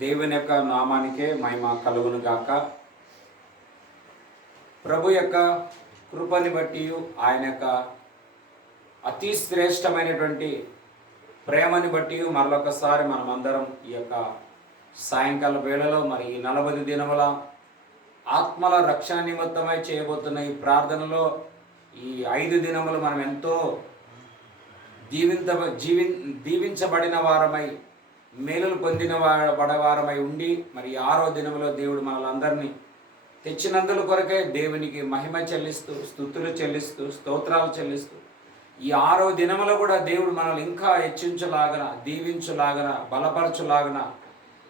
దేవుని యొక్క నామానికే మహిమ కలుగును గాక. ప్రభు యొక్క కృపని బట్టి ఆయన యొక్క అతి శ్రేష్టమైనటువంటి ప్రేమని బట్టి మరొకసారి మనమందరం ఈ యొక్క సాయంకాల వేళలో మరి ఈ 40 దినముల ఆత్మల రక్షణ నిమిత్తమై చేయబోతున్న ఈ ప్రార్థనలో ఈ 5 దినములు మనం ఎంతో దీవించబడిన వారమై మేలులు పొందిన బడవారమై ఉండి మరి 6వ దినములో దేవుడు మనలందరినీ తెచ్చినందుల కొరకే దేవునికి మహిమ చెల్లిస్తూ స్తుతులు చెల్లిస్తూ స్తోత్రాలు చెల్లిస్తూ ఈ 6వ దినములో కూడా దేవుడు మనల్ని ఇంకా హెచ్చించులాగన దీవించులాగన బలపరచులాగన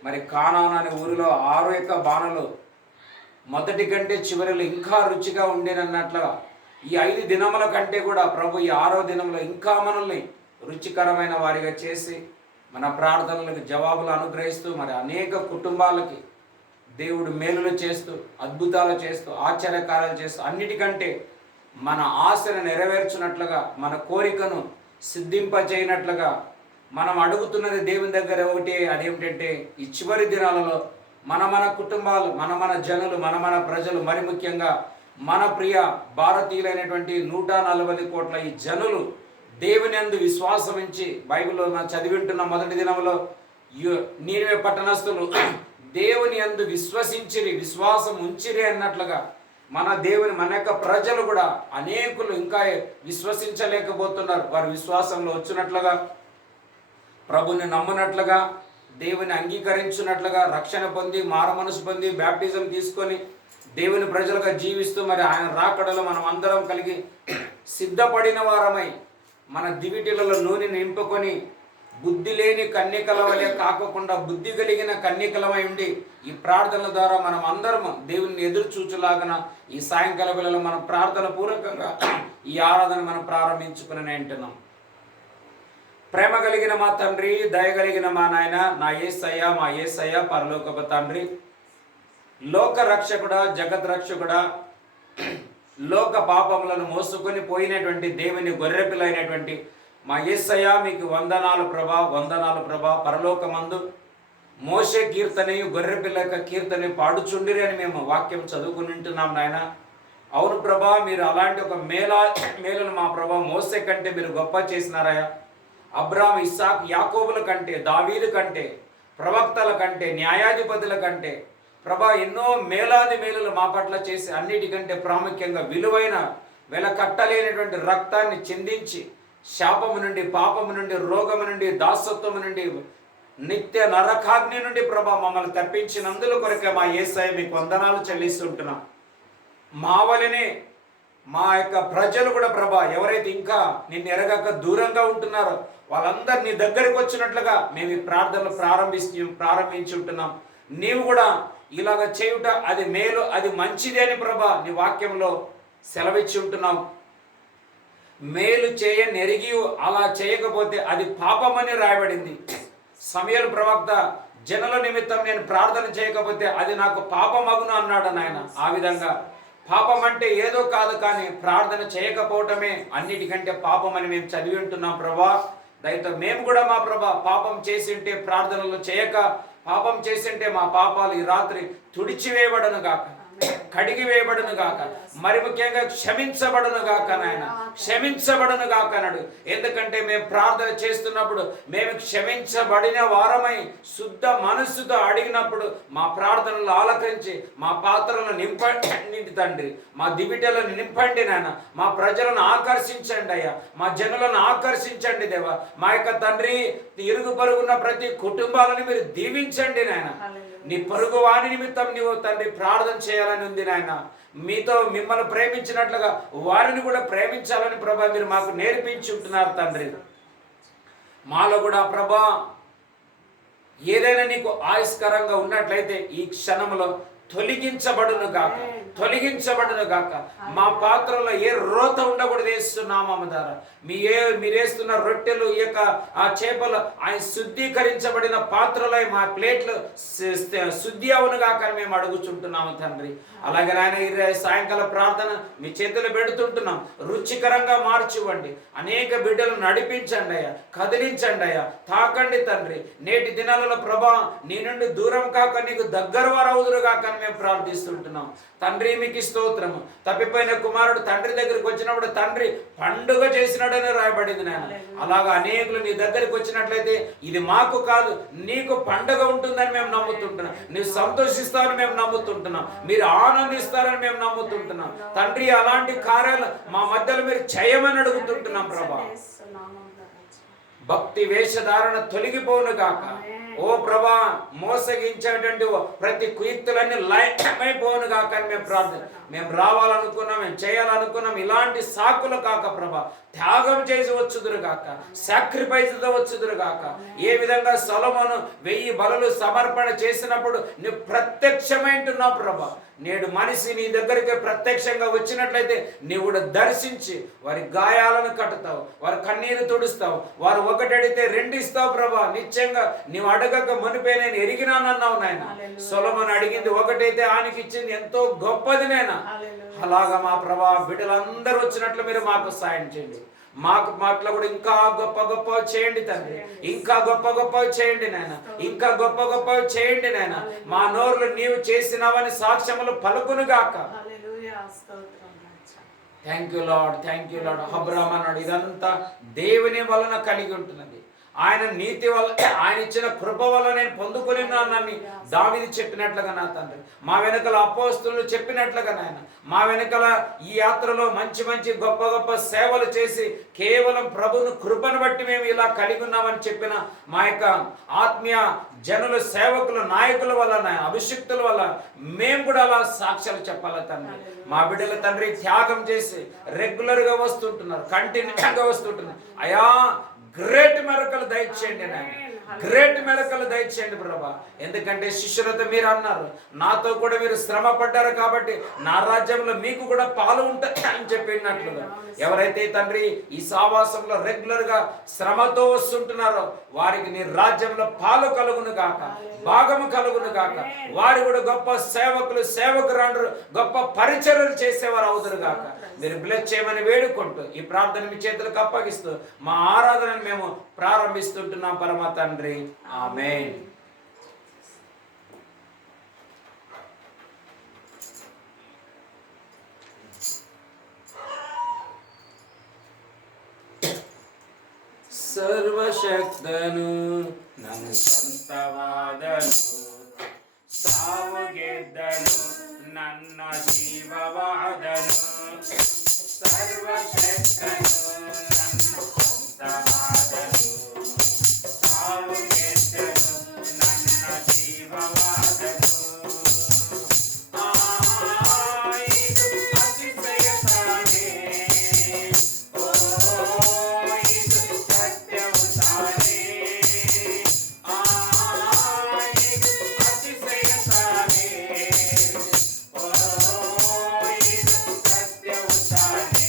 మరి కానాను అనే ఊరిలో 6 యొక్క బాణలు మొదటి కంటే చివరిలో ఇంకా రుచిగా ఉండేనన్నట్లుగా ఈ 5 దినముల కంటే కూడా ప్రభు ఈ 6వ దినంలో ఇంకా మనల్ని రుచికరమైన వారిగా చేసి మన ప్రార్థనలకు జవాబులు అనుగ్రహిస్తూ మరి అనేక కుటుంబాలకి దేవుడు మేలులు చేస్తూ అద్భుతాలు చేస్తూ ఆశ్చర్యకార్యాలు చేస్తూ అన్నిటికంటే మన ఆశను నెరవేర్చినట్లుగా మన కోరికను సిద్ధింపచేయనట్లుగా మనం అడుగుతున్నది దేవుని దగ్గర ఒకటి, అదేమిటంటే ఈ చివరి దినాలలో మన కుటుంబాలు మన జనులు మన ప్రజలు మరి ముఖ్యంగా మన ప్రియ భారతీయులైనటువంటి 140 కోట్ల ఈ జనులు దేవుని యందు విశ్వాసం ఉంచి బైబిల్లో మనం చదివింటున్న మొదటి దినంలో నీవే పట్టణస్థులు దేవుని యందు విశ్వాసం ఉంచిరి అన్నట్లుగా మన యొక్క ప్రజలు కూడా అనేకులు ఇంకా విశ్వసించలేకపోతున్నారు. వారు విశ్వాసంలో వచ్చినట్లుగా ప్రభుని నమ్మునట్లుగా దేవుని అంగీకరించినట్లుగా రక్షణ పొంది మారమనసు పొంది బ్యాప్టిజం తీసుకొని దేవుని ప్రజలుగా జీవిస్తూ మరి ఆయన రాకడలో మనం అందరం కలిగి సిద్ధపడిన వారమై మన దివిటిలలో నూనె నింపుకొని బుద్ధి లేని కన్యకల వలె కాకుండా బుద్ధి కలిగిన కన్యకలమై ఉండి ఈ ప్రార్థనల ద్వారా మనం అందరం దేవుని ఎదురు చూచులాగన ఈ సాయంకాల వేళలో మనం ప్రార్థన పూర్వకంగా ఈ ఆరాధన మనం ప్రారంభించుకుని అంటున్నాం. ప్రేమ కలిగిన మా తండ్రి, దయగలిగిన మా నాయన, నా యేసయ్య, మా యేసయ్య పరలోకపు తండ్రి, లోక రక్షకుడా, జగత్ రక్షకుడా, లోక పాపములను మోసుకొని పోయినటువంటి దేవుని గొర్రెపిల్ల అయినటువంటి మా యేసయ్య మీకు వందనాలు ప్రభా. పరలోకమందు మోషే కీర్తనయు గొర్రెపిల్ల యొక్క కీర్తన పాడుచుండిరి అని మేము వాక్యం చదువుకుని ఉంటున్నాం నాయన. అవును ప్రభా, మీరు అలాంటి ఒక మేలును మా ప్రభా మోసే కంటే మీరు గొప్ప చేసినారయ్యా. అబ్రాహాము, ఇస్సాకు, యాకోబుల కంటే, దావీదు కంటే, ప్రవక్తల కంటే, న్యాయాధిపతుల కంటే ప్రభా ఎన్నో మేలాది మేలులు మా పట్ల చేసి అన్నిటికంటే ప్రాముఖ్యంగా విలువైన వెలకట్టలేనటువంటి రక్తాన్ని చిందించి శాపము నుండి, పాపము నుండి, రోగము నుండి, దాసత్వము నుండి, నిత్య నరకాగ్ని నుండి ప్రభా మమ్మల్ని తప్పించినందుల కొరకే మా యేసయ్య మీకు వందనాలు చెల్లిస్తుంటున్నాం. మా వలనే మా యొక్క ప్రజలు కూడా ప్రభా ఎవరైతే ఇంకా నిన్ను ఎరగక దూరంగా ఉంటున్నారో వాళ్ళందరూ నీ దగ్గరికి వచ్చినట్లుగా మేము ఈ ప్రార్థనలు ప్రారంభించి ఉంటున్నాం. నీవు కూడా ఇలాగ చేయుట అది మేలు, అది మంచిది అని ప్రభా నీ వాక్యంలో సెలవిచ్చి ఉంటున్నావు. మేలు చేయనెరిగి అలా చేయకపోతే అది పాపమని రాయబడింది. సమూయేలు ప్రవక్త జనుల నిమిత్తం నేను ప్రార్థన చేయకపోతే అది నాకు పాపమగును అన్నాడు నాయన. ఆ విధంగా పాపం అంటే ఏదో కాదు, కానీ ప్రార్థన చేయకపోవటమే అన్నిటికంటే పాపం అని మేము చదివి ఉంటున్నాం ప్రభా. దయతో మేము కూడా మా ప్రభా పాపం చేసి ఉంటే ప్రార్థనలు చేయక పాపం చేసింటే మా పాపాలు ఈ రాత్రి తుడిచివేయబడను గాక, కడిగి వేయబడును గాక, మరి ముఖ్యంగా క్షమించబడును గాక నాయన, క్షమించబడును గాక అన్నాడు. ఎందుకంటే మేము ప్రార్థన చేస్తున్నప్పుడు మేము క్షమించబడిన వారమై శుద్ధ మనస్సుతో అడిగినప్పుడు మా ప్రార్థనలు ఆలకరించి మా పాత్రలను నింపండి తండ్రి, మా దివిటలను నింపండి నాయన, మా ప్రజలను ఆకర్షించండి అయ్యా, మా జనులను ఆకర్షించండి దేవా. మా యొక్క తండ్రి ఇరుగు పరుగున్న ప్రతి కుటుంబాలను మీరు దీవించండి నాయన. నీ పొరుగు వాని నిమిత్తం నీవు తండ్రి ప్రార్థన చేయాలని ఉంది నాయన. మీతో మిమ్మల్ని ప్రేమించినట్లుగా వారిని కూడా ప్రేమించాలని ప్రభా మీరు మాకు నేర్పించి ఉంటున్నారు తండ్రి. మాలో కూడా ప్రభా ఏదైనా నీకు ఆయుష్కరంగా ఉన్నట్లయితే ఈ క్షణంలో తొలగించబడును గాక, తొలగించబడును గాక. మా పాత్రలో ఏ రోత ఉండకూడదు వేస్తున్నామమ్మ ద్వారా. మీరేస్తున్న రొట్టెలు ఈ యొక్క ఆ చేపలు ఆయన శుద్ధీకరించబడిన పాత్రలై మా ప్లేట్లు శుద్ధి అవును గాక అని మేము అడుగుచుంటున్నాము తండ్రి. అలాగే నాయన సాయంకాల ప్రార్థన మీ చేతులు పెడుతుంటున్నాం. రుచికరంగా మార్చివ్వండి. అనేక బిడ్డలు నడిపించండి అయ్యా, కదిలించండి అయ్యా, తాకండి తండ్రి. నేటి దినాలలో ప్రభా నీ నుండి దూరం కాక నీకు దగ్గర వారు అవుదురు కాక అని మేము ప్రార్థిస్తుంటున్నాం తండ్రి. మీకు స్తోత్రము. తప్పిపోయిన కుమారుడు తండ్రి దగ్గరికి వచ్చినప్పుడు తండ్రి పండుగ చేసినాడని రాయబడింది నాయన. అలాగా అనేకులు నీ దగ్గరికి వచ్చినట్లయితే ఇది మాకు కాదు నీకు పండుగ ఉంటుందని మేము నమ్ముతుంటున్నాం. నీవు సంతోషిస్తావని మేము నమ్ముతుంటున్నాం. మీరు ఆనందిస్తారని మేము నమ్ముతుంటున్నాం తండ్రి. అలాంటి కార్యాలు మా మధ్యలో మీరు చేయమని అడుగుతుంటున్నాం ప్రభా. భక్తి వేషధారణ తొలగిపోను గాక. ఓ ప్రభా మోసగించేటువంటి ప్రతి కుయుక్తులన్నీ లయమైపోను గాక అని మేము ప్రార్థన. మేము రావాలనుకున్నాం, మేము చేయాలనుకున్నాం. ఇలాంటి సాకులు కాక ప్రభా త్యాగం చేసి వచ్చుదురు గాక, సాక్రిఫైస్తో వచ్చుదురు గాక. ఏ విధంగా సొలొమోను 1000 బలులు సమర్పణ చేసినప్పుడు నువ్వు ప్రత్యక్షమైంటున్నావు ప్రభా. నేడు మనిషి నీ దగ్గరికి ప్రత్యక్షంగా వచ్చినట్లయితే నీవు కూడా దర్శించి వారి గాయాలను కట్టుతావు, వారి కన్నీరు తుడుస్తావు. వారు ఒకటి అడిగితే 2 ఇస్తావు ప్రభా. నిశ్చయంగా నీవు అడగక మునిపే నేను ఎరిగినానన్నావు నాయన. సొలొమోను అడిగింది ఒకటైతే ఆయనకి ఇచ్చింది ఎంతో గొప్పది నాయన. అలాగా మా ప్రభా బిడ్డలందరూ వచ్చినట్లు మీరు మాకు సాయం చేయండి. మాకు మాటలు కూడా ఇంకా గొప్ప గొప్ప చేయండి తండ్రి. ఇంకా గొప్ప గొప్ప చేయండి నాయన. ఇంకా గొప్ప గొప్ప చేయండి నాయన. మా నోరులు నీవు చేసినావని సాక్ష్యములు పలుకును గాక. Thank you lord, thank you lord. Abraham అన్నాడు ఇదంతా దేవుని వలన కలిగి ఉంటున్నది. ఆయన నీతి వల్ల, ఆయన ఇచ్చిన కృప వల్ల నేను పొందుకొని ఉన్నానని దావీదు చెప్పినట్లుగా నా తండ్రి. మా వెనకల అపోస్తలులు చెప్పినట్లుగా నాయన, మా వెనకల ఈ యాత్రలో మంచి మంచి గొప్ప గొప్ప సేవలు చేసి కేవలం ప్రభును కృపను బట్టి మేము ఇలా కలిగి ఉన్నామని చెప్పిన మా యొక్క ఆత్మీయ జనుల సేవకుల నాయకుల వల్ల, అభిషిక్తుల వల్ల మేము కూడా అలా సాక్ష్యాలు చెప్పాలి తండ్రి. మా బిడ్డల తండ్రి త్యాగం చేసి రెగ్యులర్గా వస్తుంటున్నారు, కంటిన్యూగా వస్తుంటున్నారు. అయా గ్రేట్ మెరకలు దయచేయండి నాయన, గ్రేట్ మెరకలు దయచేయండి ప్రభా. ఎందుకంటే శిష్యులతో మీరు అన్నారు నాతో కూడా మీరు శ్రమ పడ్డారు కాబట్టి నా రాజ్యంలో మీకు కూడా పాలు ఉంటుంది అని చెప్పినట్లుగా ఎవరైతే తండ్రి ఈ సావాసంలో రెగ్యులర్ గా శ్రమతో వస్తుంటున్నారో వారికి నీ రాజ్యంలో పాలు కలుగును గాక, భాగము కలుగును గాక. వారు కూడా గొప్ప సేవకులు, సేవకురాండ్రు, గొప్ప పరిచర్యలు చేసేవారు అవుదురు గాక. మీరు బ్లెస్ చేయమని వేడుకుంటూ ఈ ప్రార్థన మీ చేతులకు అప్పగిస్తూ మా ఆరాధనను మేము ప్రారంభిస్తుంటున్నాం పరమ తండ్రి. ఆమేన్. సర్వశక్తను నన్ను సంతవాదను, సావు ಗೆದ್ದನು ನನ್ನ ಜೀವವಾದನು. ಸರ್ವಶಕ್ತನು ನನ್ನ ಸಂತವಾದನು, ಸಾವು ಗೆದ್ದನು ನನ್ನ ಜೀವವಾದನು. ಇದು ಅತಿಶಯ ತಾನೇ, ಓ ಇದು ಸತ್ಯವು ತಾನೇ. ಇದು ಅತಿಶಯ ತಾನೇ, ಓ ಇದು ಸತ್ಯವು ತಾನೇ.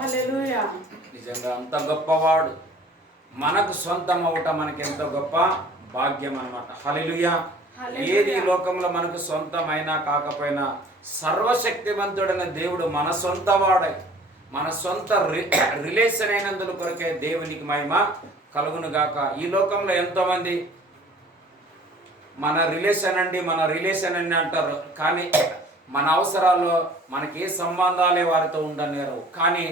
హల్లెలూయా. నిజంగా అంత గొప్పవాడు, మనకు సొంతం అవటం మనకి ఎంతో గొప్ప భాగ్యం అన్నమాట. హల్లెలూయా. ఏది ఈ లోకంలో మనకు సొంతమైనా కాకపోయినా సర్వశక్తివంతుడైన దేవుడు మన సొంత వాడై, మన సొంత రిలేషన్ అయినందుల కొరకే దేవునికి మహిమ కలుగును గాక. ఈ లోకంలో ఎంతోమంది మన రిలేషన్ అండి అంటారు, కానీ మన అవసరాల్లో మనకి ఏ సంబంధాలే వారితో ఉండనేరు. కానీ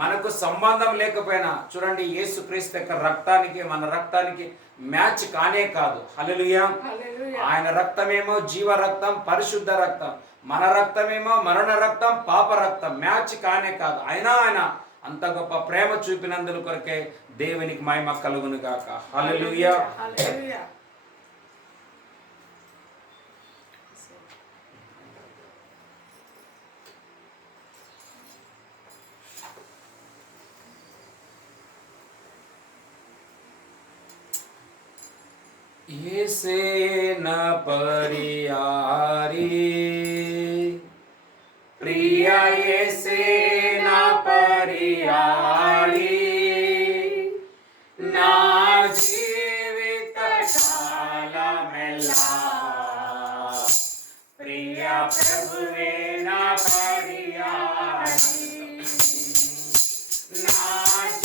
మనకు సంబంధం లేకపోయినా చూడండి, యేసుక్రీస్తు యొక్క రక్తానికి మన రక్తానికి మ్యాచ్ కానే కాదు. హల్లెలూయా. ఆయన రక్తమేమో జీవ రక్తం, పరిశుద్ధ రక్తం, మన రక్తమేమో మరణ రక్తం, పాప రక్తం, మ్యాచ్ కానే కాదు. అయినా ఆయన అంత గొప్ప ప్రేమ చూపినందుల కొరకే దేవునికి మహిమ కలుగును గాక. హల్లెలూయా. ऐसे न परियारी प्रिया, ऐसे न परियारी ना जीवित कालमेल्ला प्रिया प्रभुवे न परियारी ना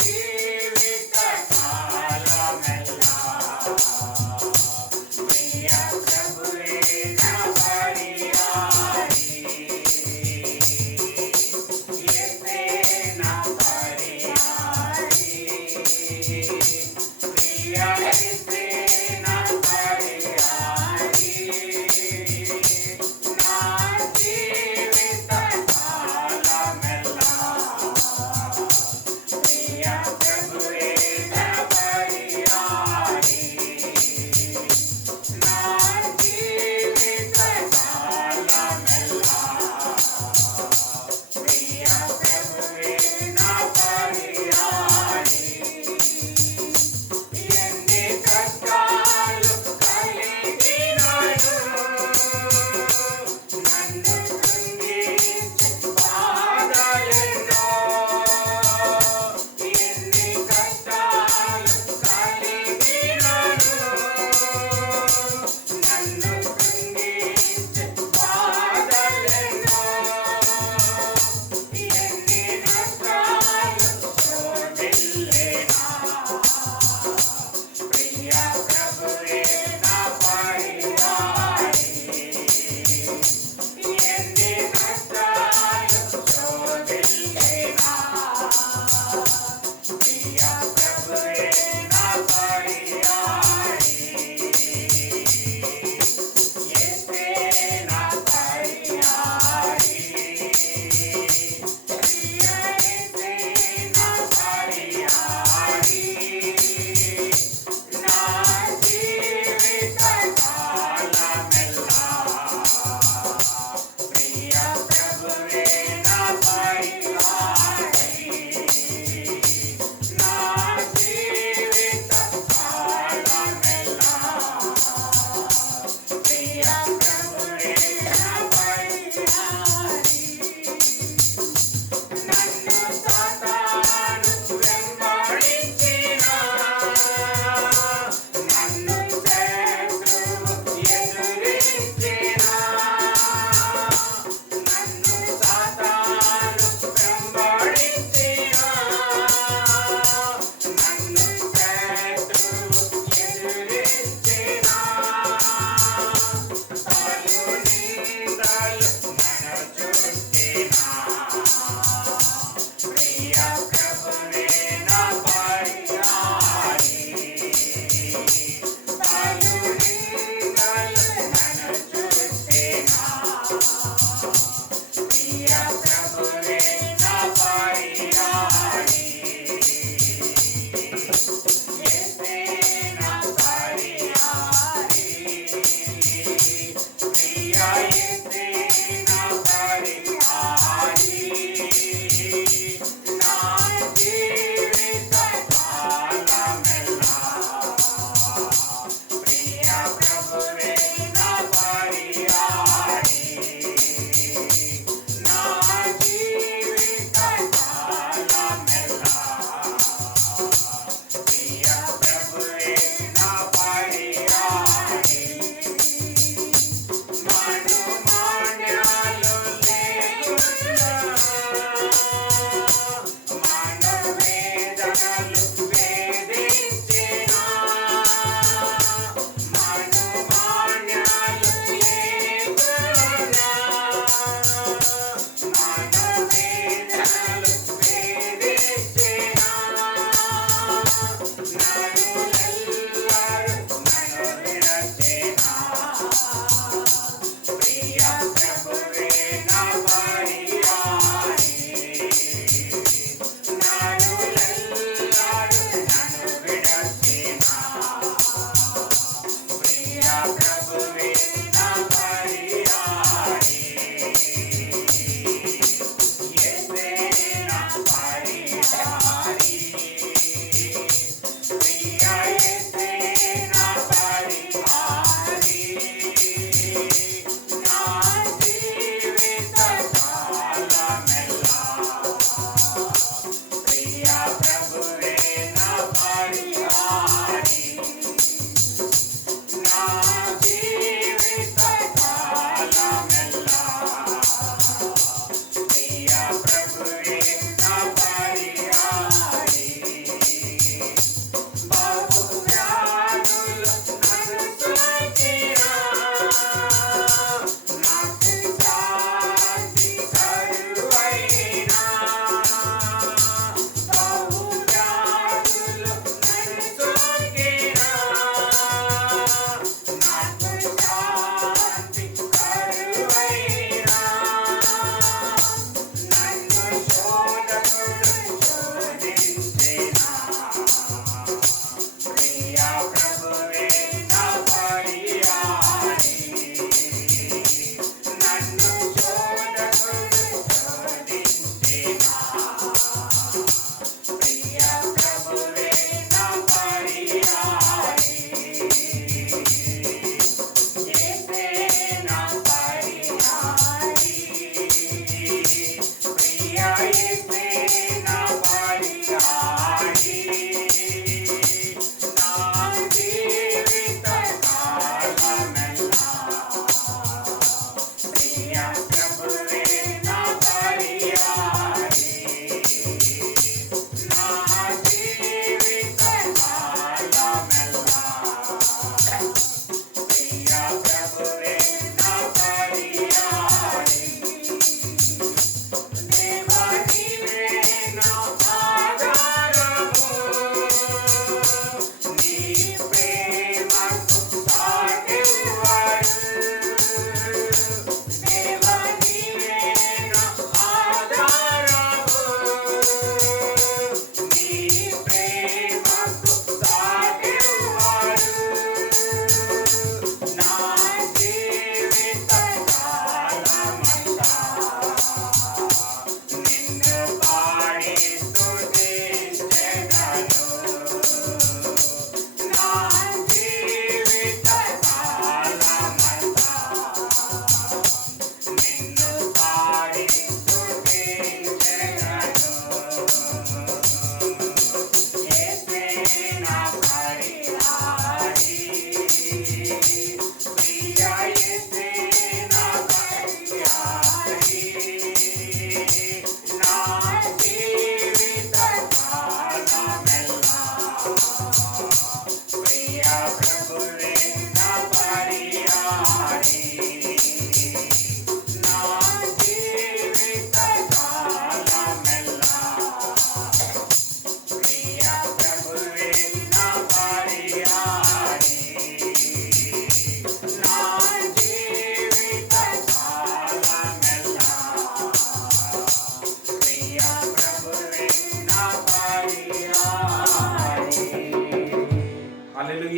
जीवित कालमेल्ला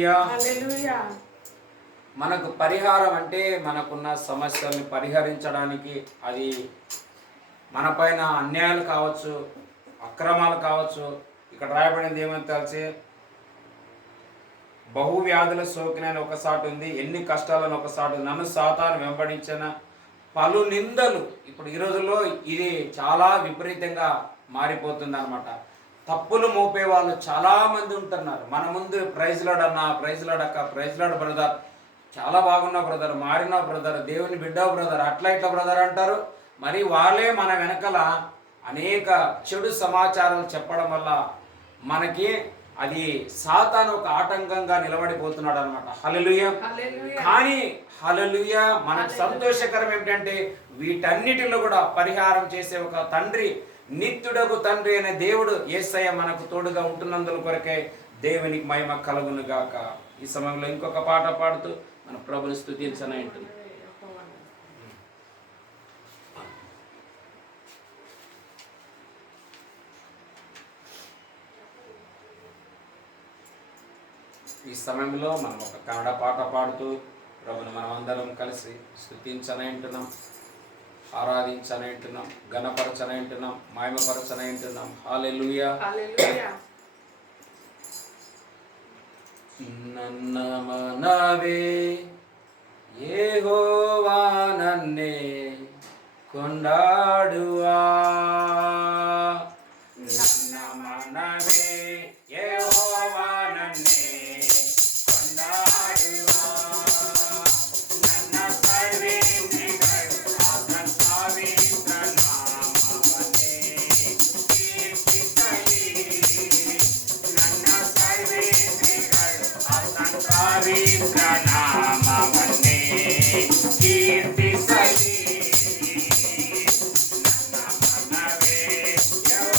హల్లెలూయా. మనకు పరిహారం అంటే మనకున్న సమస్యల్ని పరిహరించడానికి, అది మనపైన అన్యాయాలు కావచ్చు, అక్రమాలు కావచ్చు. ఇక్కడ రాయబడింది ఏమని తెలిసి, బహువ్యాధుల సోకినని ఒక సాటు ఉంది, ఎన్ని కష్టాలను ఒక సాటు, నన్ను సాతాను వెంబడించిన పలు నిందలు. ఇప్పుడు ఈ రోజుల్లో ఇది చాలా విపరీతంగా మారిపోతుంది అనమాట. తప్పులు మోపే వాళ్ళు చాలా మంది ఉంటున్నారు. మన ముందు ప్రైజ్ లాడ్ అన్న, ప్రైజ్ లాడ్ అక్క, ప్రైజ్ లాడ్ బ్రదర్, చాలా బాగున్నావు బ్రదర్, మారినావు బ్రదర్, దేవుని బిడ్డావు బ్రదర్, అట్లా ఇట్లా బ్రదర్ అంటారు. మరి వాళ్ళే మన వెనకల అనేక చెడు సమాచారాలు చెప్పడం వల్ల మనకి అది సాతాను ఒక ఆటంకంగా నిలబడిపోతున్నాడు అనమాట. హల్లెలూయా. కానీ హల్లెలూయా, మనకు సంతోషకరం ఏమిటంటే వీటన్నిటిలో కూడా పరిహారం చేసే ఒక తండ్రి, నిత్యుడకు తండ్రి అనే దేవుడు యేసయ్య మనకు తోడుగా ఉంటున్నందుల కొరకే దేవునికి మహిమ కలుగును గాక. ఈ సమయంలో ఇంకొక పాట పాడుతూ మన ప్రభుని స్తుతించనే ఉంటుంది. ఈ సమయంలో మనం ఒక కన్నడ పాట పాడుతూ ప్రభుని మనం అందరం కలిసి స్తుతించనంటున్నాం, ఆరాధించనంటున్నాం, ఘనపరచనంటున్నాం, మహిమపరచనంటున్నాం. హల్లెలూయా. ನನ್ನ ಮನವೇ ಯೆಹೋವಾ ನನ್ನೇ ಕೊಂಡಾಡುವ, ನನ್ನ ಮನವೇ ಯೆಹೋವಾ ನನ್ನೇ ಕೊಂಡಾಡುವ, ನನ್ನ ಸರ್ವೇಂದ್ರಿಯಗಳು ಆತನ ಪವಿತ್ರ ನಾಮವನ್ನೇ ಕೀರ್ತಿಸಲಿ, ನನ್ನ ಸರ್ವೇಂದ್ರಿಯಗಳು ಆತನ ಪವಿತ್ರ ನಾಮವನ್ನೇ ಕೀರ್ತಿಸಲಿ, ನನ್ನ ಮನವೇ ಯೆಹೋವಾ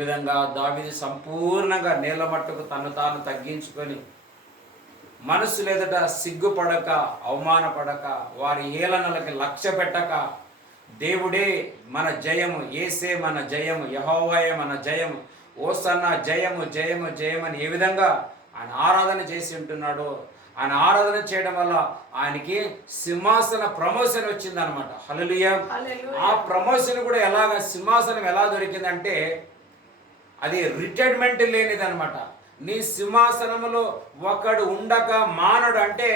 విధంగా దావీదు సంపూర్ణంగా నేల మట్టుకు తను తాను తగ్గించుకొని మనసు లేదట సిగ్గుపడక అవమానపడక వారి ఏలనలకి లక్ష్య పెట్టక దేవుడే మన జయము, యేసే మన జయము, యెహోవాయే మన జయము, ఓసన్న జయము జయము జయమని ఏ విధంగా ఆయన ఆరాధన చేసి ఉంటున్నాడో, ఆయన ఆరాధన చేయడం వల్ల ఆయనకి సింహాసన ప్రమోషన్ వచ్చిందనమాట. హల్లెలూయా. ఆ ప్రమోషన్ కూడా ఎలాగ, సింహాసనం ఎలా దొరికిందంటే అది రిటైర్మెంట్ లేనిదనమాట. నీ సింహాసనంలో ఒకడు ఉండక మానడు అంటే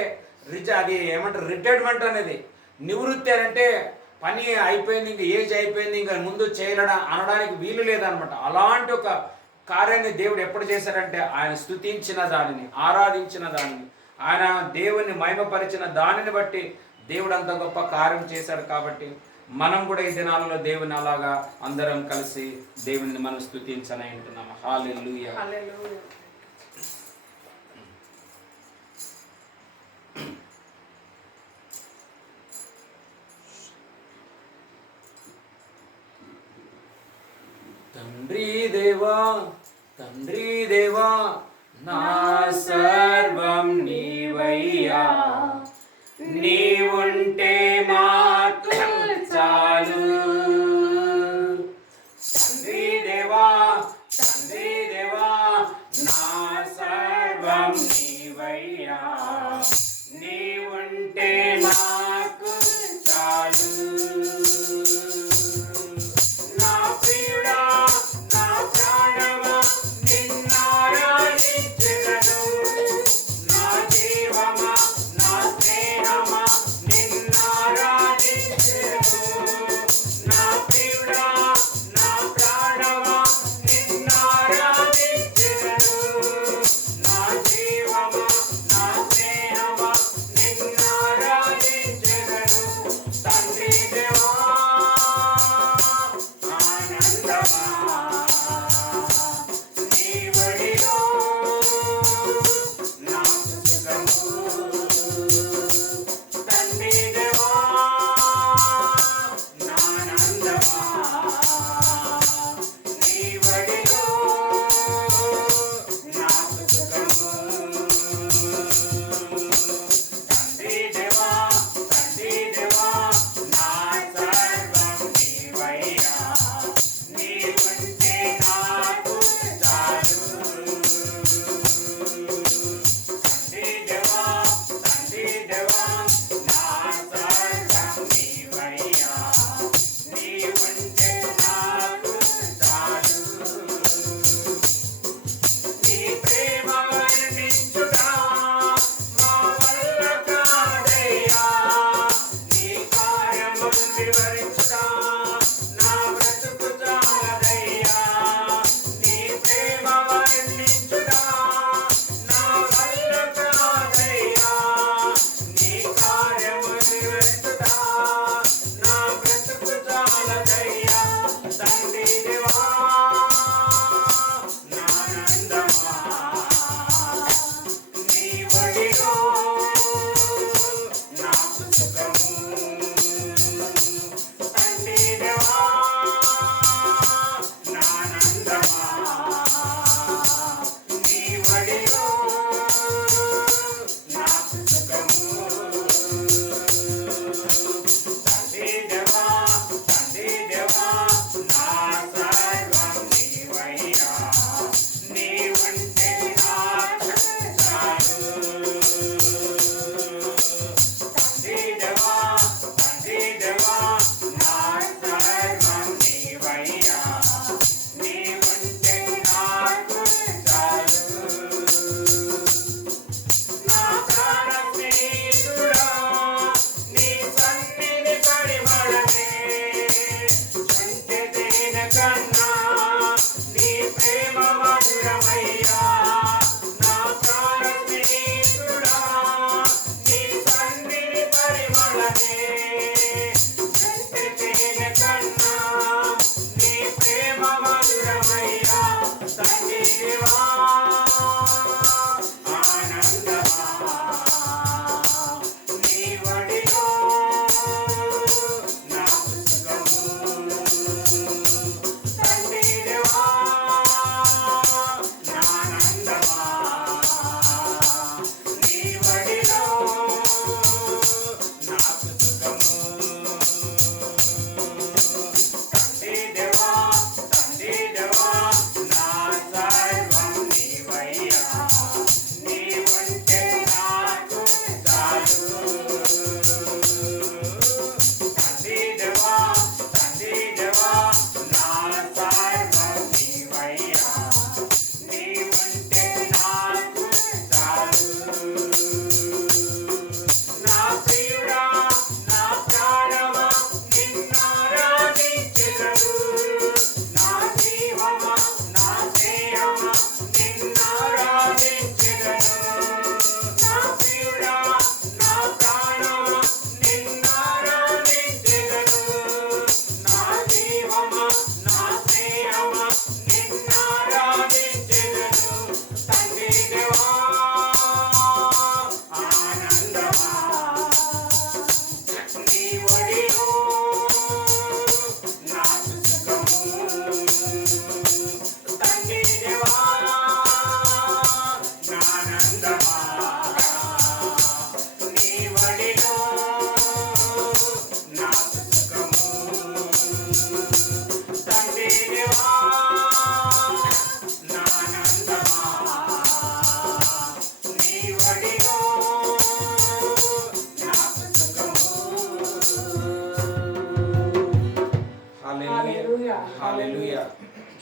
అది ఏమంటారు, రిటైర్మెంట్ అనేది. నివృత్తి అంటే పని అయిపోయింది, ఇంక ఏజ్ అయిపోయింది, ఇంకా ముందు చేయడం అనడానికి వీలు లేదనమాట. అలాంటి ఒక కార్యాన్ని దేవుడు ఎప్పుడు చేశాడంటే ఆయన స్తుతించిన దానిని, ఆరాధించిన దానిని, ఆయన దేవుని మహిమపరిచిన దానిని బట్టి దేవుడు అంత గొప్ప కార్యం చేశాడు. కాబట్టి మనం కూడా ఈ దినాలలో దేవుని అలాగా అందరం కలిసి దేవుని మనం స్తుతించని అంటున్నాము. హల్లెలూయా. తండ్రి దేవా, తండ్రి దేవా, నా సర్వం నీవయ్యా, నీవుంటే మాకు చాలు. తండ్రి దేవా, తండ్రి దేవా, నా సర్వం నీవయ్యా, నీవుంటే మాకు చాలు. నా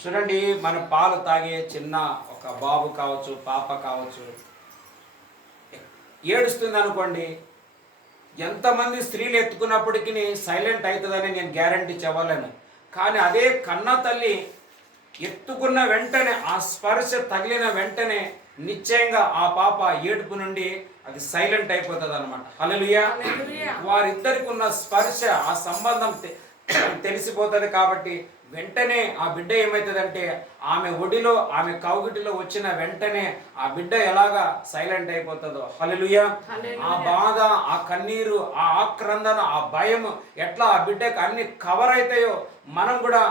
చూడండి, మన పాలు తాగే చిన్న ఒక బాబు కావచ్చు, పాప కావచ్చు, ఏడుస్తుంది అనుకోండి, ఎంతమంది స్త్రీలు ఎత్తుకున్నప్పటికీ సైలెంట్ అవుతుందని నేను గ్యారంటీ చెప్పలేను. కానీ అదే కన్న తల్లి ఎత్తుకున్న వెంటనే, ఆ స్పర్శ తగిలిన వెంటనే నిశ్చయంగా ఆ పాప ఏడుపు నుండి అది సైలెంట్ అయిపోతుంది అనమాట. హల్లెలూయా. వారిద్దరికి ఉన్న స్పర్శ, ఆ సంబంధం తెలిసిపోతుంది. కాబట్టి వెంటనే ఆ బిడ్డ ఏమవుతుందంటే, ఆమె ఒడిలో, ఆమె కౌగిటిలో వచ్చిన వెంటనే ఆ బిడ్డ ఎలాగా సైలెంట్ అయిపోతుందో. హల్లెలూయా. ఆ బాధ, ఆ కన్నీరు, ఆ ఆక్రందన, ఆ భయం ఎట్లా ఆ బిడ్డకు అన్ని కవర్ అవుతాయో, మనం కూడా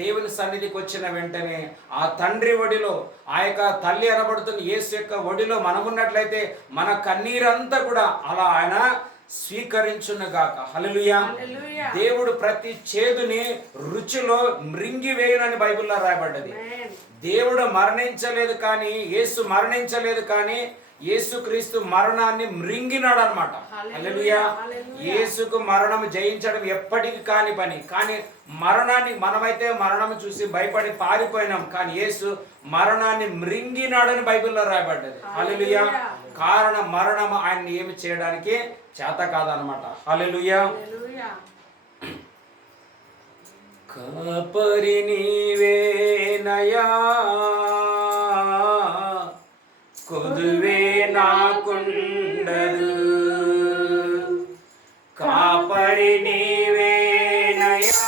దేవుని సన్నిధికి వచ్చిన వెంటనే ఆ తండ్రి ఒడిలో, ఆ యొక్క తల్లి అనబడుతున్న యేసు యొక్క ఒడిలో మనమున్నట్లయితే మన కన్నీరంతా కూడా అలా ఆయన స్వీకరించునుగాక. హల్లెలూయా. దేవుడు ప్రతి చేదుని రుచిలో మృంగివేయునని బైబిల్లో రాయబడ్డది. దేవుడు మరణించలేదు కానీ, యేసు మరణించలేదు కానీ, యేసుక్రీస్తు మరణాన్ని మృంగినాడు అనమాట. హల్లెలూయా. యేసుకు మరణం జయించడం ఎప్పటికీ కాని పని. కానీ మరణాన్ని, మనమైతే మరణం చూసి భయపడి పారిపోయినాం, కానీ యేసు మరణాన్ని మృంగినాడని బైబిల్లో రాయబడ్డది. హల్లెలూయా. కారణం మరణం ఆయన్ని ఏమి చేయడానికి చేత కాదనమాట. హల్లెలూయా. కాపరి నీవేనయా, కొదువే నాకుండదు. కాపరి నీవేనయా,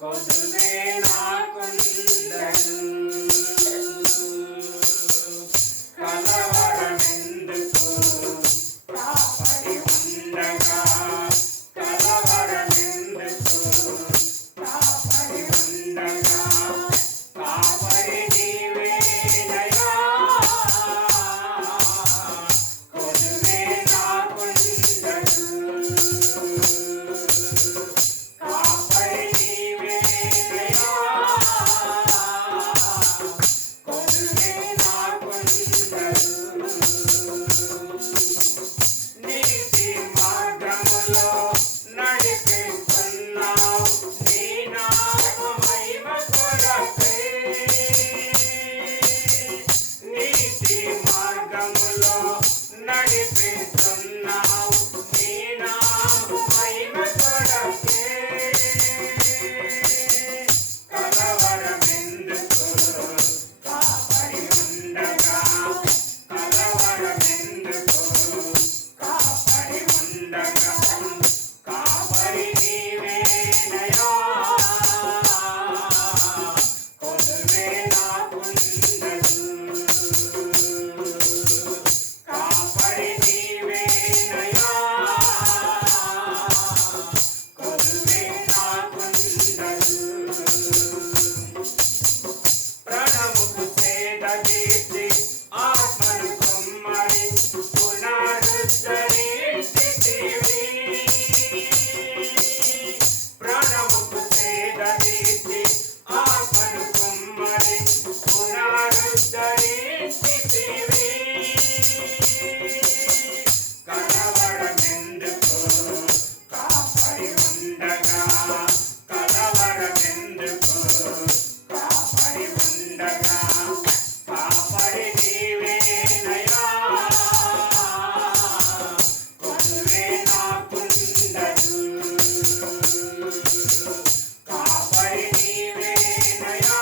కొదువే నాకుండదు. కలవరమెందుకు కాపరి ఉండగా, కలవరమెందుకు కాపరి ఉండగా. కాపరి నీవేనయా, కొదువే నాకుండదు. కాపరి నీవేనయా, కొదువే నాకుండదు. నీతి మార్గములో నడిపిస్తున్నావు, నీ నామ మహిమ కొరకై. నీతి మార్గములో నడిపిస్తున్నావు, నీ నామ మహిమ కొరకై. కలవరమెందుకు కాపరి ఉండగా, కలవరమెందుకు కాపరి ఉండగా. కాపరి నీవేనయా, కొదువే నాకుండదు. కాపరి నీవేనయా, కొదువే నాకుండదు. ప్రాణముకు సేద తీర్చి, ఆత్మను కుమ్మరి పునరుద్ధరించితివి. ప్రాణముకు సేద తీర్చి, ఆత్మను కుమ్మరి పునరుద్ధరించితివి. కలవరమెందుకు కాపరి ఉండగా, కలవరమెందుకు కాపరి ఉండగా. కాపరి నీవేనయా, కొదువే నాకుండదు. కాపరి నీవేనయా,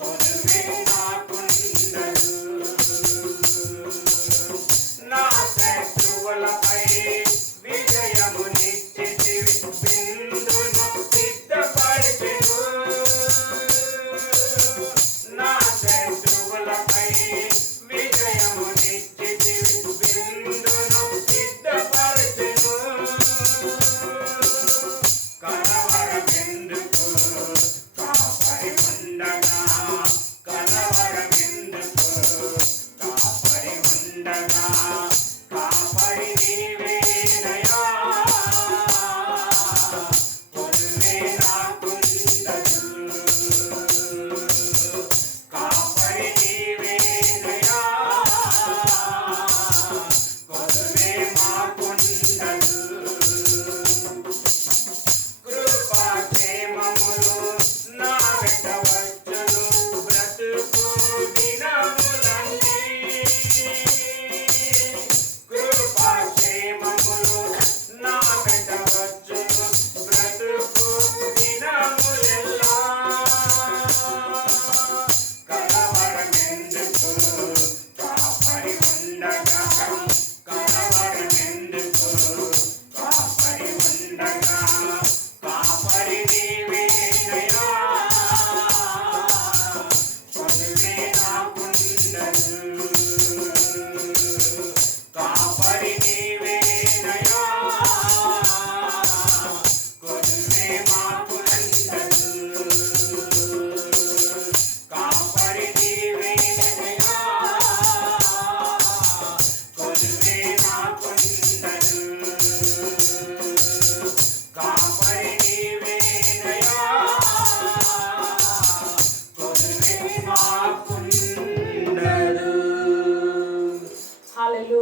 కొదువే నాకుండదు. నా శత్రువులపై విజయమునిచ్చితివి, బిందును సిద్ధపరిచెను. నా శత్రువులపై విజయమునిచ్చితివి, బిందును సిద్ధపరిచెను. కలవరమెందుకు కాపరి ఉండగా, కలవర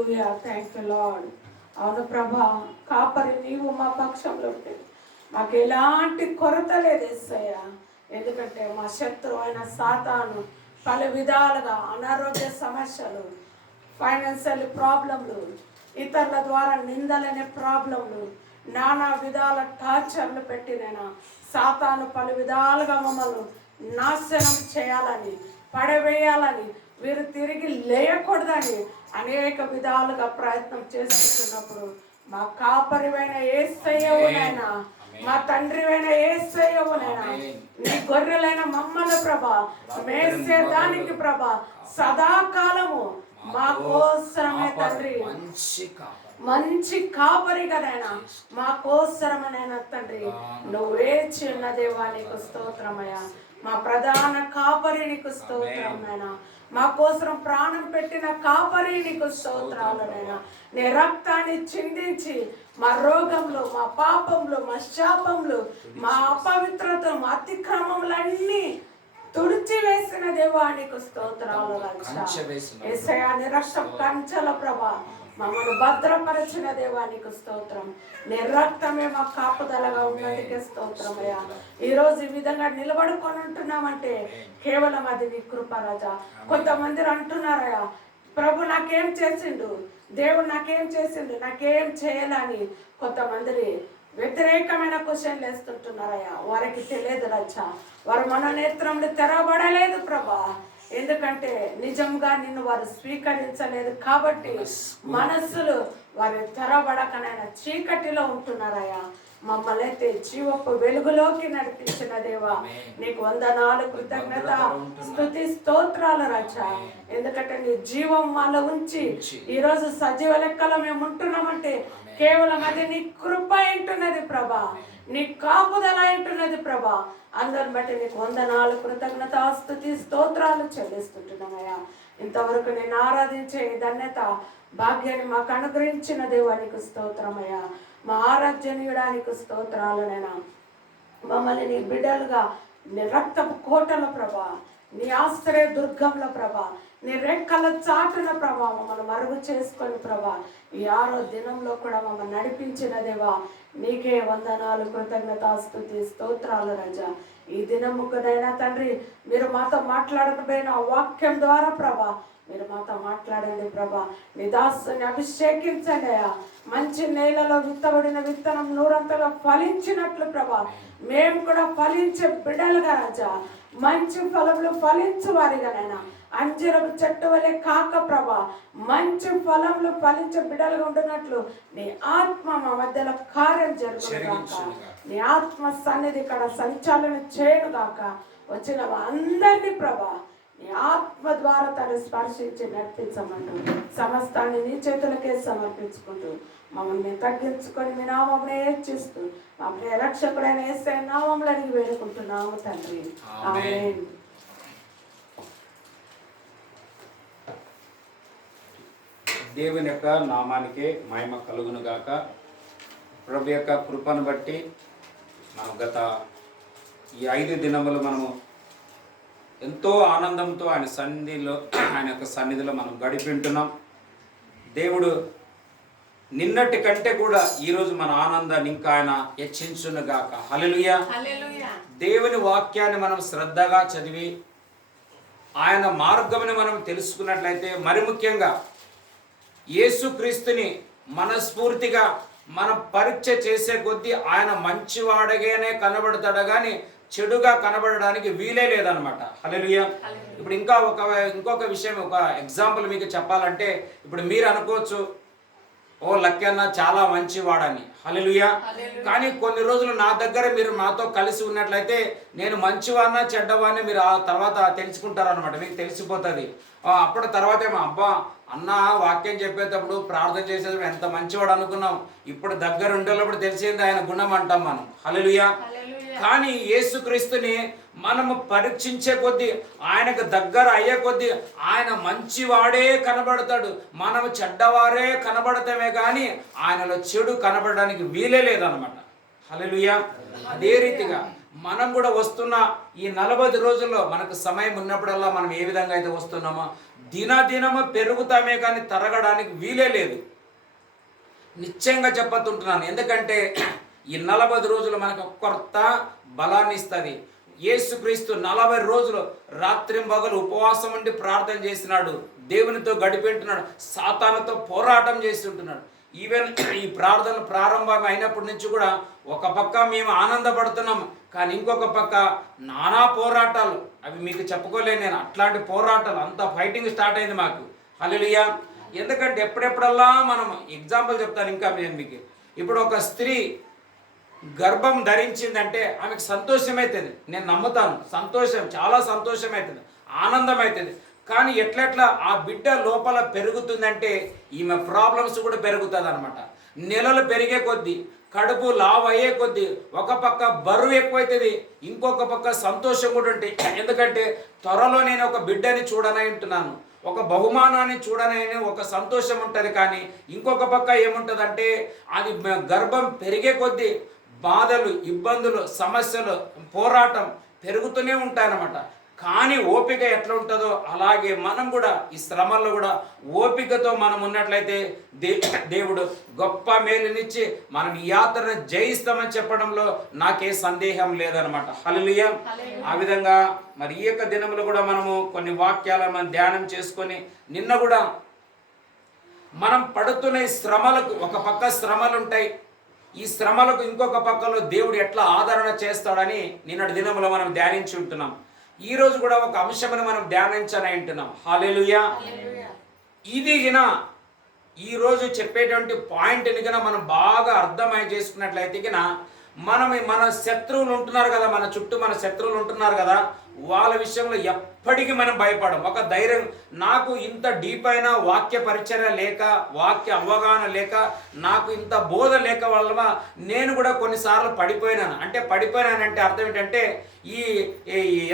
హల్లెలూయా. Thank you lord. అవును ప్రభా, కాపరి నీవు మా పక్షంలో ఉంటే మాకు ఎలాంటి కొరత లేదు యేసయ్య. ఎందుకంటే మా శత్రువు అయిన సాతాను పలు విధాలుగా అనారోగ్య సమస్యలు, ఫైనాన్షియల్ ప్రాబ్లంలు, ఇతరుల ద్వారా నిందలనే ప్రాబ్లంలు, నానా విధాల టార్చర్లు పెట్టినైనా సాతాను పలు విధాలుగా మమ్మల్ని నాశనం చేయాలని, పడవేయాలని, వీరు తిరిగి లేయకూడదని అనేక విధాలుగా ప్రయత్నం చేసుకుంటున్నప్పుడు మా కాపరివైన యేసయ్యవునైనా, మా తండ్రివైన యేసయ్యవునైనా, నీ గొర్రెలైన మమ్మల్ని ప్రభా మేసేదానికి ప్రభా సదాకాలము మా కోసరమే తండ్రి మంచి కాపరి కదైనా మా కోసరమనైనా తండ్రి నువ్వే చిన్న దేవా నీకు స్తోత్రమయ్యా. మా ప్రధాన కాపరి నీకు స్తోత్రమైనా, మా కోసం ప్రాణం పెట్టిన కాపరి నీకు స్తోత్రాలనైనా. నీ రక్తాన్ని చిందించి మా రోగంలో, మా పాపంలో, మా శాపంలో, మా అపవిత్రత, మా అతిక్రమములన్నీ తుడిచి వేసిన దేవా నీకు స్తోత్రాలు. యేసయ్యా నీ రక్తం కంచెల ప్రభా మమ్మల్ని భద్రపరిచిన దేవా నీకు స్తోత్రం. నీ రక్తమే మా కాపుదలగా ఉన్నందుకే స్తోత్రమయ్యా. ఈరోజు ఈ విధంగా నిలబడుకొని ఉంటున్నామంటే కేవలం అది నీ కృప రాజా. కొంతమంది అంటున్నారయ్యా, ప్రభు నాకేం చేసిండు, దేవుడు నాకేం చేసిండు, నాకేం చేయాలని కొంతమంది వ్యతిరేకమైన క్వశ్చన్లు వేస్తుంటున్నారయ్యా. వారికి తెలియదు రచ్చా, వారు మనోనేత్రములు తెరవబడలేదు ప్రభా. ఎందుకంటే నిజంగా నిన్ను వారు స్వీకరించలేదు కాబట్టి మనస్సులు వారి తెరవబడకనైనా చీకటిలో ఉంటున్నారయ్యా. మమ్మల్ని అయితే జీవపు వెలుగులోకి నడిపించిన దేవా నీకు వందనాలు, కృతజ్ఞత, స్తుతి, స్తోత్రాలు రాజా. ఎందుకంటే నీ జీవం మాలో ఉంచి ఈరోజు సజీవ లెక్కలో మేము ఉంటున్నామంటే కేవలం అది నీ కృప ఉంటున్నది ప్రభా, నీ కాపుదల ఉంటున్నది ప్రభా. అందరిని బట్టి నీకు వందనాలు, కృతజ్ఞత, స్తుతి, స్తోత్రాలు చెల్లిస్తుంటున్నామయ్యా. ఇంతవరకు నేను ఆరాధించే ధన్యత భాగ్యాన్ని మాకు అనుగ్రహించిన దేవానికి స్తోత్రమయ్యా. మా ఆరాధ్యనీయడానికి స్తోత్రాలనైనా మమ్మల్ని నీ బిడ్డలుగా నీ రక్తపు కోటల ప్రభా, నీ ఆశ్రయ దుర్గంల ప్రభా, నీ రెక్కల చాటున ప్రభా మమ్మల్ని మరుగు చేసుకొని ప్రభా ఈ 6వ దినంలో కూడా మమ్మల్ని నడిపించిన దేవా నీకే వందనాలు, కృతజ్ఞత, స్తుతి, స్తోత్రాలు రాజా. ఈ దినముకునైనా తండ్రి మీరు మాతో మాట్లాడకపోయిన వాక్యం ద్వారా ప్రభా మీరు మాతో మాట్లాడండి ప్రభా. నీ దాసుని అభిషేకించండి అయ్యా. మంచి నేలలో విత్తబడిన విత్తనం నూరంతగా ఫలించినట్లు ప్రభా మేము కూడా ఫలించే బిడ్డలుగా రాజా, మంచి ఫలములు ఫలించు వారిగానైనా అంజరపు చెట్టు వలె కాక ప్రభా మంచి ఫలములు ఫలించే బిడ్డలుగా ఉంటున్నట్లు నీ ఆత్మ మా మధ్యలో కార్యం జరుగుగాక. నీ ఆత్మ సన్నిధి ఇక్కడ సంచాలన చేయనుగాక. వచ్చిన అందరినీ ప్రభా నీ ఆత్మ ద్వారా తను స్పర్శించి నడిపించమంటూ సమస్తాన్ని నీ చేతులకే సమర్పించుకుంటూ మమ్మల్ని తగ్గించుకొని మీ నామమునే హెచ్చిస్తూ మా ప్రియ రక్షకుడైన యేసయ్య నామములో అడిగి వేడుకుంటున్నాము తండ్రి, ఆమేన్. దేవుని యొక్క నామానికే మహిమ కలుగును గాక. ప్రభు యొక్క కృపను బట్టి మనం గత ఈ 5 దినములు మనము ఎంతో ఆనందంతో ఆయన యొక్క సన్నిధిలో మనం గడిపింటున్నాం. దేవుడు నిన్నటి కంటే కూడా ఈరోజు మన ఆనందాన్ని ఇంకా ఆయన హెచ్చించును గాక. హల్లెలూయా. దేవుని వాక్యాన్ని మనం శ్రద్ధగా చదివి ఆయన మార్గముని మనం తెలుసుకున్నట్లయితే, మరి ముఖ్యంగా యేసుక్రీస్తుని మనస్ఫూర్తిగా మనం పరీక్ష చేసే కొద్దీ ఆయన మంచివాడగానే కనబడతాడు కానీ చెడుగా కనబడడానికి వీలే లేదనమాట. హల్లెలూయా. ఇప్పుడు ఇంకొక విషయం, ఒక ఎగ్జాంపుల్ మీకు చెప్పాలంటే, ఇప్పుడు మీరు అనుకోవచ్చు ఓ లక్కన్న చాలా మంచివాడని. హల్లెలూయా. కానీ కొన్ని రోజులు నా దగ్గర మీరు నాతో కలిసి ఉన్నట్లయితే నేను మంచివాడినా చెడ్డవాడిని మీరు ఆ తర్వాత తెలుసుకుంటారనమాట, మీకు తెలిసిపోతుంది. అప్పుడు తర్వాత ఏమో అబ్బా అన్న వాక్యం చెప్పేటప్పుడు ప్రార్థన చేసేటప్పుడు ఎంత మంచివాడు అనుకున్నాం, ఇప్పుడు దగ్గర ఉండేటప్పుడు తెలిసింది ఆయన గుణం అంటాం మనం. హల్లెలూయా. కానీ యేసుక్రీస్తుని మనము పరీక్షించే కొద్దీ, ఆయనకు దగ్గర అయ్యే కొద్దీ ఆయన మంచివాడే కనబడతాడు, మనము చెడ్డవారే కనబడతామే కానీ ఆయనలో చెడు కనబడడానికి వీలే లేదనమాట. హల్లెలూయా. అదే రీతిగా మనం కూడా వస్తున్న ఈ 40 రోజుల్లో మనకు సమయం ఉన్నప్పుడల్లా మనం ఏ విధంగా అయితే వస్తున్నామో దినదినము పెరుగుతామే కానీ తరగడానికి వీలే లేదు. నిశ్చయంగా చెప్పతుంటున్నాను. ఎందుకంటే ఈ 40 రోజులు మనకు కొత్త బలాన్ని ఇస్తుంది. యేసుక్రీస్తు 40 రోజులు రాత్రింబగలు ఉపవాసం ఉండి ప్రార్థన చేసినాడు, దేవునితో గడిపెంటున్నాడు, సాతానుతో పోరాటం చేస్తుంటున్నాడు. ఈవెన్ ఈ ప్రార్థన ప్రారంభం అయినప్పటి నుంచి కూడా ఒక పక్క మేము ఆనందపడుతున్నాం, కానీ ఇంకొక పక్క నానా పోరాటాలు, అవి మీకు చెప్పుకోలేను నేను. అట్లాంటి పోరాటాలు, అంత ఫైటింగ్ స్టార్ట్ అయింది మాకు. హల్లెలూయా. ఎందుకంటే ఎప్పుడెప్పుడల్లా మనం ఎగ్జాంపుల్ చెప్తాను ఇంకా నేను మీకు. ఇప్పుడు ఒక స్త్రీ గర్భం ధరించిందంటే ఆమెకు సంతోషం అవుతుంది, నేను నమ్ముతాను. సంతోషం, చాలా సంతోషం అవుతుంది, ఆనందం అవుతుంది. కానీ ఎట్లెట్లా ఆ బిడ్డ లోపల పెరుగుతుందంటే ఈమె ప్రాబ్లమ్స్ కూడా పెరుగుతుంది అనమాట. నెలలు పెరిగే కొద్దీ, కడుపు లావ్ అయ్యే కొద్దీ ఒక పక్క బరువు ఎక్కువైతుంది, ఇంకొక పక్క సంతోషం కూడా ఉంటుంది. ఎందుకంటే త్వరలో నేను ఒక బిడ్డని చూడనై ఉంటున్నాను, ఒక బహుమానాన్ని చూడనని ఒక సంతోషం ఉంటుంది. కానీ ఇంకొక పక్క ఏముంటుందంటే అది గర్భం పెరిగే కొద్దీ బాధలు, ఇబ్బందులు, సమస్యలు, పోరాటం పెరుగుతూనే ఉంటాయన్నమాట. కానీ ఓపిక ఎట్లా ఉంటుందో అలాగే మనం కూడా ఈ శ్రమల్లో కూడా ఓపికతో మనం ఉన్నట్లయితే దేవుడు గొప్ప మేలునిచ్చి మనం ఈ యాత్రను జయిస్తామని చెప్పడంలో నాకే సందేహం లేదనమాట. హల్లెలూయా. ఆ విధంగా మరి ఈ యొక్క దినములు కూడా మనము కొన్ని వాక్యాలను మనం ధ్యానం చేసుకొని, నిన్న కూడా మనం పడుతున్న శ్రమలకు ఒక పక్క శ్రమలు ఉంటాయి, ఈ శ్రమలకు ఇంకొక పక్కలో దేవుడు ఎట్లా ఆదరణ చేస్తాడని నిన్నటి దినములో మనం ధ్యానించి ఉంటున్నాం. ఈ రోజు కూడా ఒక అంశమని మనం ధ్యానించని ఉంటున్నాం. హల్లెలూయా. ఇది గిన ఈ రోజు చెప్పేటువంటి పాయింట్ని గిన మనం బాగా అర్థమై చేసుకున్నట్లయితే గిన మన శత్రువులు ఉంటున్నారు కదా, మన చుట్టూ మన శత్రువులు ఉంటున్నారు కదా, వాళ్ళ విషయంలో ఎప్పటికీ మనం భయపడం. ఒక ధైర్యం, నాకు ఇంత డీప్ అయిన వాక్య పరిచర్య లేక, వాక్య అవగాహన లేక, నాకు ఇంత బోధ లేక వల్ల నేను కూడా కొన్నిసార్లు పడిపోయినాను. అంటే పడిపోయినానంటే అర్థం ఏంటంటే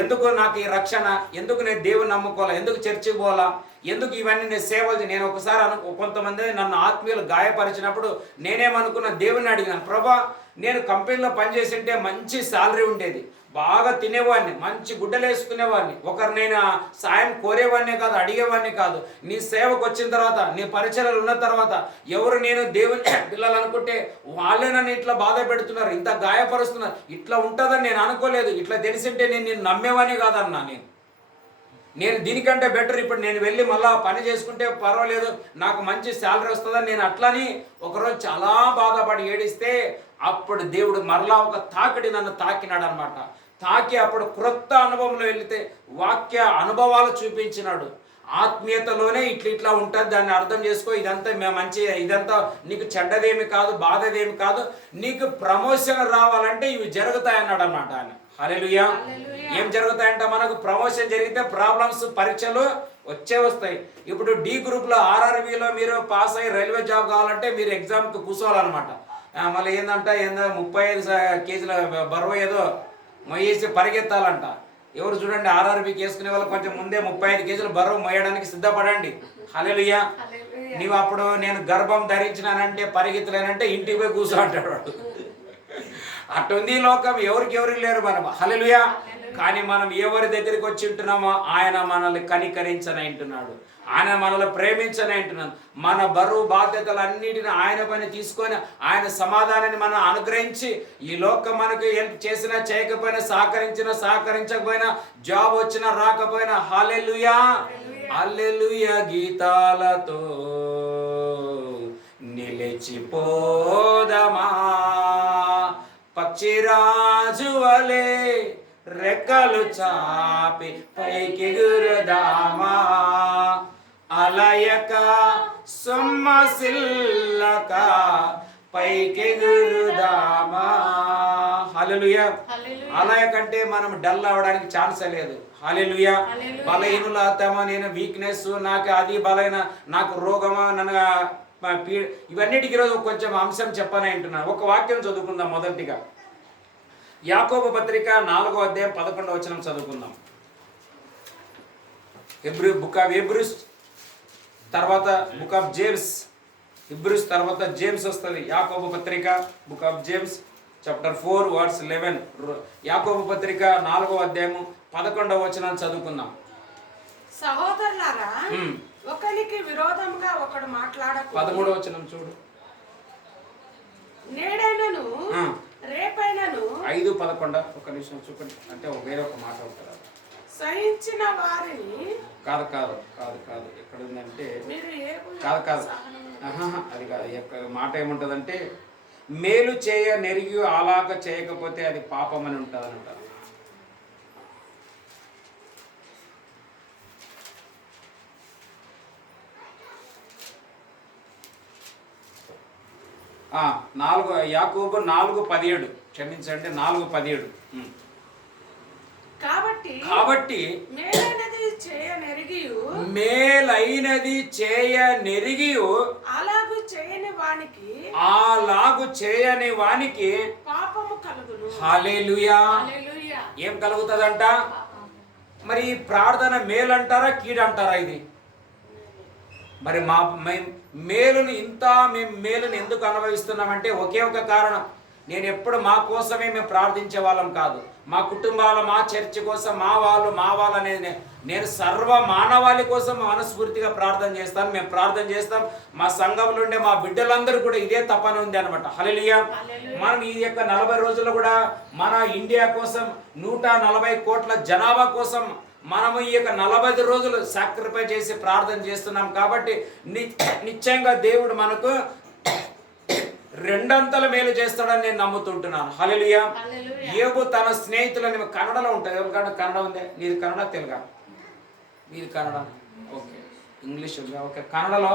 ఎందుకు నాకు ఈ రక్షణ, ఎందుకు నేను దేవుని నమ్ముకోవాలా, ఎందుకు చర్చికి పోవాలా, ఎందుకు ఇవన్నీ నేను సేవలు. నేను ఒకసారి కొంతమంది నన్ను ఆత్మీయులు గాయపరిచినప్పుడు నేనేమనుకున్నా, దేవుని అడిగినాను, ప్రభా నేను కంపెనీలో పనిచేసింటే మంచి శాలరీ ఉండేది, బాగా తినేవాడిని, మంచి గుడ్డలు వేసుకునేవాడిని, ఒకరు నేను సాయం కోరేవాడినే కాదు, అడిగేవాడిని కాదు. నీ సేవకు వచ్చిన తర్వాత, నీ పరిచయాలు ఉన్న తర్వాత ఎవరు నేను దేవుని పిల్లలు అనుకుంటే వాళ్ళే నన్ను ఇట్లా బాధ పెడుతున్నారు, ఇంత గాయపరుస్తున్నారు. ఇట్లా ఉంటుందని నేను అనుకోలేదు. ఇట్లా తెలిసింటే నేను నమ్మేవాడిని కాదన్నా. నేను దీనికంటే బెటర్ ఇప్పుడు నేను వెళ్ళి మళ్ళీ పని చేసుకుంటే పర్వాలేదు, నాకు మంచి శాలరీ వస్తుందని నేను అట్లని ఒకరోజు చాలా బాధపడి ఏడిస్తే అప్పుడు దేవుడు మరలా ఒక తాకిడి నన్ను తాకినాడు అనమాట. తాకి అప్పుడు క్రొత్త అనుభవంలో వెళితే వాక్య అనుభవాలు చూపించినాడు. ఆత్మీయతలోనే ఇట్లా ఉంటుంది, దాన్ని అర్థం చేసుకో, ఇదంతా మంచి, ఇదంతా నీకు చెడ్డదేమి కాదు, బాధదేమి కాదు, నీకు ప్రమోషన్ రావాలంటే ఇవి జరుగుతాయి అన్నాడు అన్నమాట ఆయన. హల్లెలూయా. ఏం జరుగుతాయంటే మనకు ప్రమోషన్ జరిగితే ప్రాబ్లమ్స్, పరీక్షలు వస్తాయి. ఇప్పుడు డి గ్రూప్లో ఆర్ఆర్బీలో మీరు పాస్ అయ్యి రైల్వే జాబ్ కావాలంటే మీరు ఎగ్జామ్కి కూర్చోవాలన్నమాట. మళ్ళీ ఏంటంటే 35 కేజీల బరువు ఏదో మొయ్యేసి పరిగెత్తాలంట. ఎవరు చూడండి ఆర్ఆర్బీకి వేసుకునే వాళ్ళు కొంచెం ముందే 35 కేజీల బరువు మోయడానికి సిద్ధపడండి. హల్లెలూయా. నీవు అప్పుడు నేను గర్భం ధరించినానంటే పరిగెత్తలేనంటే ఇంటికి పోయి కూర్చో అంటాడు వాడు. అటుంది లోకం, ఎవరికి లేరు మనం. హల్లెలూయా. కానీ మనం ఎవరి దగ్గరికి వచ్చి ఉంటున్నామో ఆయన మనల్ని కనికరించని అంటున్నాడు, ఆయన మనల్ని ప్రేమించని అంటున్నాడు. మన బరువు బాధ్యతలు అన్నిటిని ఆయన పని తీసుకొని ఆయన సమాధానాన్ని మనం అనుగ్రహించి, ఈ లోకం మనకు హెల్ప్ చేసినా చేయకపోయినా, సహకరించకపోయినా, జాబ్ వచ్చినా రాకపోయినా, హల్లెలూయా హల్లెలూయా గీతాలతో నిలిచిపోదమా, పక్షిరాజు వలే రెక్కలు చాపి పైకి గురుదామా, అలయక సొమ్మసిల్లక పైకి గురుదామా. హల్లెలూయా. అలయకంటే మనం డల్ అవ్వడానికి ఛాన్స్ లేదు. హల్లెలూయా. బలహీనులతమా, నేను వీక్నెస్, నాకు అది బలైన, నాకు రోగమా, నన్ను ఇవన్నిటికి ఈరోజు కొంచెం అంశం చెప్పని అంటున్నాను. ఒక వాక్యం చదువుకుందాం. మొదటిగా యాకోబు పత్రిక 4వ అధ్యాయం 11వ వచనం చదువుకుందాం. బుక్ ఆఫ్ హెబ్రూస్ తర్వాత బుక్ ఆఫ్ జేమ్స్, హెబ్రూస్ తర్వాత జేమ్స్ వస్తుంది. యాకోబు పత్రిక book of James chapter 4 verse 11. యాకోబు పత్రిక 4వ అధ్యాయము 11వ వచనాన్ని చదువుకుందాం. సహోదరులారా ప్రియులారా, ఒకరికి విరోధంగా ఒకడు మాట్లాడకు. 13వ వచనం చూడు. నేడైనను రేపైనను 5:11 ఒక నిమిషం చూపండి. అంటే వేరొక మాట ఉంటుంది. సహించిన వారిని కాదు ఎక్కడ ఉందంటే మీరు కాదు అది కాదు. మాట ఏముంటుందంటే మేలు చేయ నెరిగి అలాగ చేయకపోతే అది పాపం అని ఉంటుంది అని అంటారు. యాకోబు 4:17 క్షమించండి 4:17. కాబట్టి మేలైనది చేయ నెరిగియు అలాగు చేయని వానికి పాపము కలుగును. హల్లెలూయా. ఏం కలుగుతుందంట? మరి ప్రార్థన మేలు అంటారా కీడు అంటారా? ఇది మరి మేము మేలుని ఎందుకు అనుభవిస్తున్నామంటే ఒకే ఒక కారణం. నేను ఎప్పుడు మా కోసమే మేము ప్రార్థించే వాళ్ళం కాదు. మా కుటుంబాల, మా చర్చి కోసం, మా వాళ్ళు అనేది నేను సర్వ మానవాళి కోసం మనస్ఫూర్తిగా ప్రార్థన చేస్తాను. మేము ప్రార్థన చేస్తాం. మా సంఘంలో ఉండే మా బిడ్డలందరూ కూడా ఇదే తపన ఉంది అనమాట. హల్లెలూయా. మనం ఈ యొక్క 40 రోజులు కూడా మన ఇండియా కోసం 140 కోట్ల జనాభా కోసం మనము ఈ యొక్క 40 రోజులు సాక్రిఫైస్ చేసి ప్రార్థన చేస్తున్నాం. కాబట్టి నిశ్చయంగా దేవుడు మనకు 2 మేలు చేస్తాడని నేను నమ్ముతుంటున్నాను. హల్లెలూయా. యోబు తన స్నేహితులని కన్నడలో ఉంటుంది. ఎవరికన్నా కన్నడ ఉందే? నీది కన్నడ తెలుగా? మీది కన్నడ? ఓకే. ఇంగ్లీష్ ఉందా? ఓకే. కన్నడలో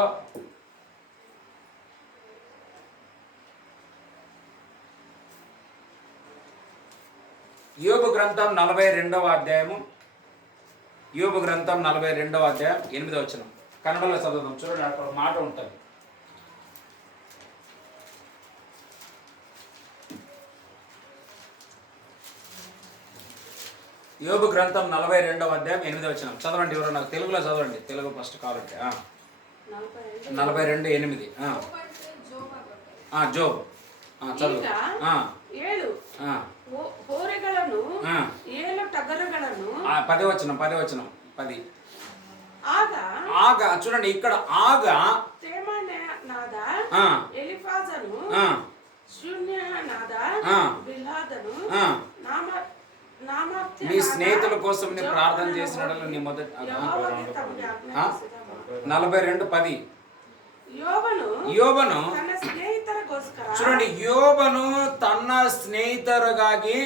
యోబు గ్రంథం 42వ అధ్యాయము. యోబు గ్రంథం 42వ అధ్యాయం 8వ వచనం కన్నడలో చదువుదాం. చూడండి, అక్కడ మాట ఉంటుంది. యోబు గ్రంథం 42వ అధ్యాయం 8వ వచనం చదవండి. ఎవరో నాకు తెలుగులో చదవండి. తెలుగు ఫస్ట్ కావాలంటే 42:8. జోబ్ చదువు. 10వ వచనం 10. ఆగా చూడండి, ఇక్కడ ఆగా నీ స్నేహితుల కోసం నీ ప్రార్థన చేసినట్లు నీ మొదటి 42:10. యోబను చూడండి, యోబను ತನ್ನ ಸ್ನೇಹಿತರಿಗಾಗಿ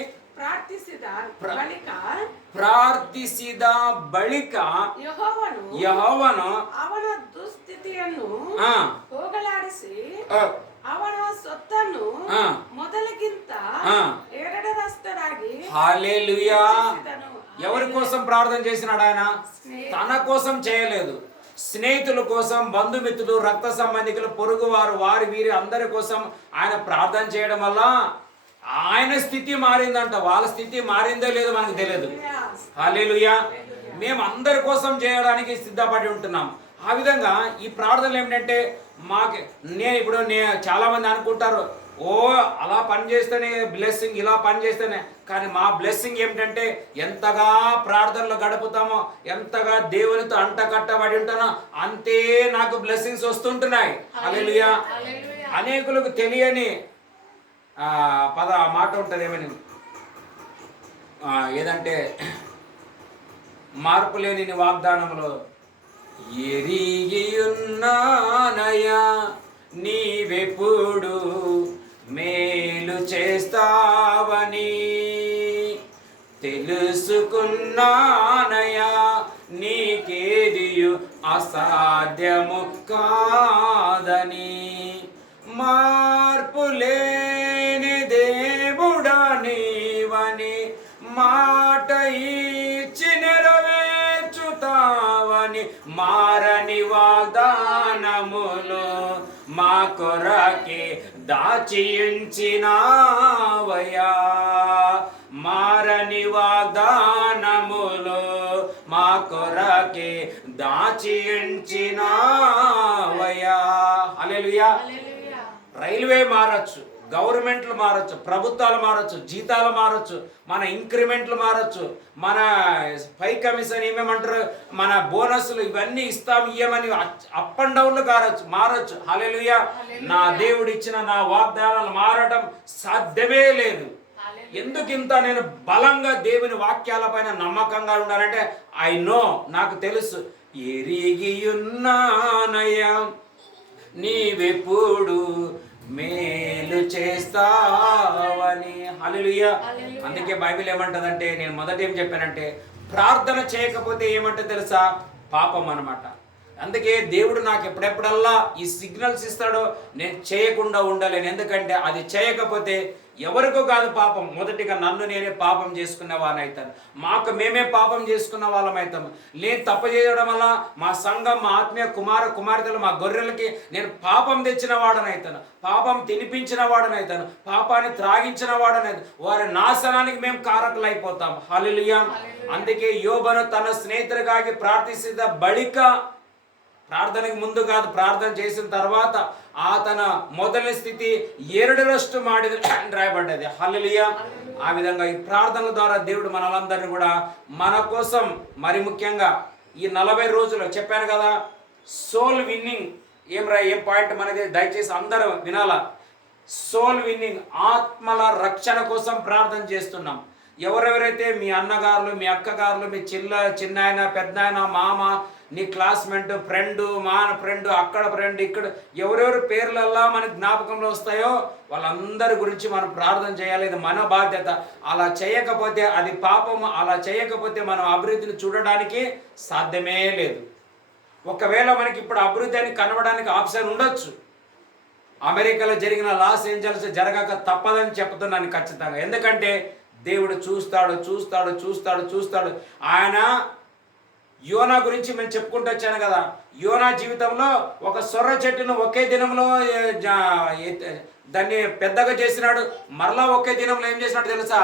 ಪ್ರಾರ್ಥಿಸಿದ ಬಳಿಕ ಯೆಹೋವನು ಅವನ ದುಸ್ಥಿತಿಯನ್ನು ಹೋಗಲಾಡಿಸಿ ಅವನ ಸೊತ್ತನ್ನು ಮೊದಲಿಗಿಂತ ಎರಡರಷ್ಟರಾಗಿ హల్లెలూయా. ఎవరి కోసం ప్రార్థన చేసినాడు ఆయన? తన కోసం చేయలేదు. స్నేహితుల కోసం, బంధుమిత్రులు, రక్త సంబంధికులు, పొరుగువారు, వీరి అందరి కోసం ఆయన ప్రార్థన చేయడం వల్ల ఆయన స్థితి మారిందంట. వాళ్ళ స్థితి మారిందో లేదో మనకు తెలియదు. హల్లెలూయా. మేము అందరి కోసం చేయడానికి సిద్ధపడి ఉంటున్నాం. ఆ విధంగా ఈ ప్రార్థనలు ఏమిటంటే ఇప్పుడు చాలా మంది అనుకుంటారు, అలా పని చేస్తేనే బ్లెస్సింగ్, ఇలా పని చేస్తేనే. కానీ మా బ్లెస్సింగ్ ఏమిటంటే ఎంతగా ప్రార్థనలు గడుపుతామో, ఎంతగా దేవునితో అంటకట్టబడి ఉంటానో అంతే నాకు బ్లెస్సింగ్స్ వస్తుంటున్నాయి. హల్లెలూయా. అనేకులకు తెలియని మాట ఉంటుంది. ఏమని? ఏదంటే మార్పు లేని వాగ్దానంలో ఎరిగియున్నానయ్యా నీవెప్పుడు మేలు చేస్తావని, తెలుసుకున్నానయ్యా నీకేదియు అసాధ్యము కాదని. మార్పు లేని దేవుడా నీవని, మాట ఇచ్చి నెరవేర్చుతావని, మారని వాగ్దానములు మా కొరకే దాచియుంచినావయ్యా. మారని వాగ్దానములు మా కొరకే దాచియుంచినావయ్యా. హల్లెలూయా. రైల్వే మారచ్చు, గవర్నమెంట్లు మారచ్చు, ప్రభుత్వాలు మారచ్చు, జీతాలు మారచ్చు, మన ఇంక్రిమెంట్లు మారచ్చు, మన పై కమిషన్ ఏమేమంటారు, మన బోనస్లు ఇవన్నీ ఇయ్యమని అప్ అండ్ డౌన్లు మారచ్చు. హల్లెలూయా. నా దేవుడు ఇచ్చిన నా వాగ్దానాలు మారడం సాధ్యమే లేదు. ఎందుకు ఇంత నేను బలంగా దేవుని వాక్యాలపైన నమ్మకంగా ఉండాలంటే ఐ నో, నాకు తెలుసు, ఎరిగియున్నానయ్యా నీవెప్పుడు మేలు చేస్తావని. హల్లెలూయా. అందుకే బైబిల్ ఏమంటదంటే, నేను మొదట ఏం చెప్పానంటే, ప్రార్థన చేయకపోతే ఏమంటే తెలుసా, పాపం అన్నమాట. అందుకే దేవుడు నాకు ఎప్పుడెప్పుడల్లా ఈ సిగ్నల్స్ ఇస్తాడో నేను చేయకుండా ఉండలేను. ఎందుకంటే అది చేయకపోతే ఎవరికో కాదు పాపం, మొదటిగా నన్ను నేనే పాపం చేసుకున్న వాళ్ళని అవుతాను, మాకు మేమే పాపం చేసుకున్న వాళ్ళం అవుతాము. నేను తప్పు చేయడం వల్ల మా సంఘం, మా ఆత్మీయ కుమార్తెలు, మా గొర్రెలకి నేను పాపం తెచ్చిన వాడని అవుతాను, పాపం తినిపించిన వాడని అవుతాను, పాపాన్ని త్రాగించిన వాడని అవుతాను. వారి నాశనానికి మేము కారకులు అయిపోతాం. హల్లెలూయా. అందుకే యోబను తన స్నేహితుడిగాకి ప్రార్థించిన బళిక, ప్రార్థనకు ముందు కాదు, ప్రార్థన చేసిన తర్వాత తన మొదటి స్థితి 2 మాడిది రాయబడ్డది. హల్లెలూయా. ఆ విధంగా ఈ ప్రార్థనల ద్వారా దేవుడు మనలందరినీ కూడా మన కోసం, మరి ముఖ్యంగా ఈ 40 రోజులు చెప్పాను కదా, సోల్ విన్నింగ్ ఏం పాయింట్ మనది, దయచేసి అందరూ వినాలా. సోల్ విన్నింగ్, ఆత్మల రక్షణ కోసం ప్రార్థన చేస్తున్నాం. ఎవరెవరైతే మీ అన్నగారులు, మీ అక్కగారులు, మీ చిన్నాయన, పెద్దాయన, మామ, నీ క్లాస్మేట్, మా ఫ్రెండ్, అక్కడ ఫ్రెండ్, ఇక్కడ ఎవరెవరి పేర్లల్లా మనకి జ్ఞాపకంలో వస్తాయో వాళ్ళందరి గురించి మనం ప్రార్థన చేయాలి. ఇది మన బాధ్యత. అలా చేయకపోతే అది పాపము. అలా చేయకపోతే మనం అభివృద్ధిని చూడడానికి సాధ్యమే లేదు. ఒకవేళ మనకి ఇప్పుడు అభివృద్ధి అని కనబడడానికి ఆప్షన్ ఉండొచ్చు. అమెరికాలో జరిగిన లాస్ ఏంజల్స్ జరగక తప్పదని చెప్తున్నాను ఖచ్చితంగా. ఎందుకంటే దేవుడు చూస్తాడు. ఆయన యోనా గురించి మేము చెప్పుకుంటూ వచ్చాను కదా, యోనా జీవితంలో ఒక సొర్ర చెట్టును ఒకే దినంలో దాన్ని పెద్దగా చేసినాడు. మరలా ఒకే దినంలో ఏం చేసినాడు తెలుసా,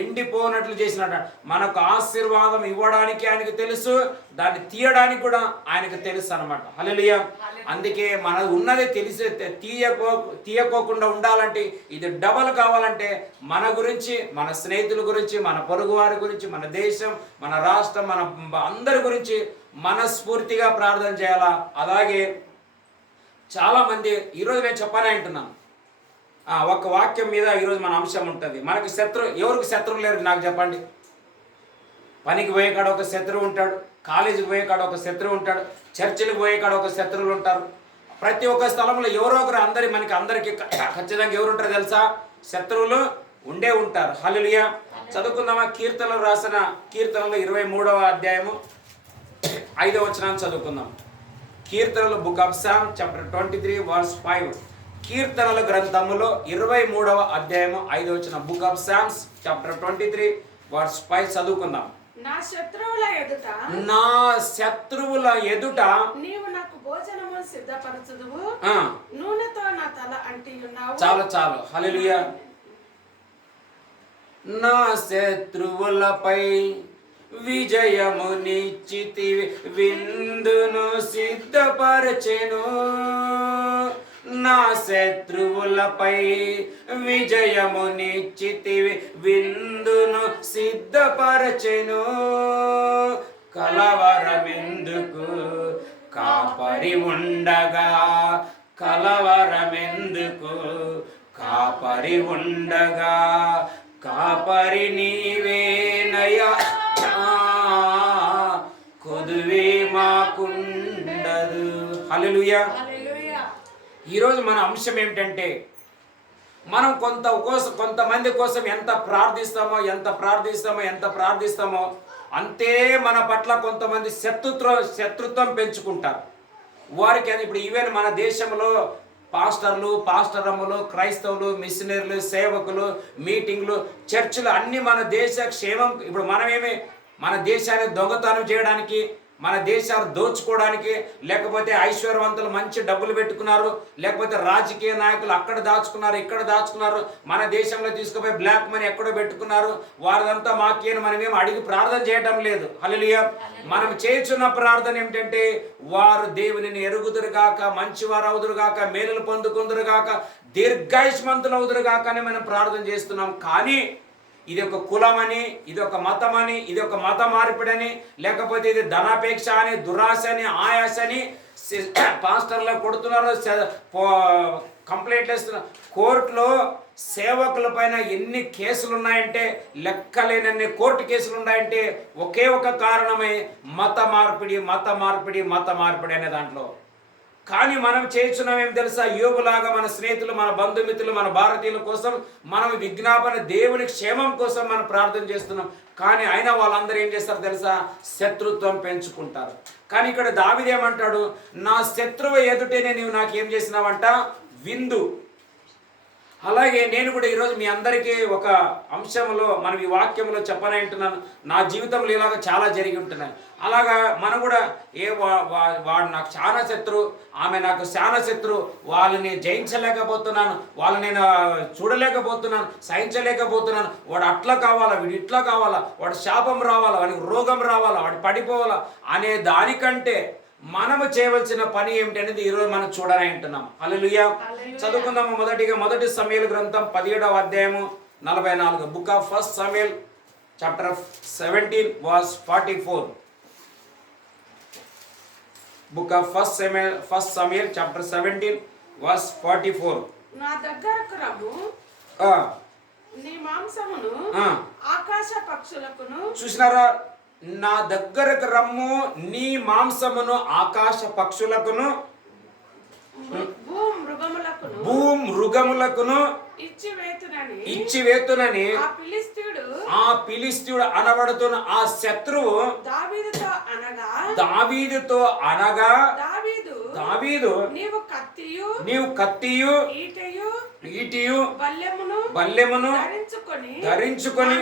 ఎండిపోనట్లు చేసినాడు. మనకు ఆశీర్వాదం ఇవ్వడానికి ఆయనకు తెలుసు, దాన్ని తీయడానికి కూడా ఆయనకు తెలుసు అన్నమాట. హల్లెలూయా. అందుకే మన ఉన్నది తెలిసి తీయకోకుండా ఉండాలంటే, ఇది డబల్ కావాలంటే మన గురించి, మన స్నేహితుల గురించి, మన పొరుగు వారి గురించి, మన దేశం, మన రాష్ట్రం, మన అందరి గురించి మనస్ఫూర్తిగా ప్రార్థన చేయాలా. అలాగే చాలామంది ఈరోజు నేను చెప్పాలని అంటున్నాను, ఒక వాక్యం మీద ఈరోజు మన అంశం ఉంటుంది. మనకి ఎవరికి శత్రువు లేరు నాకు చెప్పండి. పనికి పోయే కాడ ఒక శత్రువు ఉంటాడు, కాలేజీకి పోయే కాడ ఒక శత్రువు ఉంటాడు, చర్చిలకు పోయే కాడ ఒక శత్రువులు ఉంటారు. ప్రతి ఒక్క స్థలంలో ఎవరో ఒకరు అందరికీ ఖచ్చితంగా ఎవరు ఉంటారు తెలుసా, శత్రువులు ఉండే ఉంటారు. హల్లెలూయా. చదువుకుందామా? కీర్తనలు రాసిన కీర్తనలు 23వ అధ్యాయము 5వ వచనాన్ని చదువుకుందాం. కీర్తనలు book of Psalm chapter 23 verse 5. కీర్తనల గ్రంథములో 23వ అధ్యాయము 5వ వచనం, book of Psalms chapter 23 verse 5 చదువుకుందాం. నా శత్రువుల ఎదుట నీవు నాకు భోజనము సిద్ధపరచుదువు, నూనెతో నా తల అంటియున్నావు. చాలు. హల్లెలూయా. నా శత్రువులపై విజయము నిశ్చితివి, విందును సిద్ధపరచెను. నా శత్రువులపై విజయము నిశ్చితివి, విందును సిద్ధపరచెను. కలవరమెందుకు కాపరి ఉండగా, కలవరమెందుకు కాపరి ఉండగా, కాపరి నీవేనయ్యా, కొదువే మాకుండదు. హల్లెలూయా. ఈరోజు మన అంశం ఏమిటంటే, మనం కొంతమంది కోసం ఎంత ప్రార్థిస్తామో అంతే మన పట్ల కొంతమంది శత్రుత్వం పెంచుకుంటారు. వారికి ఇప్పుడు ఈవెన్ మన దేశంలో పాస్టర్లు, క్రైస్తవులు, మిషనరీలు, సేవకులు, మీటింగ్లు, చర్చిలు అన్నీ మన దేశ క్షేమం. ఇప్పుడు మనమేమి మన దేశాన్ని దొంగతనం చేయడానికి, మన దేశాలు దోచుకోవడానికి, లేకపోతే ఐశ్వర్యవంతులు మంచి డబ్బులు పెట్టుకున్నారు, లేకపోతే రాజకీయ నాయకులు అక్కడ దాచుకున్నారు, ఇక్కడ దాచుకున్నారు, మన దేశంలో తీసుకుపోయి బ్లాక్ మనీ ఎక్కడో పెట్టుకున్నారు, వారిదంతా మాకే మనమేం అడిగి ప్రార్థన చేయడం లేదు. హల్లెలూయా. మనం చేస్తున్న ప్రార్థన ఏమిటంటే వారు దేవునిని ఎరుగుదురుగాక, మంచివారు అవుదురుగాక, మేలులు పొందుకుందురుగాక, దీర్ఘాయుష్మంతులు అవుదురుగాక అని మనం ప్రార్థన చేస్తున్నాం. కానీ ఇది ఒక కులమని, ఇది ఒక మతమని, ఇది ఒక మత మార్పిడని, లేకపోతే ఇది ధనాపేక్ష అని, దురాశ అని, ఆయాస అని పాస్టర్లు కొడుతున్నారు, కంప్లైంట్లు వేస్తున్నారు. కోర్టులో సేవకుల పైన ఎన్ని కేసులు ఉన్నాయంటే, లెక్కలేనన్ని కోర్టు కేసులు ఉన్నాయంటే ఒకే ఒక కారణమే మత మార్పిడి, మత మార్పిడి, మత మార్పిడి అనే దాంట్లో. కానీ మనం చేస్తున్నాం ఏం తెలుసా? యోగులాగా మన స్నేహితులు, మన బంధుమిత్రులు, మన భారతీయుల కోసం మనం విజ్ఞాపన, దేవుని క్షేమం కోసం మనం ప్రార్థన చేస్తున్నాం. కానీ అయినా వాళ్ళందరూ ఏం చేస్తారు తెలుసా? శత్రుత్వం పెంచుకుంటారు. కానీ ఇక్కడ దావీదు ఏమంటాడు? నా శత్రువు ఎదుటనే నీవు నాకేం చేసినావంట? విందు. అలాగే నేను కూడా ఈరోజు మీ అందరికీ ఒక అంశంలో మనం ఈ వాక్యంలో చెప్పనంటున్నాను. నా జీవితంలో ఇలాగ చాలా జరిగి ఉంటున్నాయి. అలాగా మనం కూడా వాడు నాకు చాలా శత్రు, ఆమె నాకు చాలా శత్రు, వాళ్ళని జయించలేకపోతున్నాను, వాళ్ళని నేను చూడలేకపోతున్నాను, సహించలేకపోతున్నాను, వాడు అట్లా కావాలా, వీడు ఇట్లా కావాలా, వాడు శాపం రావాలా, వాడికి రోగం రావాలా, వాడు పడిపోవాలా అనే దానికంటే మనము చేయవలసిన పని ఏమిటి అనేది ఈరోజు మనం చూడాలని అంటున్నాం. హల్లెలూయా. చదువుకుందాము. మొదటి సమూయేలు గ్రంథం 17వ అధ్యాయము 44. Book of first Samuel chapter 17 verse 44. Book of first Samuel chapter 17 verse 44. నా దగ్గరకు రమ్ము, నీ మాంసమును ఆకాశ పక్షులకును. చూసినారా? నా దగ్గరకు రమ్ము, నీ మాంసమును ఆకాశ పక్షులకును భూమృగములకును ఇచ్చివేతునని ఆ ఫిలిష్తీయుడు అనబడుతున్న ఆ శత్రువు దావీదుతో అనగా దావీదు నీవు కత్తియు ఈటియు బల్లెమును ధరించుకొని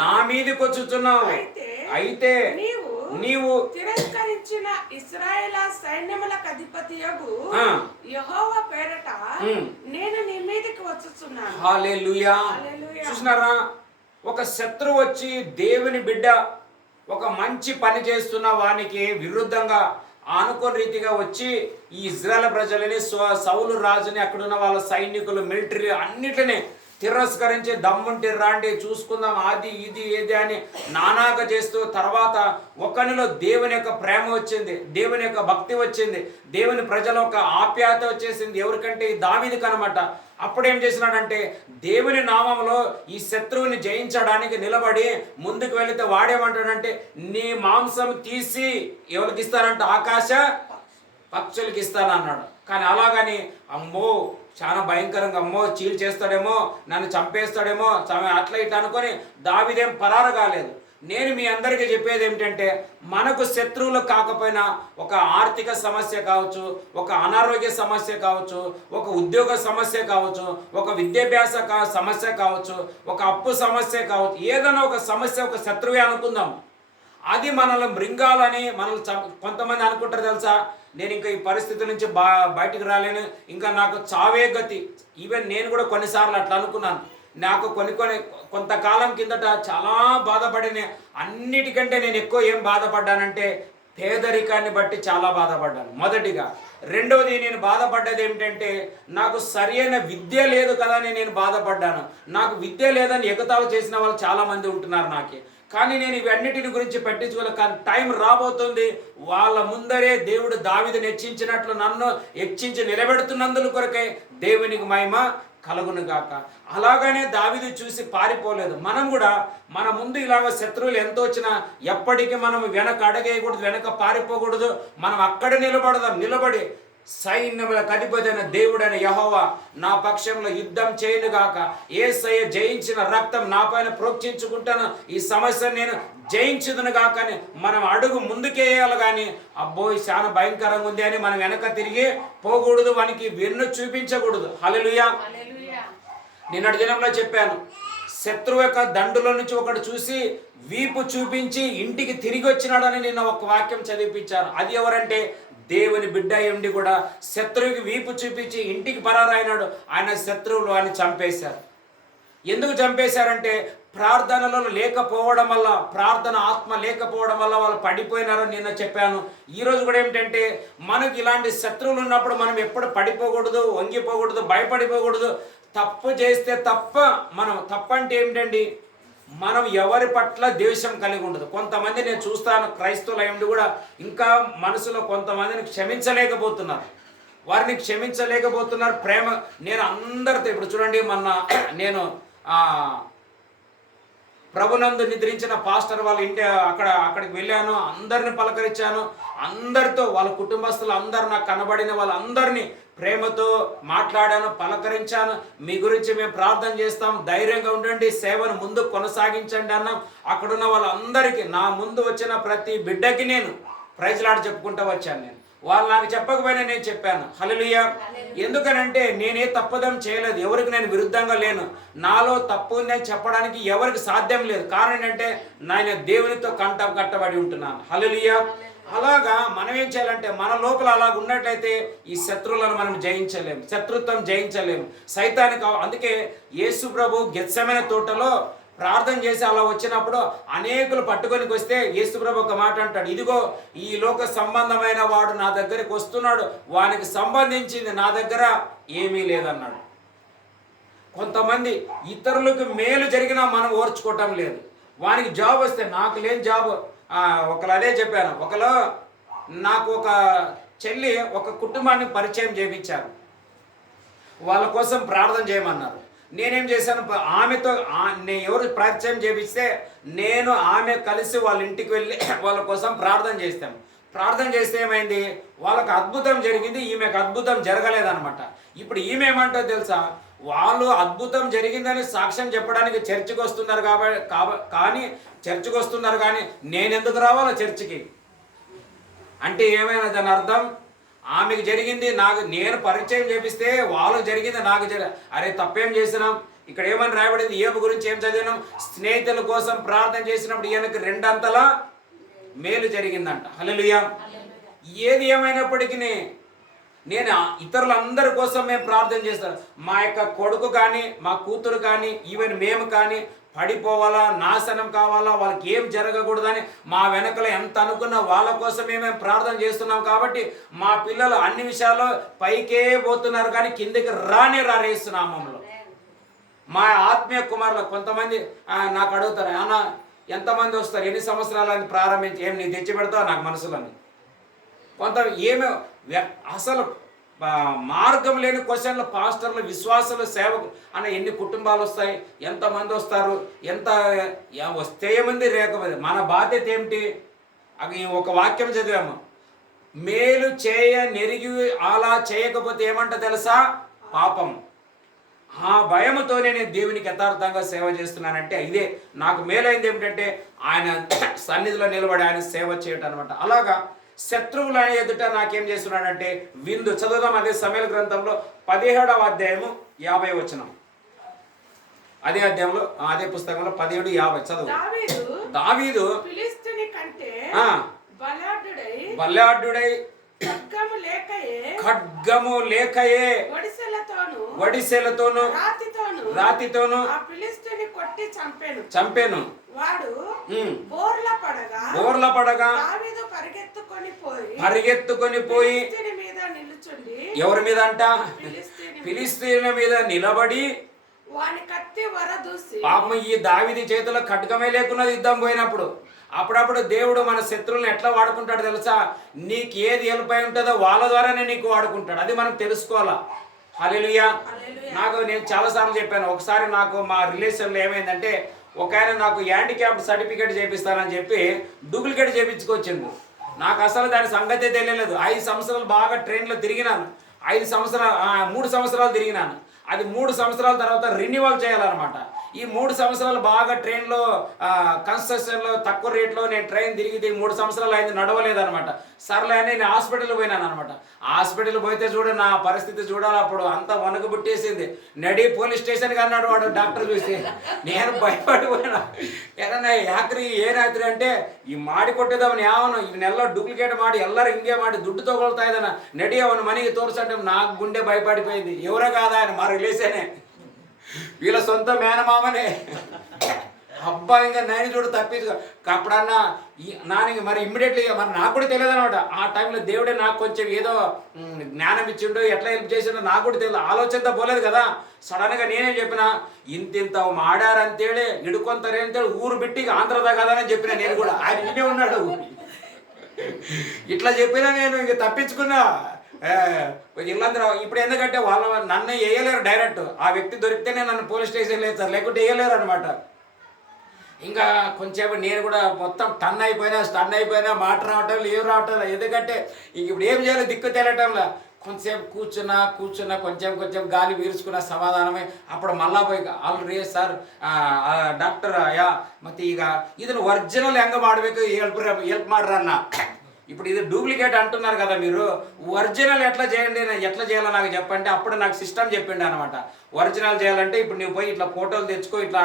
నా మీదికి వచ్చుచున్నావు. అయితే నీవు తిరస్కరించిన ఇశ్రాయేలు సైన్యములకు అధిపతియగు యెహోవా పేరట నేను నీ మీదికి వచ్చుచున్నాను. హల్లెలూయా. చూసినారా? ఒక శత్రువు వచ్చి దేవుని బిడ్డ ఒక మంచి పని చేస్తున్న వానికి విరుద్ధంగా అనుకోని రీతిగా వచ్చి ఈ ఇజ్రాయెల్ ప్రజలని, సౌలు రాజుని, అక్కడున్న వాళ్ళ సైనికులు, మిలిటరీ అన్నిటినీ తిరస్కరించి దమ్ముంటి రాండి చూసుకుందాం, అది ఇది ఏది అని నానాగా చేస్తూ తర్వాత ఒకనిలో దేవుని యొక్క ప్రేమ వచ్చింది, దేవుని యొక్క భక్తి వచ్చింది, దేవుని ప్రజల యొక్క ఆప్యాయత వచ్చేసింది. ఎవరికంటే దావీదుకు అన్నమాట. అప్పుడు ఏం చేసినాడంటే దేవుని నామంలో ఈ శత్రువుని జయించడానికి నిలబడి ముందుకు వెళితే వాడేమంటాడంటే నీ మాంసం తీసి ఎవరికి ఇస్తానంట? ఆకాశ పక్షులకి ఇస్తానన్నాడు. కానీ అలాగని అమ్మో చాలా భయంకరంగా, అమ్మో చీల్ చేస్తాడేమో, నన్ను చంపేస్తాడేమో, అట్లా ఇట్లా అనుకొని దావీదేం పరారు కాలేదు. నేను మీ అందరికీ చెప్పేది ఏమిటంటే మనకు శత్రువులు కాకపోయినా ఒక ఆర్థిక సమస్య కావచ్చు, ఒక అనారోగ్య సమస్య కావచ్చు, ఒక ఉద్యోగ సమస్య కావచ్చు, ఒక విద్యాభ్యాస సమస్య కావచ్చు, ఒక అప్పు సమస్య కావచ్చు, ఏదైనా ఒక సమస్య ఒక శత్రువే అనుకుందాం. అది మనల్ని మృంగాలని కొంతమంది అనుకుంటారు తెలుసా, నేను ఇంకా ఈ పరిస్థితి నుంచి బయటికి రాలేను, ఇంకా నాకు చావే గతి. ఈవెన్ నేను కూడా కొన్నిసార్లు అట్లా అనుకున్నాను. నాకు కొంతకాలం కిందట చాలా బాధపడిన, అన్నిటికంటే నేను ఎక్కువ ఏం బాధపడ్డానంటే పేదరికాన్ని బట్టి చాలా బాధపడ్డాను మొదటిగా. రెండవది నేను బాధపడ్డది ఏమిటంటే నాకు సరైన విద్య లేదు కదా అని నేను బాధపడ్డాను. నాకు విద్య లేదని ఎగతాళి చేసిన వాళ్ళు చాలామంది ఉంటున్నారు నాకే. కానీ నేను ఇవన్నిటిని గురించి పట్టించుకోలేదు. కానీ టైం రాబోతుంది, వాళ్ళ ముందరే దేవుడు దావీదుని హెచ్చించినట్లు నన్ను హెచ్చించి నిలబెడుతున్నందుకు కొరకే దేవునికి మహిమ కలుగును గాక. అలాగనే దావీదు చూసి పారిపోలేదు. మనం కూడా మన ముందు ఇలాగ శత్రువులు ఎంత వచ్చినా ఎప్పటికీ మనం వెనక అడగేయకూడదు, వెనక పారిపోకూడదు. మనం అక్కడ నిలబడి సైన్యములకు అధిపతైన దేవుడైన యెహోవా నా పక్షంలో యుద్ధం చేయనుగాక, యేసయ్య జయించిన రక్తం నా పైన ప్రోక్షించుకుంటాను, ఈ సమస్యను నేను జయించుదును గాక అని మనం అడుగు ముందుకేయాలి. కానీ అబ్బో చాలా భయంకరంగా ఉంది అని మనం వెనక తిరిగి పోకూడదు, వానికి వెన్ను చూపించకూడదు. హల్లెలూయా. నిన్నటి దినంలో చెప్పాను, శత్రువు యొక్క దండులో నుంచి ఒకడు చూసి వీపు చూపించి ఇంటికి తిరిగి వచ్చినాడని నిన్న ఒక వాక్యం చదివిపించాను. అది ఎవరంటే దేవుని బిడ్డ ఉండి కూడా శత్రువుకి వీపు చూపించి ఇంటికి పరారైనాడు. ఆయన శత్రువులు అని చంపేశారు. ఎందుకు చంపేశారంటే ప్రార్థనలో లేకపోవడం వల్ల, ప్రార్థన ఆత్మ లేకపోవడం వల్ల వాళ్ళు పడిపోయినారని నిన్న చెప్పాను. ఈరోజు కూడా ఏమిటంటే మనకి ఇలాంటి శత్రువులు ఉన్నప్పుడు మనం ఎప్పుడు పడిపోకూడదు, వంగిపోకూడదు, భయపడిపోకూడదు. తప్పు చేస్తే మనం తప్పంటే ఏమిటండి, మనం ఎవరి పట్ల ద్వేషం కలిగి ఉండదు. కొంతమంది నేను చూస్తాను క్రైస్తవులు అయ్యండి కూడా ఇంకా మనసులో కొంతమందిని క్షమించలేకపోతున్నారు, వారిని క్షమించలేకపోతున్నారు. ప్రేమ నేను అందరితో ఇప్పుడు చూడండి, నేను ప్రభునందు నిద్రించిన పాస్టర్ వాళ్ళ ఇంటి అక్కడికి వెళ్ళాను, అందరిని పలకరించాను, అందరితో వాళ్ళ కుటుంబస్తులు అందరు నాకు కనబడిన వాళ్ళందరినీ ప్రేమతో మాట్లాడాను, పలకరించాను. మీ గురించి మేము ప్రార్థన చేస్తాం, ధైర్యంగా ఉండండి, సేవను ముందు కొనసాగించండి అన్నాం. అక్కడున్న వాళ్ళందరికీ, నా ముందు వచ్చిన ప్రతి బిడ్డకి నేను ప్రైజ్లాడి చెప్పుకుంటూ వచ్చాను. నేను వాళ్ళు నాకు చెప్పకపోయినా నేను చెప్పాను. హల్లెలూయా. ఎందుకనంటే నేనే తప్పదం చేయలేదు, ఎవరికి నేను విరుద్ధంగా లేను. నాలో తప్పు ఉందని చెప్పడానికి ఎవరికి సాధ్యం లేదు. కారణం ఏంటంటే నేను దేవునితో కట్టబడి ఉంటున్నాను. హల్లెలూయా. అలాగా మనం ఏం చేయాలంటే మన లోపల అలాగ ఉన్నట్లయితే ఈ శత్రువులను మనం జయించలేము, శత్రుత్వం జయించలేము, సైతానికి. అందుకే యేసు ప్రభు గెత్సెమనే తోటలో ప్రార్థన చేసి అలా వచ్చినప్పుడు అనేకులు పట్టుకొని వస్తే యేసుప్రభు ఒక మాట అంటాడు, ఇదిగో ఈ లోక సంబంధమైన వాడు నా దగ్గరికి వస్తున్నాడు, వానికి సంబంధించింది నా దగ్గర ఏమీ లేదన్నాడు. కొంతమంది ఇతరులకు మేలు జరిగినా మనం ఓర్చుకోవటం లేదు. వానికి జాబ్ వస్తే నాకు లేని జాబ్, ఒకరు అదే చెప్పాను. ఒకరు నాకు ఒక చెల్లి ఒక కుటుంబాన్ని పరిచయం చేయించారు, వాళ్ళ కోసం ప్రార్థన చేయమన్నారు. నేనేం చేశాను, ఆమెతో ఎవరు పరిచయం చేపిస్తే నేను ఆమె కలిసి వాళ్ళ ఇంటికి వెళ్ళి వాళ్ళ కోసం ప్రార్థన చేస్తాను. ప్రార్థన చేస్తే ఏమైంది, వాళ్ళకి అద్భుతం జరిగింది, ఈమెకు అద్భుతం జరగలేదన్నమాట. ఇప్పుడు ఈమె ఏమంటో తెలుసా, వాళ్ళు అద్భుతం జరిగిందని సాక్ష్యం చెప్పడానికి చర్చికి వస్తున్నారు కానీ చర్చికి వస్తున్నారు కానీ నేను ఎందుకు రావాలో చర్చికి అంటే ఏమైనా దాని అర్థం, ఆమెకు జరిగింది నేను పరిచయం చేపిస్తే వాళ్ళకు జరిగింది నాకు అరే తప్పేం చేసినాం. ఇక్కడ ఏమని రాయబడింది, ఏబు గురించి ఏం చదివినాం, స్నేహితుల కోసం ప్రార్థన చేసినప్పుడు ఈయనకు 2 అంతలా మేలు జరిగిందంట. హల్లెలూయా. ఏది ఏమైనప్పటికీ నేను ఇతరులందరి కోసం మేము ప్రార్థన చేస్తాను. మా యొక్క కొడుకు కానీ మా కూతురు కానీ ఈవెన్ మేము కానీ పడిపోవాలా, నాశనం కావాలా, వాళ్ళకి ఏం జరగకూడదని మా వెనకలో ఎంత అనుకున్నా వాళ్ళ కోసమే మేము ప్రార్థన చేస్తున్నాం. కాబట్టి మా పిల్లలు అన్ని విషయాల్లో పైకే పోతున్నారు కానీ కిందకి రారేస్తున్నామంలో. మా ఆత్మీయ కుమారులు కొంతమంది నాకు అడుగుతారు, అన్న ఎంతమంది వస్తారు, ఎన్ని సంవత్సరాలని ప్రారంభించి ఏం నీ తెచ్చి పెడతావు నాకు మనసులని. కొంత ఏమో అసలు మార్గం లేని క్వశ్చన్లు, పాస్టర్లు, విశ్వాసులు, సేవకు అన్న ఎన్ని కుటుంబాలు వస్తాయి, ఎంతమంది వస్తారు, ఎంత వస్తే ఏమంది రేకపోతే మన బాధ్యత ఏమిటి. అది ఒక వాక్యం చదివాము, మేలు నెరిగి అలా చేయకపోతే ఏమంట తెలుసా, పాపం. ఆ భయముతోనే నేను దేవునికి యథార్థంగా సేవ చేస్తున్నానంటే ఇదే నాకు మేలైంది. ఏమిటంటే ఆయన సన్నిధిలో నిలబడి ఆయన సేవ చేయటం అనమాట. అలాగా శత్రువుల ఎదుట నాకేం చేస్తున్నాడంటే విందు. చదువుదాం అదే సమయల గ్రంథంలో 17వ అధ్యాయము 50 వచనం. అదే అధ్యాయంలో అదే పుస్తకంలో 17:50 చదువు. దావీదు ఫిలిష్తీయుని కంటే బలాఢ్యుడై ఖడ్గము లేకయే వడిసెలతోను రాతితోను చంపెను. వాడు బోర్ల పడగా పరిగెత్తుకొని పోయి ఎవరి మీద అంట, ఫిలిష్తీయుల మీద నిలబడి పాపం ఈ దావీదు చేతిలో ఖడ్గమే లేకున్నది యుద్ధం పోయినప్పుడు. అప్పుడప్పుడు దేవుడు మన శత్రువులను ఎట్లా వాడుకుంటాడు తెలుసా, నీకు ఏది హెల్ప్ అయి ఉంటుందో వాళ్ళ ద్వారానే నీకు వాడుకుంటాడు. అది మనం తెలుసుకోవాలా. హల్లెలూయా. నేను చాలాసార్లు చెప్పాను. ఒకసారి నాకు మా రిలేషన్లో ఏమైందంటే ఒక ఆయన నాకు హ్యాండిక్యాప్ సర్టిఫికేట్ చేపిస్తానని చెప్పి డూప్లికేట్ చేయించుకొచ్చిండు. నాకు అసలు దాని సంగతే తెలియలేదు. 5 సంవత్సరాలు బాగా ట్రైన్లో తిరిగినాను. 3 సంవత్సరాలు తిరిగినాను. అది 3 సంవత్సరాల తర్వాత రెన్యువల్ చేయాలన్నమాట. ఈ 3 సంవత్సరాలు బాగా ట్రైన్లో కన్స్ట్రక్షన్లో తక్కువ రేట్లో నేను ట్రైన్ తిరిగి 3 సంవత్సరాలు అయింది, నడవలేదనమాట. సర్లే అని నేను హాస్పిటల్ పోయినాను అనమాట. హాస్పిటల్ పోతే చూడ నా పరిస్థితి చూడాలి, అప్పుడు అంతా వణుకు పుట్టేసింది. నడి పోలీస్ స్టేషన్కి అన్నాడు వాడు డాక్టర్ చూసి. నేను భయపడిపోయినా. ఏదన్నా యాక్రి ఏనాత్రి అంటే ಈ ಮಾಡಿಕೊಟ್ಟಿದ್ದವನು ಯಾವನು ಈ ನೆಲ್ಲ డూప్లికేట్ ಮಾಡಿ ಎಲ್ಲರೂ ಹಿಂಗೆ ಮಾಡಿ ದುಡ್ಡು ತಗೊಳ್ತಾ ಇದ್ದಾನ, ನಡಿ ಅವನ ಮನೆಗೆ ತೋರಿಸಂటే నాకు గుండె భయపడిపోయింది. ఎవరో కాదా ఆయన, మా రిలేషనే, వీళ్ళ సొంత మేనమామనే. అబ్బా ఇంకా నేను చూడు తప్పించు. అప్పుడన్నా నాని మరి ఇమ్మీడియట్లీ మరి నాకు కూడా తెలియదు అనమాట. ఆ టైంలో దేవుడే నాకు కొంచెం ఏదో జ్ఞానం ఇచ్చిండు, ఎట్లా హెల్ప్ చేసిండో నాకు కూడా తెలియదు, ఆలోచనతో పోలేదు కదా. సడన్గా నేనేం చెప్పిన, ఇంత మాడారంతేಳಿ ಹಿಡ್ಕೊಂತಾರೆ ಅಂತೇಳಿ ఊరు బిట్టి ఆంధ్రదా కదా అని చెప్పిన. నేను కూడా ఆయన ఇంటే ఉన్నాడు. ఇట్లా చెప్పినా నేను ఇంక తప్పించుకున్నా. వీళ్ళందరూ ఇప్పుడు ఎందుకంటే నన్ను వేయలేరు డైరెక్ట్. ఆ వ్యక్తి దొరికితేనే నన్ను పోలీస్ స్టేషన్ లేదు సార్, లేకుంటే వేయలేరు అనమాట. ఇంకా కొంచెం నేను కూడా మొత్తం స్టన్ అయిపోయినా మాట రావటం ఏం రావటం. ఎందుకంటే ఇంక ఇప్పుడు ఏం చేయాలి దిక్కు తేలటంలా. కొంచెంసేపు కూర్చున్నా కొంచెం గాలి పీల్చుకున్న సమాధానమే. అప్పుడు మళ్ళా పోయి ఆల్రెడీ సార్ ಡಾಕ್ಟರ್ ಅಯ್ಯ ಮತ್ತೆ ಈಗ ಇದನ್ನು ಒರಿಜಿನಲ್ ಹೆಂಗೆ ಮಾಡಬೇಕು ಹೆಲ್ಪ್ ಮಾಡ್ರನ್ನ. ఇప్పుడు ఇది డూప్లికేట్ అంటున్నారు కదా మీరు, ఒరిజినల్ ఎట్లా చేయండి, ఎట్లా చేయాలో నాకు చెప్పంటే అప్పుడు నాకు సిస్టమ్ చెప్పిండు అనమాట. ఒరిజినల్ చేయాలంటే ఇప్పుడు నువ్వు పోయి ఇట్లా ఫోటోలు తెచ్చుకో, ఇట్లా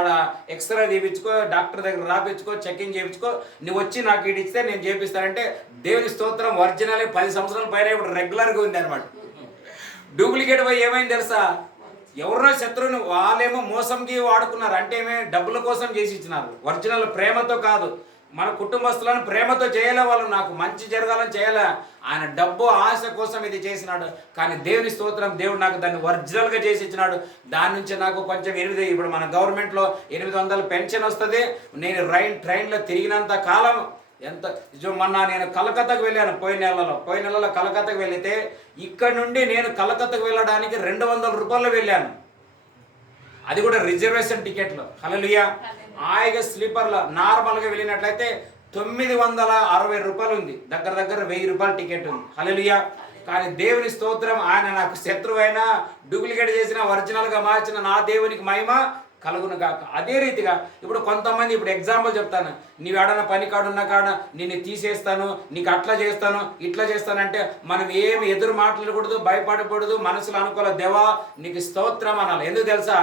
ఎక్స్రే తీపించుకో, డాక్టర్ దగ్గర రాపించుకో, చెకింగ్ చేయించుకో, నువ్వు వచ్చి నాకు ఇది ఇస్తే నేను చేపిస్తానంటే. దేవుని స్తోత్రం, ఒరిజినల్ 10 సంవత్సరాల పైన ఇప్పుడు రెగ్యులర్గా ఉంది అనమాట. డూప్లికేట్ పోయి ఏమైంది తెలుసా, ఎవరినో శత్రువుని వాళ్ళేమో మోసంకి వాడుకున్నారు. అంటే డబ్బుల కోసం చేసి ఇచ్చినారు. ఒరిజినల్ ప్రేమతో కాదు, మన కుటుంబస్తులను ప్రేమతో చేయలే. వాళ్ళు నాకు మంచి జరగాలని చేయలే, ఆయన డబ్బు ఆశ కోసం ఇది చేసినాడు. కానీ దేవుని స్తోత్రం, దేవుడు నాకు దాన్ని ఒరిజినల్గా చేసి ఇచ్చినాడు. దాని నుంచి నాకు కొంచెం ఇప్పుడు మన గవర్నమెంట్లో 800 పెన్షన్ వస్తుంది. నేను ట్రైన్లో తిరిగినంత కాలం ఎంత మొన్న నేను కలకత్తాకు వెళ్ళాను పోయిన నెలలో కలకత్తాకు వెళితే ఇక్కడ నుండి నేను కలకత్తాకు వెళ్ళడానికి 200 రూపాయలు వెళ్ళాను. అది కూడా రిజర్వేషన్ టికెట్లో. హల్లెలూయా. హాయిగా స్లీపర్లో నార్మల్గా వెళ్ళినట్లయితే 960 రూపాయలు ఉంది, దగ్గర 1000 రూపాయల టికెట్ ఉంది. హల్లెలూయా. కానీ దేవుని స్తోత్రం, ఆయన నాకు శత్రువైనా డూప్లికేట్ చేసిన ఒరిజినల్గా మార్చిన నా దేవునికి మహిమ కలుగును గాక. అదే రీతిగా ఇప్పుడు కొంతమంది, ఇప్పుడు ఎగ్జాంపుల్ చెప్తాను, నీవు ఏడన్నా పని కాడున్న కాడ నిన్ను తీసేస్తాను, నీకు అట్లా చేస్తాను ఇట్లా చేస్తానంటే మనం ఏమి ఎదురు మాట్లాడకూడదు, భయపడకూడదు. మనసులో అనుకోవాలి, దేవా నీకు స్తోత్రం అనాలి. ఎందుకు తెలుసా,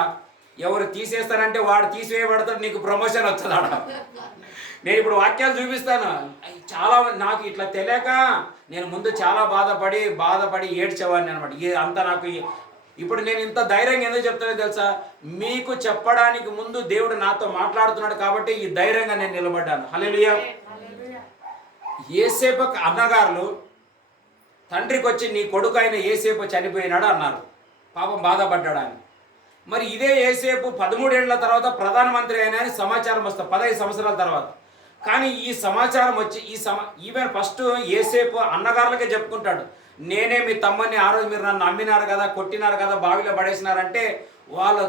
ఎవరు తీసేస్తానంటే వాడు తీసివేయబడతాడు, నీకు ప్రమోషన్ వస్తుందాడ. నేను ఇప్పుడు వాక్యాలు చూపిస్తాను. చాలా నాకు ఇట్లా తెలియక నేను ముందు చాలా బాధపడి ఏడ్చేవాడిని అనమాట. అంతా నాకు ఇప్పుడు నేను ఇంత ధైర్యంగా ఎందుకు చెప్తానో తెలుసా, మీకు చెప్పడానికి ముందు దేవుడు నాతో మాట్లాడుతున్నాడు కాబట్టి ఈ ధైర్యంగా నేను నిలబడ్డాను. హల్లెలూయా. యేసేపు అన్నగారులు తండ్రికి వచ్చి నీ కొడుకు అయిన యేసేపు చనిపోయినాడు అన్నారు. పాపం బాధపడ్డాడు అని. మరి ఇదే యేసేపు 13 ఏళ్ల తర్వాత ప్రధానమంత్రి అయినా అని సమాచారం వస్తుంది 15 సంవత్సరాల తర్వాత. కానీ ఈ సమాచారం వచ్చి ఈవెన్ ఫస్ట్ యేసేపు అన్నగారులకే చెప్పుకుంటాడు, నేనే మీ తమ్ముని, ఆ రోజు మీరు నన్ను నమ్మినారు కదా, కొట్టినారు కదా, బావిలో పడేసినారంటే వాళ్ళు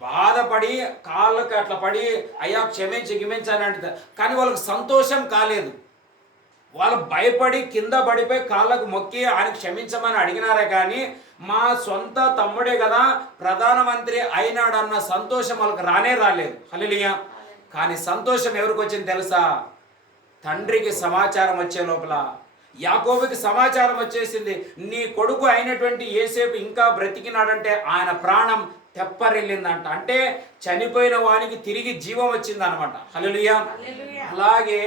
బాధపడి కాళ్ళకి అట్లా పడి అయ్యా క్షమించని అంటే, కానీ వాళ్ళకి సంతోషం కాలేదు. వాళ్ళు భయపడి కింద పడిపోయి కాళ్ళకు మొక్కి ఆయన క్షమించమని అడిగినారే కానీ మా సొంత తమ్ముడే కదా ప్రధానమంత్రి అయినాడన్న సంతోషం వాళ్ళకి రాలేదు. హల్లెలూయా. కానీ సంతోషం ఎవరికి వచ్చింది తెలుసా, తండ్రికి సమాచారం వచ్చే లోపల యాకోబుకి సమాచారం వచ్చేసింది, నీ కొడుకు అయినటువంటి యేసేపు ఇంకా బ్రతికినాడంటే ఆయన ప్రాణం తెప్పరిల్లిందంట. అంటే చనిపోయిన వానికి తిరిగి జీవం వచ్చింది అనమాట. హల్లెలూయా. అలాగే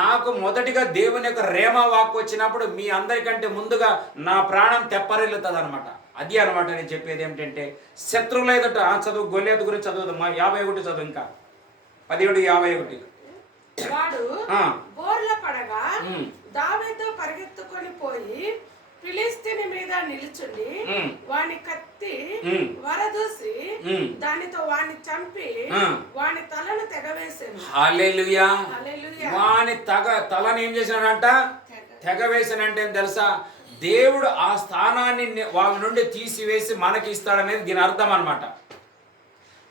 నాకు మొదటిగా దేవుని యొక్క రేమా వాక్కు వచ్చినప్పుడు మీ అందరికంటే ముందుగా నా ప్రాణం తెప్పరిల్లుతుంది అనమాట. అది అనమాట నేను చెప్పేది ఏమిటంటే, శత్రువులు ఎదుట చదువు గొల్లియాతు గురించి చదువుదాం. 51 చదువు, ఇంకా 17:51. వాడు బోర్ల పడగా దావీదు పరిగెత్తుకొని పోయి ఫిలిస్తీని మీద నిలుచుండి వాని కత్తి వరదూసి దానితో వాని చంపి వాని తలను తెగవేసాను. హల్లెలూయా. వాని తలను ఏం చేశాడంట, తెగవేసానంటే ఏం తెలుసా, దేవుడు ఆ స్థానాన్ని వాళ్ళ నుండి తీసివేసి మనకి ఇస్తాడనేది దీని అర్థం అనమాట.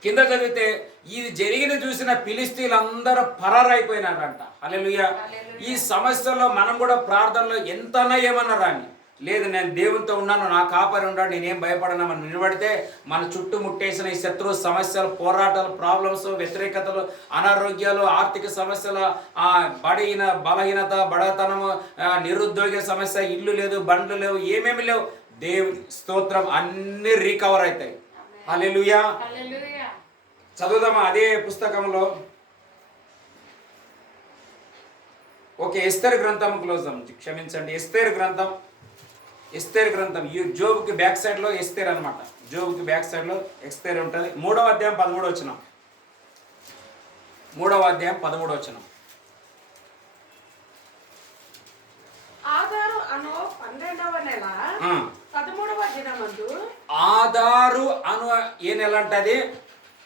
కింద చదివితే ఇది జరిగిన చూసిన ఫిలిస్తీన్లందరూ పరారైపోయినారంట. హల్లెలూయా. ఈ సమస్యలో మనం కూడా ప్రార్థనలో ఎంతనా ఏమన్నా రాని, లేదు నేను దేవునితో ఉన్నాను, నా కాపరి ఉన్నాడు, నేనేం భయపడను మనం నిలబడితే మన చుట్టూ ముట్టేసిన ఈ శత్రు సమస్యలు, పోరాటాలు, ప్రాబ్లమ్స్, వ్యతిరేకతలు, అనారోగ్యాలు, ఆర్థిక సమస్యలు, బలహీనత, బడతనము, నిరుద్యోగ సమస్య, ఇల్లు లేదు, బండ్లు లేవు, ఏమేమి లేవు, దేవుని స్తోత్రం, అన్ని రీకవర్ అవుతాయి. హల్లెలూయా. చదువుదామా అదే పుస్తకంలో. ఓకే, ఎస్తేరు గ్రంథం క్లోజ్, క్షమించండి, ఎస్తేరు గ్రంథం ఈ జోబుకి బ్యాక్ సైడ్లో ఎస్తేరు అనమాట. జోబుకి బ్యాక్ సైడ్లో ఎస్తేరు ఉంటుంది. 3వ అధ్యాయం 13వ వచనం. 3వ అధ్యాయం 13వ వచనం. ఆదారు అను 12వ నెల 13వ దినమందు. ఆదారు అను ఏ నెల అంటది?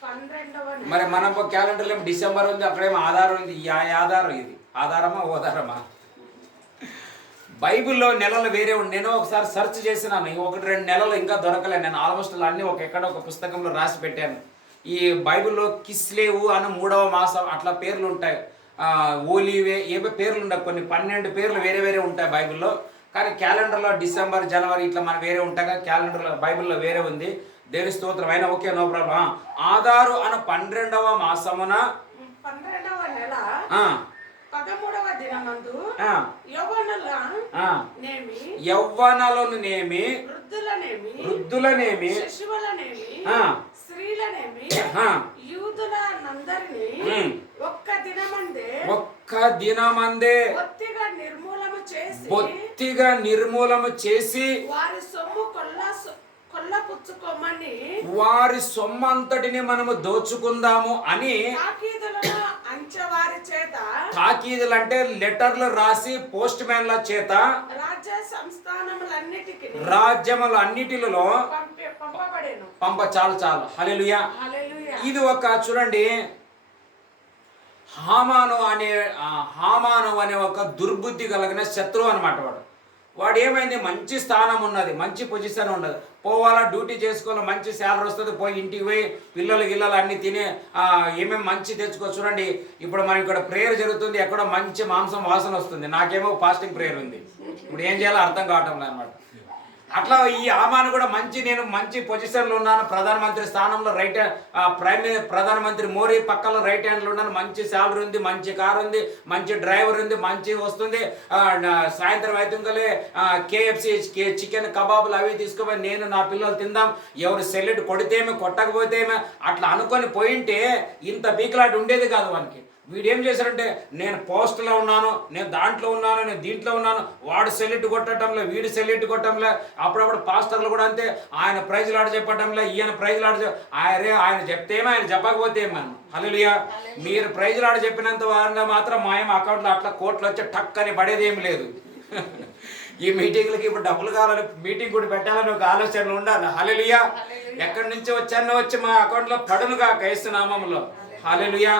12వ నెల. మరి మనం క్యాలెండర్లో ఏమో డిసెంబర్ ఉంది, అక్కడేమో ఆధారం ఉంది. ఆధారం ఇది ఆధారమా ఓదారమా? బైబిల్లో నెలలు వేరే ఉంది. నేను ఒకసారి సెర్చ్ చేసినాను, 1-2 నెలలు ఇంకా దొరకలేదు. నేను ఆల్మోస్ట్ అన్నీ ఎక్కడ ఒక పుస్తకంలో రాసి పెట్టాను. ఈ బైబిల్లో కిస్లేవు అని 3వ మాసం అట్లా పేర్లు ఉంటాయి. ఓలీవే ఏవో పేర్లు ఉండవు, కొన్ని 12 పేర్లు వేరే వేరే ఉంటాయి బైబిల్లో. కానీ క్యాలెండర్లో డిసెంబర్, జనవరి ఇట్లా మన వేరే ఉంటాయి కదా, క్యాలెండర్లో బైబిల్లో వేరే ఉంది. దేవుని స్తోత్రం. అయినా ఓకే, నో ప్రాబ్లం. ఆదారు అను 12వ మాసమున 12వ నెల 13వ దినమందు యవ్వనులను నేమి, వృద్ధులనేమి, శిశువులనేమి, స్త్రీలనేమి, యూదులనందరినీ ఒక్క దినమందే బొత్తిగా నిర్మూలము చేసి వారి సొమ్మంతటిని మనము దోచుకుందాము అని తాకీదులు అంటే లెటర్లు రాసి పోస్ట్ మ్యాన్ల చేత రాజ్యములు అన్నిటిలో చాలు. హల్లెలూయా. ఇది ఒక చూడండి, హామాను అనే ఒక దుర్బుద్ధి కలిగిన శత్రువు అనమాట. వాడు ఏమైంది, మంచి స్థానం ఉన్నది, మంచి పొజిషన్ ఉన్నది, పోవాలా, డ్యూటీ చేసుకోవాలి, మంచి శాలరీ వస్తుంది, పోయి ఇంటికి పోయి పిల్లలు అన్నీ తిని ఏమేమి మంచి తెచ్చుకో. చూడండి, ఇప్పుడు మనం ఇక్కడ ప్రేయర్ జరుగుతుంది, ఎక్కడో మంచి మాంసం వాసన వస్తుంది, నాకేమో ఫాస్టింగ్ ప్రేయర్ ఉంది, ఇప్పుడు ఏం చేయాలో అర్థం కావటం లేదు అనమాట. అట్లా ఈ ఆమాను కూడా నేను మంచి పొజిషన్లో ఉన్నాను, ప్రధానమంత్రి స్థానంలో ప్రధానమంత్రి మోడీ పక్కన రైట్ హ్యాండ్లో ఉన్నాను, మంచి శాలరీ ఉంది, మంచి కారు ఉంది, మంచి డ్రైవర్ ఉంది, మంచి వస్తుంది, సాయంత్రం అవుతుందలే KFC చికెన్ కబాబులు అవి తీసుకుపోయి నేను నా పిల్లలు తిందాం, ఎవరు సెల్యూట్ కొడితేమే కొట్టకపోతేమే అట్లా అనుకొని పోయింటే ఇంత బీకలాట ఉండేది కాదు వానికి. వీడేం చేశారంటే, నేను పోస్ట్లో ఉన్నాను, నేను దాంట్లో ఉన్నాను, నేను దీంట్లో ఉన్నాను, వాడు సెల్యూట్ కొట్టడంలే, వీడు సెల్యూట్ కొట్టడంలే. అప్పుడప్పుడు పాస్టర్లు కూడా అంతే, ఆయన ప్రైజ్లు ఆడ చెప్పడంలే, ఈయన ప్రైజ్లు ఆడ ఆయన చెప్తేమో, ఆయన చెప్పకపోతే ఏమన్నా. హల్లెలూయా. మీరు ప్రైజ్లు ఆడ చెప్పినంత వారిలో మాత్రం మా అకౌంట్లో అట్లా కోట్లు వచ్చి టక్ అని పడేది ఏం లేదు. ఈ మీటింగ్లకి ఇప్పుడు డబ్బులు కావాలని, మీటింగ్ కూడా పెట్టాలని ఒక ఆలోచన ఉండాలి. హల్లెలూయా. ఎక్కడి నుంచి వచ్చి మా అకౌంట్లో పడునుగా యేసు నామములో. హల్లెలూయా.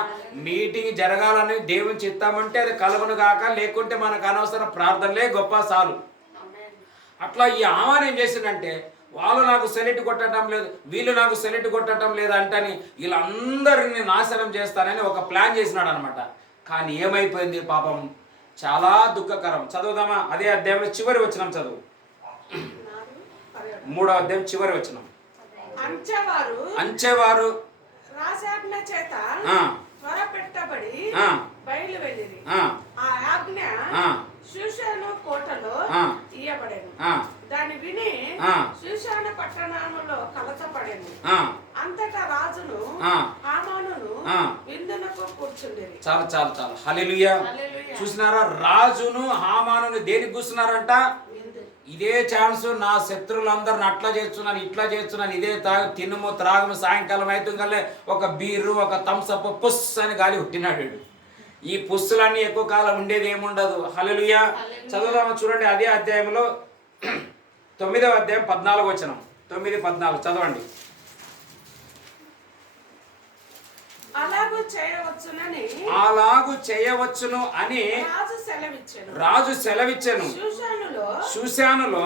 మీటింగ్ జరగాలని దేవుని చిత్తామంటే అది కలుగును గాక, లేకుంటే మనకు అనవసరం ప్రార్థనలే గొప్ప చాలు. అట్లా ఈ ఆమాను ఏం చేసిందంటే, వాళ్ళు నాకు సెలెక్ట్ కొట్టడం లేదు, వీళ్ళు నాకు సెలెక్ట్ కొట్టడం లేదు అంటని వీళ్ళందరినీ నాశనం చేస్తానని ఒక ప్లాన్ చేసినాడు అనమాట. కానీ ఏమైపోయింది పాపం, చాలా దుఃఖకరం. చదువుదామా అదే అధ్యాయంలో చివరి వచనం చదువు. 3వ అధ్యాయం చివరి వచనం. అంచెవారు రాజాజ్ఞ చేత త్వరపెట్టబడి బయలువెళ్ళిరి. ఆ ఆజ్ఞ షూషాను కోటలో ఇయ్యబడెను. దాన్ని విని షూషాను పట్టణములో కలతపడెను. అంతటా రాజును హామానును విందునకు కూర్చుండిరి. చాలా హల్లెలూయా. చూసినారా, రాజును హామానును దేనికి కూర్చున్నారంట? ఇదే ఛాన్స్, నా శత్రువులందరిని అట్లా చేస్తున్నాను, ఇట్లా చేస్తున్నాను, ఇదే తినుము త్రాగము, సాయంకాలం అవుతుందలే ఒక బీరు, ఒక థమ్సప్, పుస్ అని గాలి ಹುಟ್ಟಿనాడు. ఈ పుస్సులన్నీ ఎక్కువ కాలం ఉండేది ఏముండదు. హల్లెలూయా. చదువుదాము చూడండి అదే అధ్యాయంలో 9వ అధ్యాయం 14వ వచనం. 9:14 చదవండి. అలాగు చేయవచ్చును అని రాజు సెలవిచ్చెను. షూషానులో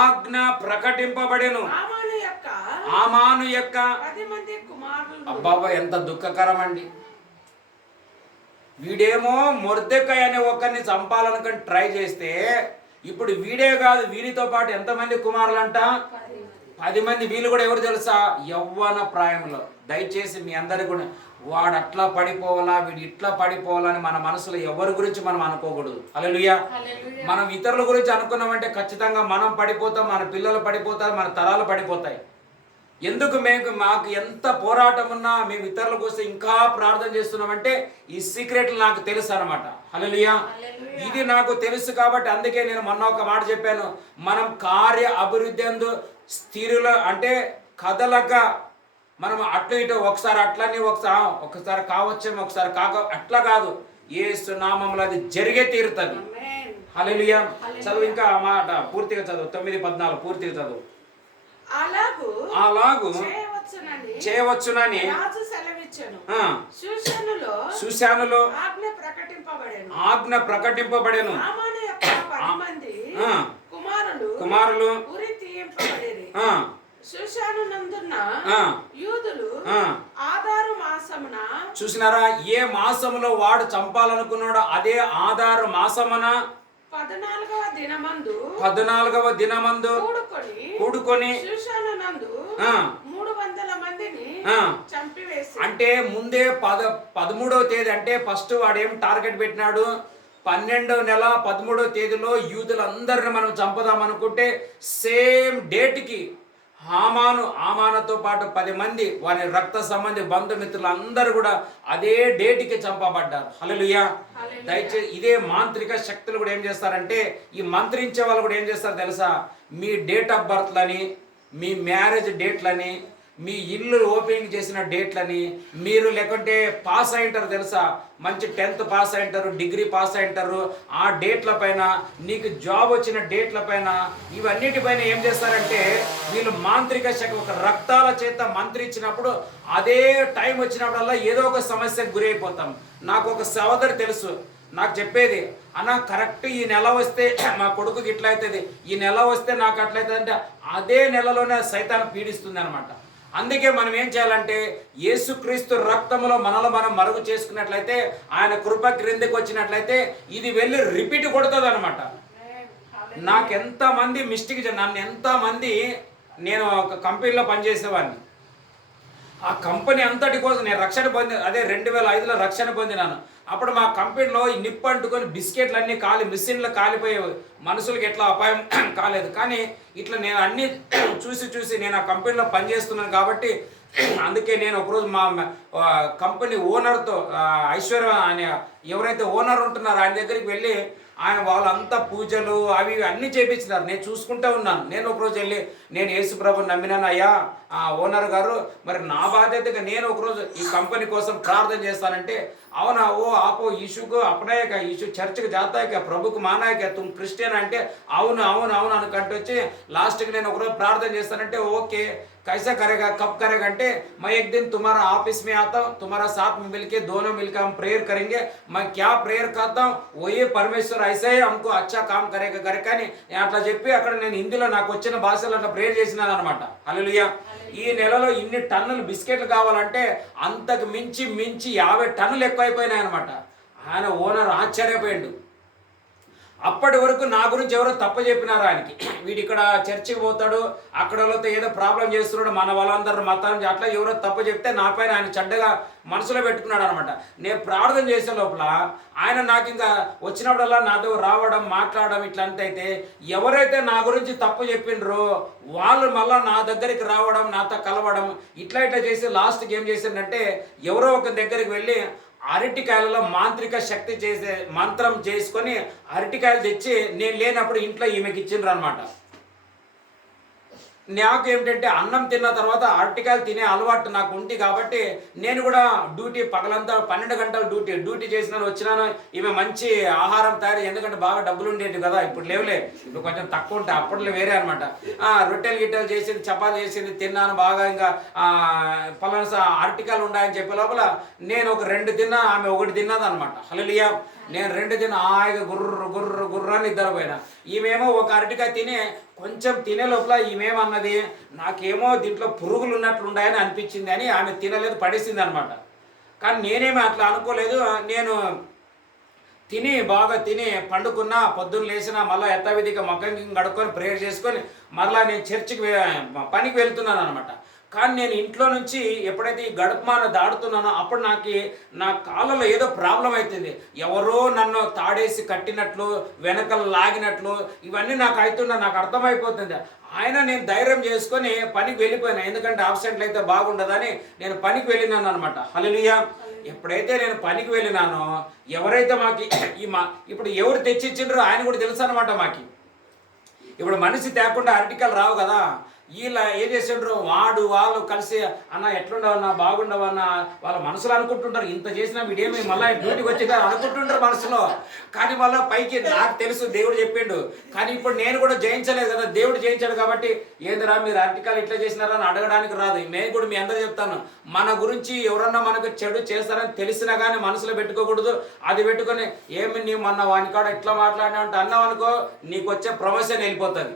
ఆజ్ఞ ప్రకటింపబడెను. హామాను యొక్క అబ్బాబా ఎంత దుఃఖకరం అండి. వీడేమో మొర్దెకాయ్ అనే ఒకరిని చంపాలనుకొని ట్రై చేస్తే ఇప్పుడు వీడే కాదు, వీరితో పాటు ఎంతమంది కుమారులంట? 10 మంది. వీళ్ళు కూడా ఎవరు తెలుసా? యవ్వన ప్రాయంలో. దయచేసి మీ అందరికి కూడా వాడు అట్లా పడిపోవాలా, వీడు ఇట్లా పడిపోవాలా అని మన మనసులో ఎవరి గురించి మనం అనుకోకూడదు. హల్లెలూయా. మనం ఇతరుల గురించి అనుకున్నామంటే ఖచ్చితంగా మనం పడిపోతాం, మన పిల్లలు పడిపోతారు, మన తరాలు పడిపోతాయి. ఎందుకు మాకు ఎంత పోరాటం ఉన్నా మేము ఇతరుల కోసం ఇంకా ప్రార్థన చేస్తున్నామంటే ఈ సీక్రెట్లు నాకు తెలుసు అనమాట. హల్లెలూయా. ఇది నాకు తెలుసు కాబట్టి అందుకే నేను మొన్న ఒక మాట చెప్పాను, మనం కార్య అభివృద్ధి అందు స్థిరుల అంటే కదలక మనం అటు ఇటు ఒకసారి అట్లని ఒకసారి కావచ్చేమో ఒకసారి అట్లా కాదు, యేసు నామములో అది జరిగే తీరుతుంది. హల్లెలూయా. చదువు ఇంకా ఆ మాట పూర్తిగా చదువు, 9:14 పూర్తిగా చదువు. అలాగు చేయవచ్చునని సుశానులో ఆజ్ఞ ప్రకటింపబడెను. కుమారులు చూసినారా? ఏ మాసములో వాడు చంపాలనుకున్నాడో అదే ఆధారు మాసమున 14వ దినమందు కూడుకొని అంటే ముందే 13వ తేదీ అంటే ఫస్ట్ వాడేం టార్గెట్ పెట్టినాడు, 12వ నెల 13వ తేదీలో యూదులందరిని మనం చంపుదాం అనుకుంటే సేమ్ డేట్కి హామానుతో పాటు 10 మంది వారి రక్త సంబంధి బంధుమిత్రులు అందరూ కూడా అదే డేట్కి చంపబడ్డారు. హల్లెలూయా. దయచేసి ఇదే మాంత్రిక శక్తులు కూడా ఏం చేస్తారంటే, ఈ మంత్రించే వాళ్ళు కూడా ఏం చేస్తారు తెలుసా? మీ డేట్ ఆఫ్ బర్త్లని, మీ మ్యారేజ్ డేట్లని, మీ ఇల్లు ఓపెనింగ్ చేసిన డేట్లని, మీరు లేకుంటే పాస్ అయింటారు తెలుసా, మంచి 10th పాస్ అయింటారు, డిగ్రీ పాస్ అయింటారు, ఆ డేట్ల పైన, నీకు జాబ్ వచ్చిన డేట్ల పైన, ఇవన్నిటిపైన ఏం చేస్తారంటే వీళ్ళు మాంత్రిక శక్తి ఒక రక్తాల చేత మంత్రించినప్పుడు అదే టైం వచ్చినప్పుడల్లా ఏదో ఒక సమస్యకు గురైపోతాం. నాకు ఒక సోదరు తెలుసు, నాకు చెప్పేది, అన్న కరెక్ట్ ఈ నెల వస్తే మా కొడుకుకి ఇట్లా అవుతుంది, ఈ నెల వస్తే నాకు అట్లయితుంది అంటే అదే నెలలోనే సైతాన్ని పీడిస్తుంది అనమాట. అందుకే మనం ఏం చేయాలంటే యేసుక్రీస్తు రక్తములో మనలో మనం మరుగు చేసుకున్నట్లయితే, ఆయన కృప క్రిందకి వచ్చినట్లయితే ఇది వెళ్ళి రిపీట్ కొడుతుంది అనమాట. నాకెంతమంది మిస్టేక్, నన్ను ఎంతమంది, నేను ఒక కంపెనీలో పనిచేసేవాడిని, ఆ కంపెనీ అంతటి కోసం నేను రక్షణ అదే 2005లో రక్షణ పొందినాను. అప్పుడు మా కంపెనీలో ఈ నిప్పు అంటుకొని బిస్కెట్లు అన్నీ మిషన్లు కాలిపోయేవి, మనుషులకి ఎట్లా అపాయం కాలేదు. కానీ ఇట్లా నేను అన్నీ చూసి నేను ఆ కంపెనీలో పనిచేస్తున్నాను కాబట్టి అందుకే నేను ఒకరోజు మా కంపెనీ ఓనర్తో, ఐశ్వర్య అనే ఎవరైతే ఓనర్ ఉంటున్నారో ఆయన దగ్గరికి వెళ్ళి ఆయన వాళ్ళంతా పూజలు అవి అన్నీ చేయించినారు, నేను చూసుకుంటూ ఉన్నాను. నేను ఒకరోజు వెళ్ళి, నేను యేసుప్రభుని నమ్మినాను అయ్యా ఓనర్ గారు, మరి నా బాధ్యతగా నేను ఒకరోజు ఈ కంపెనీ కోసం ప్రార్థన చేస్తానంటే, అవునా, ఓ ఆపో ఈశుకు అపనాయక, ఈశు చర్చకు జాతాయక, ప్రభుకు మానాయక, తుమ్ క్రిస్టియన్ అంటే అవును అనుకుంటూ వచ్చి లాస్ట్కి నేను ఒకరోజు ప్రార్థన చేస్తానంటే, ఓకే कैसा करेगा कब करेगा అంటే मैं एक दिन तुम्हारा ऑफिस में आता हूँ, तुम्हारा साथ में मिलके दोनों मिलकर हम प्रेयर करेंगे, मैं क्या प्रेयर करता हूँ वही परमेश्वर ऐसे ही हमको अच्छा काम करेगा करे. కానీ అట్లా చెప్పి అక్కడ నేను హిందీలో నాకు వచ్చిన భాషలో అట్లా ప్రేయర్ చేసినాను అనమాట. హల్లెలూయా. ఈ నెలలో ఇన్ని టన్నులు బిస్కెట్లు కావాలంటే అంతకు మించి 50 టన్నులు ఎక్కువైపోయినాయి అనమాట. ఆయన ఓనర్ ఆశ్చర్యపోయాడు. అప్పటి వరకు నా గురించి ఎవరో తప్ప చెప్పినారు ఆయనకి, వీడు ఇక్కడ చర్చికి పోతాడు, అక్కడ వాళ్ళతో ఏదో ప్రాబ్లం చేస్తున్నాడు, మన వాళ్ళందరూ మతాన్ని అట్లా ఎవరో తప్ప చెప్తే నా పైన ఆయన చెడ్డగా మనసులో పెట్టుకున్నాడు అనమాట. నేను ప్రార్థన చేసే లోపల ఆయన నాకు ఇంకా వచ్చినప్పుడల్లా నాతో రావడం మాట్లాడడం ఇట్లంతైతే ఎవరైతే నా గురించి తప్పు చెప్పిండ్రో వాళ్ళు మళ్ళీ నా దగ్గరికి రావడం, నాతో కలవడం ఇట్లా చేసి లాస్ట్కి ఏం చేసిందంటే ఎవరో ఒక దగ్గరికి వెళ్ళి అరటికాయలలో మాంత్రిక శక్తి చేసే మంత్రం చేసుకొని అరటికాయలు తెచ్చి నేను లేనప్పుడు ఇంట్లో ఈమెకి ఇచ్చిండ్రు అనమాట. నాకు ఏమిటంటే అన్నం తిన్న తర్వాత అరటికాయలు తినే అలవాటు నాకు ఉంది కాబట్టి నేను కూడా డ్యూటీ పగలంతా 12 గంటలు డ్యూటీ చేసినాను, వచ్చినాను. ఈమె మంచి ఆహారం తయారు, ఎందుకంటే బాగా డబ్బులు ఉండేది కదా, ఇప్పుడు లేవులే, ఇప్పుడు కొంచెం తక్కువ ఉంటాయి, అప్పట్లో వేరే అనమాట. రొట్టెలు గిట్టెలు చేసింది, చపాతీ చేసింది, తిన్నాను బాగా. ఇంకా పలానా అరటికాయలు ఉన్నాయని చెప్పే లోపల నేను ఒక 2 తిన్నా, ఆమె 1 తిన్నది అనమాట. హల్లెలూయా. నేను 2 తిన్నా, హాయిగా గుర్రాన్ని నిద్రపోయినా. ఈమెమో ఒక అరటికాయ తినే కొంచెం తినే లోపల ఈమెమన్నది, నాకేమో దీంట్లో పురుగులు ఉన్నట్లున్నాయని అనిపించింది అని ఆమె తినలేదు, పడేసింది అనమాట. కానీ నేనేమి అట్లా అనుకోలేదు. నేను బాగా తిని పండుకున్నా, పొద్దున్న లేచినా మళ్ళీ యథావిధిగా మగ్గం కడుక్కొని ప్రేయర్ చేసుకొని మరలా నేను చర్చికి పనికి వెళ్తున్నాను అనమాట. కానీ నేను ఇంట్లో నుంచి ఎప్పుడైతే ఈ గడపమాన దాడుతున్నానో అప్పుడు నా కాళ్ళలో ఏదో ప్రాబ్లం అవుతుంది. ఎవరో నన్ను తాడేసి కట్టినట్లు, వెనకలు లాగినట్లు ఇవన్నీ నాకు అవుతున్నా, నాకు అర్థమైపోతుంది. నేను ధైర్యం చేసుకొని పనికి వెళ్ళిపోయినా, ఎందుకంటే ఆబ్సెంట్లు అయితే బాగుండదని నేను పనికి వెళ్ళినాను అనమాట. హల్లెలూయా. ఎప్పుడైతే నేను పనికి వెళ్ళినానో ఎవరైతే ఇప్పుడు ఎవరు తెచ్చిచ్చిండ్రో ఆయన కూడా తెలుసు అనమాట. ఇప్పుడు మనిషి తేకుండా అరటికలు రావు కదా. వీళ్ళ ఏం చేసిండ్రు, వాళ్ళు కలిసి అన్న ఎట్లుండవన్నా, బాగుండవన్నా వాళ్ళ మనసులో అనుకుంటుంటారు. ఇంత చేసినా వీడేమి మళ్ళీ డ్యూటీకి వచ్చేదా అనుకుంటుంటారు మనసులో. కానీ మళ్ళీ పైకి నాకు తెలుసు దేవుడు చెప్పిండు. కానీ ఇప్పుడు నేను కూడా జయించలేదు కదా, దేవుడు జయించాడు. కాబట్టి ఏందిరా మీరు అరటికాలు ఇట్లా చేసినారా అని అడగడానికి రాదు. నేను కూడా మీ అందరూ చెప్తాను, మన గురించి ఎవరన్నా మనకు చెడు చేస్తారని తెలిసినా కానీ మనసులో పెట్టుకోకూడదు. అది పెట్టుకొని ఏమి నీ మొన్న వానికాడ ఎట్లా మాట్లాడినా అన్నావు అనుకో, నీకు వచ్చే ప్రమోషన్ వెళ్ళిపోతుంది.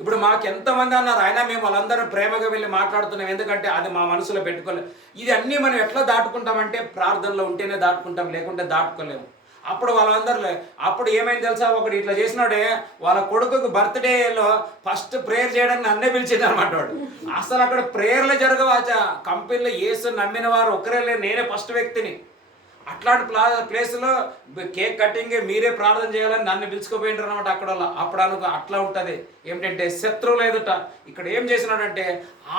ఇప్పుడు మాకు ఎంతమంది అన్నారు, అయినా మేము వాళ్ళందరం ప్రేమగా వెళ్ళి మాట్లాడుతున్నాం. ఎందుకంటే అది మా మనసులో పెట్టుకోలేదు. ఇది అన్నీ మనం ఎట్లా దాటుకుంటామంటే ప్రార్థనలో ఉంటేనే దాటుకుంటాం, లేకుంటే దాటుకోలేము. అప్పుడు ఏమైంది తెలుసా, ఒకటి ఇట్లా చేసినాడే వాళ్ళ కొడుకుకు బర్త్డేలో ఫస్ట్ ప్రేయర్ చేయడానికి నన్నే పిలిచింది అనమాట. వాడు అసలు అక్కడ ప్రేయర్లే జరగవాచా. కంపెనీలో యేసు నమ్మిన వారు ఒకరే లేరు, నేనే ఫస్ట్ వ్యక్తిని. అట్లాంటి ప్లేస్లో కేక్ కటింగ్ మీరే ప్రార్థన చేయాలని నన్ను పిలుచుకుపోయింటారు అనమాట అక్కడ. అప్పుడు అట్లా ఉంటుంది. ఏమిటంటే శత్రువులు ఎదుట ఇక్కడ ఏం చేసినాడంటే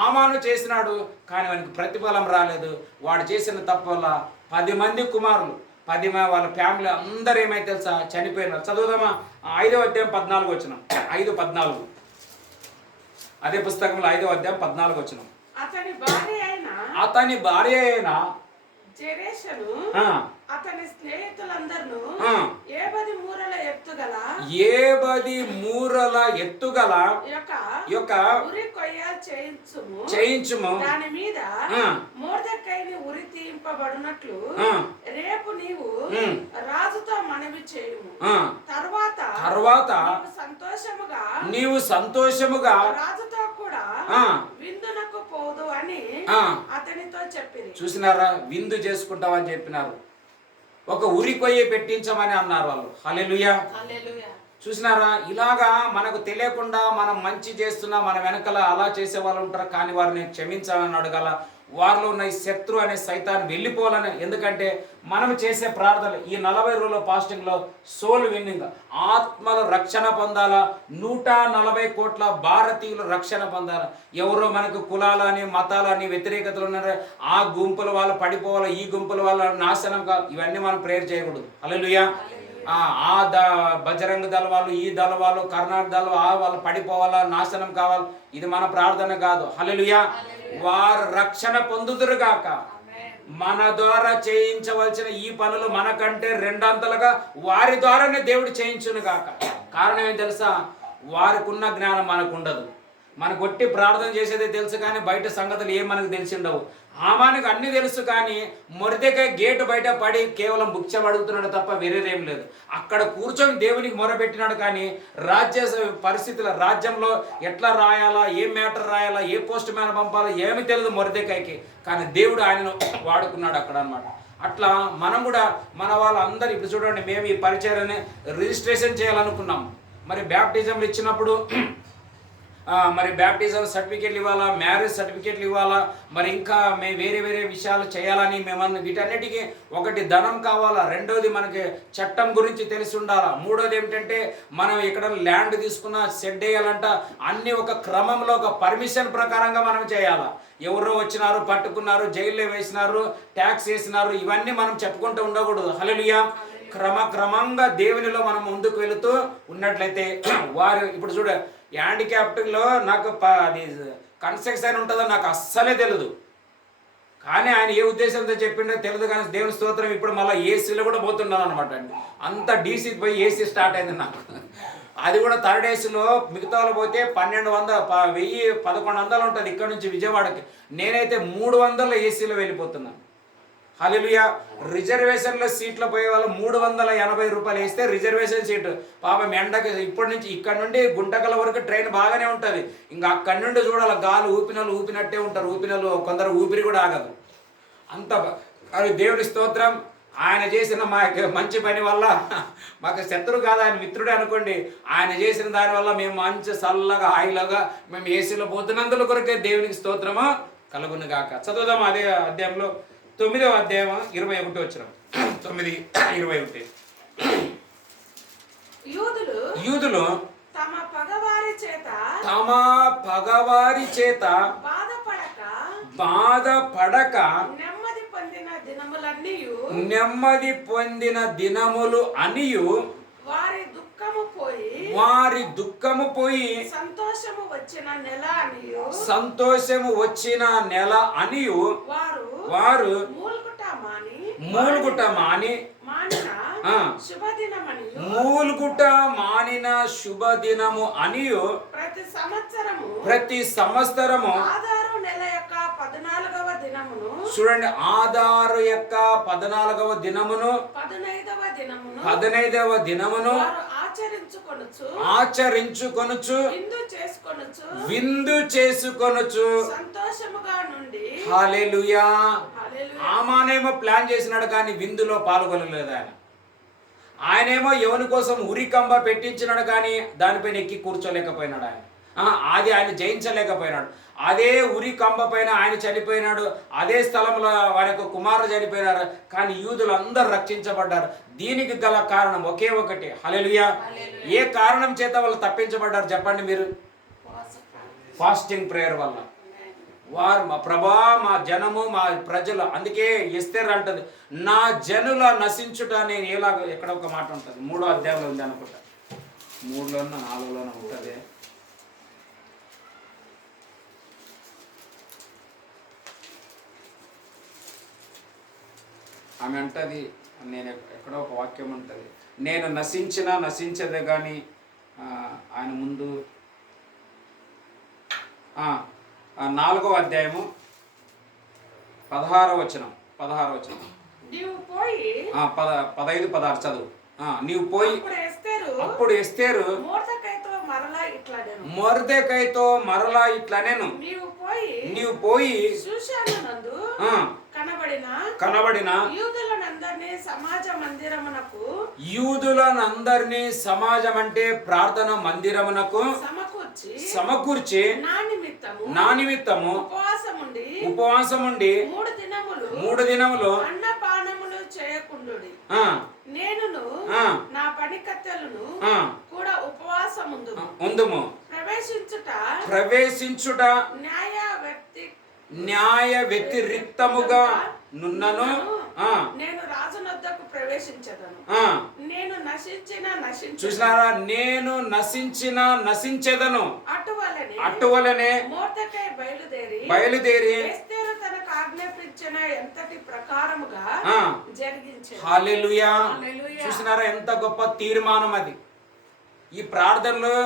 ఆమాను చేసినాడు, కానీ వానికి ప్రతిఫలం రాలేదు. వాడు చేసిన తప్పు వల్ల 10 మంది కుమారులు, వాళ్ళ ఫ్యామిలీ అందరూ ఏమైతే తెలుసా చనిపోయినారు. చదువుదామా 5వ అధ్యాయం 14 వచనం. 5:14 అదే పుస్తకంలో 5వ అధ్యాయం 14 వచనం. అతని భార్య అయిన జెరెషును అతని స్నేహితులందరూ 70 మూరల ఎత్తుగల యొక్క ఉరి కొయ్య చేయించుము, దాని మీద మొర్దెకైని ఉరి తీయింపబడినట్లు రేపు నీవు రాజుతో మనవి చేయుము. తర్వాత నీవు సంతోషముగా రాజుతో కూడా విందునకు పోదు అని అతనితో చెప్పింది. చూసినారా, విందు చేసుకుంటామని చెప్పినారు. ఒక ఉరి కొయ్య పెట్టించమని అన్నారు వాళ్ళు. హల్లెలూయా. చూసినారా, ఇలాగా మనకు తెలియకుండా మనం మంచి చేస్తున్నా మన వెనకల అలా చేసే వాళ్ళు ఉంటారు. కానీ వారిని క్షమించాలని అడగాల. వారిలో ఉన్న ఈ శత్రు అనే సైతాన్ని వెళ్ళిపోవాలని. ఎందుకంటే మనం చేసే ప్రార్థన ఈ 40 రోజుల ఫాస్టింగ్లో సోల్ విన్నింగ్, ఆత్మల రక్షణ పొందాలా. 140 కోట్ల భారతీయులు రక్షణ పొందాలా. ఎవరో మనకు కులాలని మతాలని వ్యతిరేకతలు ఉన్నారు, ఆ గుంపుల వాళ్ళు పడిపోవాలా, ఈ గుంపుల వాళ్ళ నాశనం కావాలి. ఇవన్నీ మనం ప్రేయర్ చేయకూడదు. హల్లెలూయా. బజరంగ దళ వాళ్ళు, ఈ దళ వాళ్ళు, కర్ణాటక దళ వాళ్ళు పడిపోవాలా, నాశనం కావాలి. ఇది మన ప్రార్థన కాదు. హల్లెలూయా. వారు రక్షణ పొందుదురుగాక. మన ద్వారా చేయించవలసిన ఈ పనులు మనకంటే 2 అంతలుగా వారి ద్వారానే దేవుడు చేయించును గాక. కారణం ఏం తెలుసా, వారికి ఉన్న జ్ఞానం మనకు ఉండదు. మనకు ఒట్టి ప్రార్థన చేసేదే తెలుసు, కానీ బయట సంగతులు ఏం మనకు తెలిసి ఉండవు. ఆమానికి అన్నీ తెలుసు, కానీ మొర్దెకై గేటు బయట పడి కేవలం భిక్షం అడుగుతున్నాడు తప్ప వేరేదేం లేదు. అక్కడ కూర్చొని దేవునికి మొరపెట్టినాడు, కానీ రాజ్య పరిస్థితుల రాజ్యంలో ఎట్లా రాయాలా, ఏ మ్యాటర్ రాయాలా, ఏ పోస్ట్ మ్యాన్ పంపాలా ఏమి తెలియదు మొర్దెకైకి. కానీ దేవుడు ఆయనను వాడుకున్నాడు అక్కడ అన్నమాట. అట్లా మనం కూడా మన వాళ్ళందరూ ఇప్పుడు చూడండి, మేము ఈ పరిచయాన్ని రిజిస్ట్రేషన్ చేయాలనుకున్నాం. మరి బ్యాప్టిజంలు ఇచ్చినప్పుడు మరి బ్యాప్టిజం సర్టిఫికేట్లు ఇవ్వాలా, మ్యారేజ్ సర్టిఫికేట్లు ఇవ్వాలా, మరి ఇంకా వేరే విషయాలు చేయాలని మేమన్నా. వీటన్నిటికీ ఒకటి ధనం కావాలా, రెండోది మనకి చట్టం గురించి తెలిసి ఉండాలా, మూడోది ఏమిటంటే మనం ఇక్కడ ల్యాండ్ తీసుకున్న షెడ్ వేయాలంట. అన్నీ ఒక క్రమంలో ఒక పర్మిషన్ ప్రకారంగా మనం చేయాలా. ఎవరో వచ్చినారు, పట్టుకున్నారు, జైల్లో వేసినారు, ట్యాక్స్ వేసినారు, ఇవన్నీ మనం చెప్పుకుంటూ ఉండకూడదు. హల్లెలూయా. క్రమంగా దేవునిలో మనం ముందుకు వెళుతూ ఉన్నట్లయితే వారు ఇప్పుడు చూడ హ్యాండిక్యాప్ట్లో నాకు అది కన్స్ట్రక్షన్ ఉంటుందో నాకు అస్సలే తెలియదు. కానీ ఆయన ఏ ఉద్దేశంతో చెప్పిండో తెలియదు. కానీ దేవుని స్తోత్రం ఇప్పుడు మళ్ళీ ఏసీలో కూడా పోతున్నాను అనమాట అండి. అంత డీసీకి పోయి ఏసీ స్టార్ట్ అయింది నాకు. అది కూడా థర్డ్ ఏసీలో. మిగతా వాళ్ళు పోతే 1100 ఉంటుంది ఇక్కడ నుంచి విజయవాడకి. నేనైతే 300 ఏసీలో వెళ్ళిపోతున్నాను. హల్లెలూయా. రిజర్వేషన్లో సీట్లో పోయే వాళ్ళు 380 రూపాయలు వేస్తే రిజర్వేషన్ సీటు. పాపం ఎండకి ఇప్పటి నుంచి ఇక్కడ నుండి గుంటకల వరకు ట్రైన్ బాగానే ఉంటుంది. ఇంకా అక్కడి నుండి చూడాలి, గాలి ఊపినట్టే ఉంటారు. కొందరు ఊపిరి కూడా ఆగదు. అంత అది దేవుని స్తోత్రం. ఆయన చేసిన మా మంచి పని వల్ల మాకు శత్రువు కాదు, ఆయన మిత్రుడే అనుకోండి. ఆయన చేసిన దానివల్ల మేము మంచి చల్లగా హాయిలాగా మేము ఏసీలో పోతున్నందుల కొరకే దేవునికి స్తోత్రము కలుగును గాక. చదువుదాం అదే అధ్యాయంలో 9వ అధ్యాయం 21 వచనం. 9:21. యూదులు తమ పగవారి చేత బాధపడక నెమ్మది పొందిన దినములు అనియు వారి దుఃఖము పోయి సంతోషము వచ్చిన నెల అనియు వారు మూలుగుట మానిన శుభదినము అనియు ప్రతి సంవత్సరము చూడండి, ఆదారు యొక్క 14వ దినమును 15వ దినమును ఆచరించుకొనుచు విందు చేసుకొనుచు హల్లెలూయా. ఆమానేమో ప్లాన్ చేసినాడు కానీ విందులో పాల్గొనలేదు ఆయన. ఆయనేమో ఎవరి కోసం ఉరికంబ పెట్టించినాడు కానీ దానిపైన ఎక్కి కూర్చోలేకపోయినాడు ఆయన. అది ఆయన జయించలేకపోయినాడు. అదే ఉరి కంబ పైన ఆయన చనిపోయినాడు. అదే స్థలంలో వారి యొక్క కుమారులు చనిపోయినారు. కానీ యూదులు అందరూ రక్షించబడ్డారు. దీనికి గల కారణం ఒకే ఒకటి, హల్లెలూయా. ఏ కారణం చేత వాళ్ళు తప్పించబడ్డారు చెప్పండి మీరు? ఫాస్టింగ్ ప్రేయర్ వల్ల. వారు మా ప్రభా, మా జనము, మా ప్రజలు, అందుకే ఎస్తేర్ అంటది, నా జనుల నశించుట నేను ఎలాగ, ఎక్కడ ఒక మాట ఉంటుంది, 3వ అధ్యాయంలో ఉంది అనుకుంటా, 3లోనో 4లోనో ఉంటుంది. ఆమె అంటది, నేను ఎక్కడో ఒక వాక్యం ఉంటుంది, నేను నశించదే కానీ ఆయన ముందు 4వ అధ్యాయము 16వ వచనం 15, 16 చదువు. నీవు పోయి అప్పుడు ఎస్తేరు మొర్దెకైతో మరలా ఇట్లనేను, నీవు పోయి కనబడిన యూదులనందరినీ సమాజం అంటే ప్రార్థన మందిరమునకు సమకూర్చి నా నిమిత్తము ఉపవాసముండి 3 దినములు అన్నపానములు చేయకుండుడి. నేనును నా పనికత్తెలను కూడా ఉపవాసముందుము. ప్రవేశించుట న్యాయ వ్యతిరిక్తముగా నున్నను. నేను రాజునొద్దకు ప్రవేశించదను. నేను చూసినారా, నేను నశించెదను. అటువలనే మొర్దెకై బయలుదేరి ఎస్తేరు తనకు ఆజ్ఞాపించిన ఎంతటి ప్రకారముగా జరిగించెను. హల్లెలూయా. చూసినారా ఎంత గొప్ప తీర్మానం అది. ఈ ప్రార్థనలో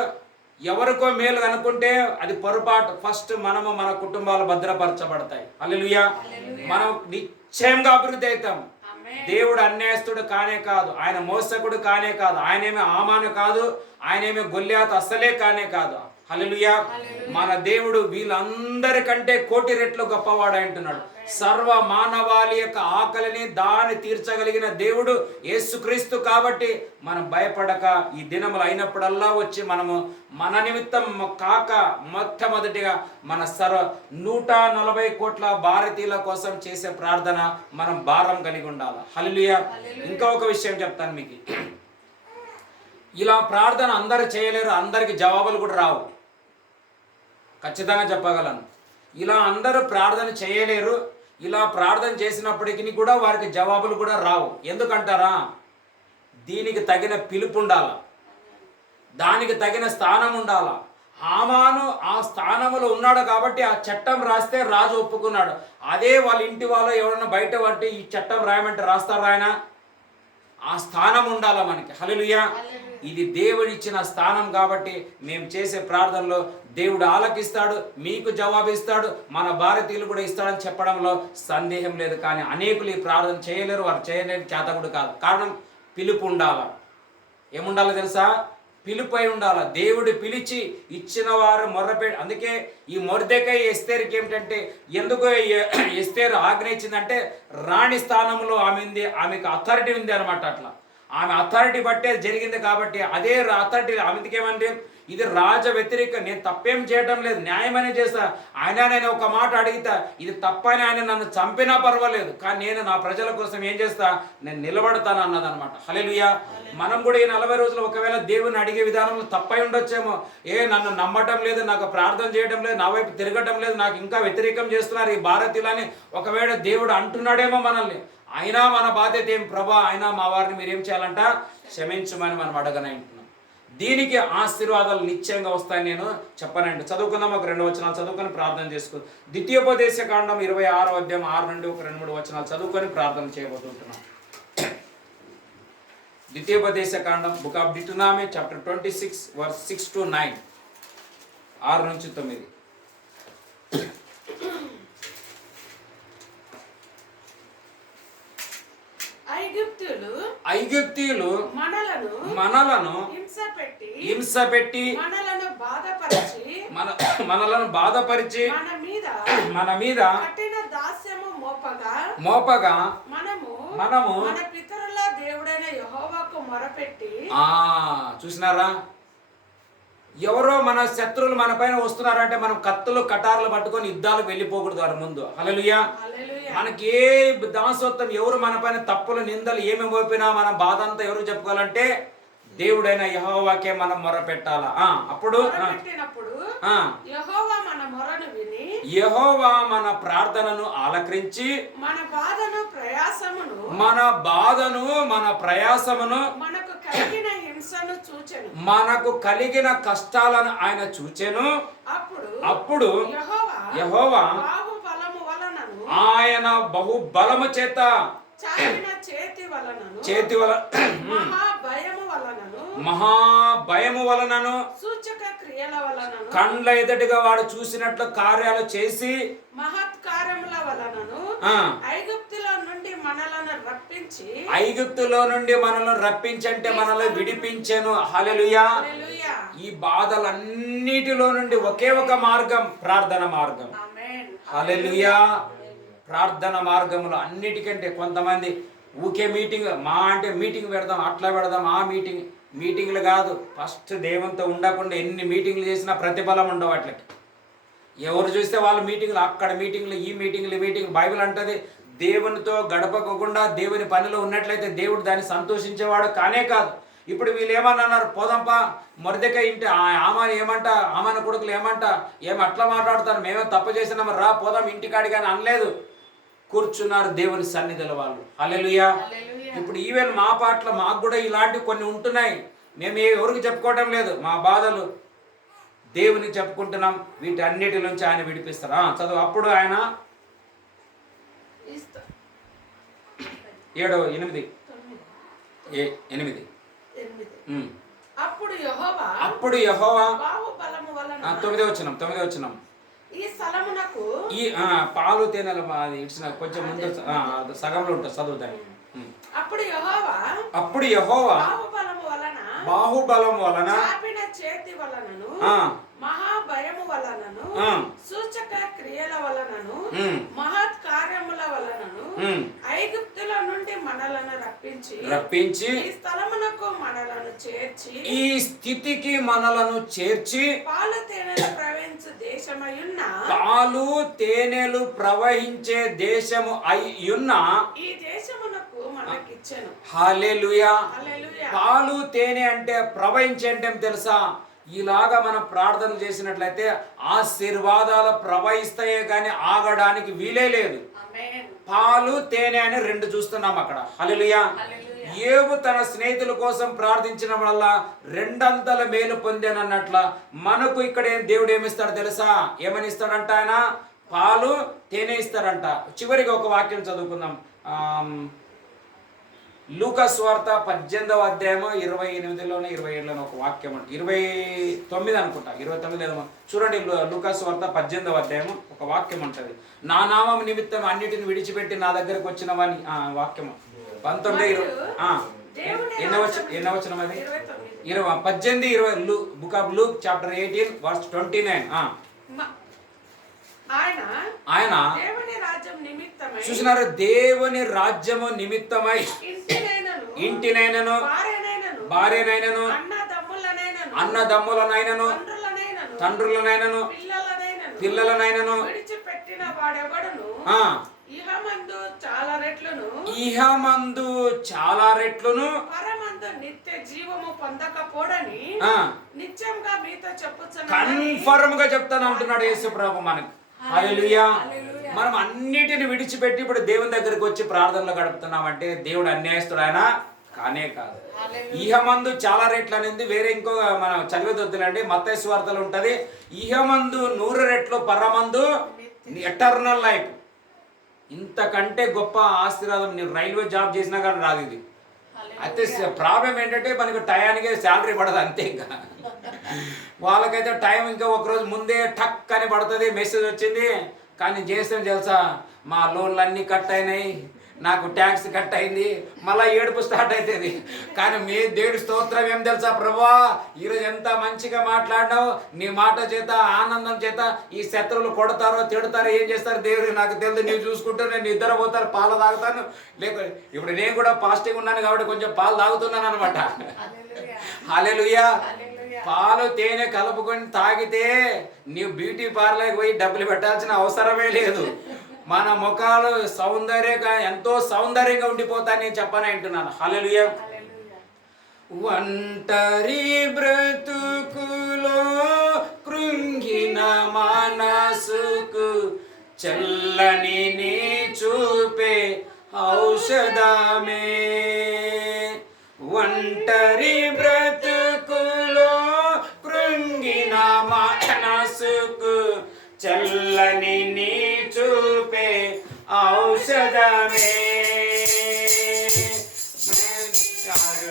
ఎవరికో మేలు అనుకుంటే అది పొరపాటు. ఫస్ట్ మనము మన కుటుంబాలు భద్రపరచబడతాయి. హల్లెలూయా. మనం నిశ్చయంగా అభివృద్ధి అవుతాం. దేవుడు అన్యాయస్తుడు కానే కాదు, ఆయన మోసకుడు కానే కాదు, ఆయనేమి ఆమాను కాదు, ఆయనేమి గొల్లియాతు అస్సలే కానే కాదు. హల్లెలూయా. మన దేవుడు వీళ్ళందరికంటే 1,000,000 రెట్లు గొప్పవాడు అంటున్నాడు. సర్వ మానవాళి యొక్క ఆకలిని దాన్ని తీర్చగలిగిన దేవుడు యేసుక్రీస్తు. కాబట్టి మనం భయపడక ఈ దినములు అయినప్పుడల్లా వచ్చి మనము మన నిమిత్తం కాక మొట్టమొదటిగా మన 140 కోట్ల భారతీయుల కోసం చేసే ప్రార్థన మనం భారం కలిగి ఉండాలి. హల్లెలూయా. ఇంకా ఒక విషయం చెప్తాను మీకు. ఇలా ప్రార్థన అందరు చేయలేరు, అందరికి జవాబులు కూడా రావు, ఖచ్చితంగా చెప్పగలను. ఇలా అందరూ ప్రార్థన చేయలేరు. ఇలా ప్రార్థన చేసినప్పటికీ కూడా వారికి జవాబులు కూడా రావు. ఎందుకంటారా? దీనికి తగిన పిలుపు ఉండాలా, దానికి తగిన స్థానం ఉండాలా. హామాను ఆ స్థానంలో ఉన్నాడు కాబట్టి ఆ చట్టం రాస్తే రాజు ఒప్పుకున్నాడు. అదే వాళ్ళ ఇంటి వాళ్ళు ఎవరైనా బయట పట్టి ఈ చట్టం రాయమంటే రాస్తారా? ఆయన ఆ స్థానం ఉండాలా మనకి. హల్లెలూయా. ఇది దేవుడిచ్చిన స్థానం కాబట్టి మేము చేసే ప్రార్థనలో దేవుడు ఆలకిస్తాడు, మీకు జవాబిస్తాడు, మన భారతీయులు కూడా ఇస్తాడని చెప్పడంలో సందేహం లేదు. కానీ అనేకులు ఈ ప్రార్థన చేయలేరు, వారు చేయలేని చేత కూడా కాదు. కారణం పిలుపు ఉండాల. ఏముండాలో తెలుసా? పిలుపై ఉండాలి. దేవుడు పిలిచి ఇచ్చిన వారు అందుకే ఈ మొర్దెకై ఎస్తేరుకి ఏమిటంటే ఎందుకు ఎస్తేరు ఆజ్ఞ ఇచ్చిందంటే రాణి స్థానంలో ఆమెకు అథారిటీ ఉంది అనమాట. అట్లా ఆమె అథారిటీ బట్టే జరిగింది కాబట్టి అదే అథారిటీ ఆమెకి ఏమంటే ఇది రాజ వ్యతిరేక, నేను తప్పేం చేయడం లేదు, న్యాయమనే చేస్తా. నేను ఒక మాట అడిగితా, ఇది తప్పని ఆయన నన్ను చంపినా పర్వాలేదు, కానీ నేను నా ప్రజల కోసం ఏం చేస్తా, నేను నిలబడతాను అన్నదనమాట. హల్లెలూయా. మనం కూడా ఈ 40 రోజులు ఒకవేళ దేవుని అడిగే విధానంలో తప్పై ఉండొచ్చేమో. నన్ను నమ్మటం లేదు, నాకు ప్రార్థన చేయడం లేదు, నా వైపు తిరగటం లేదు, నాకు ఇంకా వ్యతిరేకం చేస్తున్నారు ఈ భారతీయులని ఒకవేళ దేవుడు అంటున్నాడేమో మనల్ని. అయినా మన బాధ్యత ఏం ప్రభా, అయినా మా వారిని మీరేం చేయాలంట, క్షమించమని మనం అడగనంటున్నాం. దీనికి ఆశీర్వాదాలు నిశ్చయంగా వస్తాయని నేను చెప్పనండి. చదువుకుందాం, ఒక 2 వచనాలు చదువుకొని ప్రార్థన చేసుకుందాం. ద్వితీయోపదేశ కాండం 26వ అధ్యాయం 6 నుండి ఒక 2-3 వచనాలు చదువుకొని ప్రార్థన చేయబోతుంటున్నాం. ద్వితీయోపదేశ కాండం, book of Deuteronomy, chapter 26 verse 6 to 9, 6 నుంచి 9. ఐగుప్తీయులు మనలను హింసపెట్టి మనలను బాధపరిచి మన మీద మోపగా మనము పితరుల దేవుడైన యెహోవాకు మొరపెట్టి. చూసినారా, ఎవరో మన శత్రువులు మన పైన వస్తున్నారంటే మనం కత్తులు కటార్లు పట్టుకొని యుద్ధాలకు వెళ్ళిపోకూడదు వారి ముందు. హల్లెలూయా. మనకి ఏ దాసత్వం, ఎవరు మన పైన తప్పులు నిందలు ఏమి మోపినా మన బాధ అంతా ఎవరు చెప్పుకోవాలంటే దేవుడైన యెహోవాకే మనం మొర పెట్టాలా. అప్పుడు యెహోవా మన ప్రార్థనను ఆలకించి మన బాధను మన ప్రయాసమును మనకు కలిగిన కష్టాలను ఆయన చూచెను. అప్పుడు యెహోవా ఆయన బహుబలము చేత చేతి మహాభయము వలనను సూచక క్రియల వలనను కండ్ల ఎదుటిగా వాడు చూసినట్లు కార్యాలు చేసి మహత్కార్యముల వలనను ఐగుప్తులో నుండి మనలను రప్పించి అంటే మనల్ని విడిపించెను. హల్లెలూయా. ఈ బాధలన్నిటిలో నుండి ఒకే ఒక మార్గం, ప్రార్థన మార్గం. హల్లెలూయా. ప్రార్థన మార్గంలో అన్నిటికంటే కొంతమంది ఊకే మీటింగ్ అంటే మీటింగ్ పెడదాం, అట్లా పెడదాం, ఆ మీటింగ్లు కాదు. ఫస్ట్ దేవునితో ఉండకుండా ఎన్ని మీటింగ్లు చేసినా ప్రతిఫలం ఉండవు వాటికి. ఎవరు చూస్తే వాళ్ళ మీటింగ్లు, అక్కడ మీటింగ్లు, ఈ మీటింగ్. బైబిల్ అంటది దేవునితో గడపకుండా దేవుని పనిలో ఉన్నట్లయితే దేవుడు దాన్ని సంతోషించేవాడు కానే కాదు. ఇప్పుడు వీళ్ళు ఏమన్నారు, పోదంపా మొర్దెకై ఇంటి ఆమాని ఏమంట, ఆమాన కొడుకులు ఏమంట, అట్లా మాట్లాడతారు, మేమే తప్పు చేసినాము, రా పోదాం ఇంటికాడికి అని అనలేదు. కూర్చున్నారు దేవుని సన్నిధిలో వాళ్ళు. హల్లెలూయా. ఇప్పుడు ఈవెన్ మా పాటల మాకు కూడా ఇలాంటివి కొన్ని ఉంటున్నాయి. మేము ఎవరికి చెప్పుకోవటం లేదు, మా బాధలు దేవునికి చెప్పుకుంటున్నాం. వీటి అన్నిటి నుంచి ఆయన విడిపిస్తారు. చదువు. అప్పుడు ఆయన 8 అప్పుడు యెహోవా 9వ వచనం ఈ స్థలమునకు పాలు తేనెలు ఇచ్చిన కొంచెం ముందు సగంలో ఉంటుంది, చదువుతాయి. అప్పుడు యెహోవా బాహుబలము వలన చేతి వలనను మహాభయము వలనను సూచక క్రియల వలనను మహత్కార్యముల వలనను ఐగుప్తుల నుండి మనలను రప్పించి ఈ స్థలమునకు మనలను చేర్చి, ఈ స్థితికి మనలను చేర్చి పాలు తేనెలు ప్రవహించే దేశమయున్న దేశము అయ్యున్న ఈ దేశమునకు మనకిచ్చెను. హల్లెలూయా. పాలు తేనె అంటే ప్రవహించే అంటే తెలుసా? ఇలాగా మనం ప్రార్థన చేసినట్లయితే ఆశీర్వాదాలు ప్రవహిస్తాయే కానీ ఆగడానికి వీలే లేదు. పాలు తేనె అని 2 చూస్తున్నాం అక్కడ. హల్లెలూయా. యోబు తన స్నేహితుల కోసం ప్రార్థించిన వల్ల 2 మేలు పొందానన్నట్ల మనకు ఇక్కడ దేవుడు ఏమిస్తాడు తెలుసా? ఏమని ఇస్తాడంట? ఆయన పాలు తేనె ఇస్తాడంట. చివరికి ఒక వాక్యం చదువుకుందాం. లూకా సువార్త 18వ అధ్యాయము 28లోనే 27లోనే ఒక వాక్యం అంట. 29 అనుకుంటా, 29 ఏమో చూడండి. లూకా సువార్త 18వ అధ్యాయము ఒక వాక్యం ఉంటుంది. నా నామం నిమిత్తం అన్నిటిని విడిచిపెట్టి నా దగ్గరకు వచ్చిన వాని వాక్యము 19 దేవుని ఎన్నో వచనం అది? 29. 18-20 book of Luke chapter 18 verse 29. ఆయన దేవుని రాజ్యం నిమిత్తమై, చూసినారు, దేవుని రాజ్యము నిమిత్తమై ఇంటినైనను భార్యనైనను అన్నదమ్ములనైనను తండ్రులనైనను పిల్లలనైనను విడిచిపెట్టిన వాడెవడును ఇహమందు చాలా రెట్లును పరమందు నిత్య జీవము పొందకపోడని నిత్యంగా మీతో చెప్పుచున్నాను. కన్ఫర్మ్ గా చెప్తాను అంటున్నాడు యేసు ప్రభు మనకి. హల్లెలూయా. మనం అన్నిటిని విడిచిపెట్టి ఇప్పుడు దేవుని దగ్గరికి వచ్చి ప్రార్థనలు గడుపుతున్నామంటే దేవుడు అన్యాయస్తుడు ఆయన కానే కాదు. ఇహమందు చాలా రెట్లు అనేది వేరే ఇంకో మనం చదివేదొద్దులండి, మత్తయి సువార్తలో ఉంటది. ఇహమందు 100 రెట్లు, పరమందు ఎటర్నల్ లైఫ్. ఇంతకంటే గొప్ప ఆశీర్వాదం నీవు రైల్వే జాబ్ చేసినా కానీ రాదు ఇది. అయితే ప్రాబ్లం ఏంటంటే మనకు టయానికి శాలరీ పడదు అంతే. ఇంకా వాళ్ళకైతే టైం ఇంకా ఒకరోజు ముందే టక్ అని పడుతుంది, మెసేజ్ వచ్చింది. కానీ చేస్తాం తెలుసా, మా లోన్లు అన్నీ కట్ అయినాయి, నాకు ట్యాక్స్ కట్ అయింది, మళ్ళీ ఏడుపు స్టార్ట్ అవుతుంది. కానీ మీ దేవుడి స్తోత్రం ఏం తెలుసా, ప్రభువా ఈరోజు ఎంత మంచిగా మాట్లాడినావు, నీ మాట చేత ఆనందం చేత ఈ శత్రువులు కొడతారో తిడతారో ఏం చేస్తారు దేవుడు నాకు తెలుసు, నీవు చూసుకుంటూ నేను నిద్రపోతాను, పాలు తాగుతాను. లేకపోతే ఇప్పుడు నేను కూడా ఫాస్టింగ్ ఉన్నాను కాబట్టి కొంచెం పాలు తాగుతున్నాను అనమాట. హల్లెలూయా. పాలు తేనె కలుపుకొని తాగితే నీవు బ్యూటీ పార్లర్కి పోయి డబ్బులు పెట్టాల్సిన అవసరమే లేదు. మన ముఖాలు సౌందర్యంగా ఎంతో సౌందర్యంగా ఉండిపోతాయని నేను చెప్పని అంటున్నాను. హల్లెలూయా. ఒంటరి బ్రతుకులో కృంగిన మనసుకు చల్లని నీ చూపే ఔషధమే. ఒంటరి బ్రతుకులో కృంగిన మనసుకు చల్లని నీ చూపే ఔషధమే.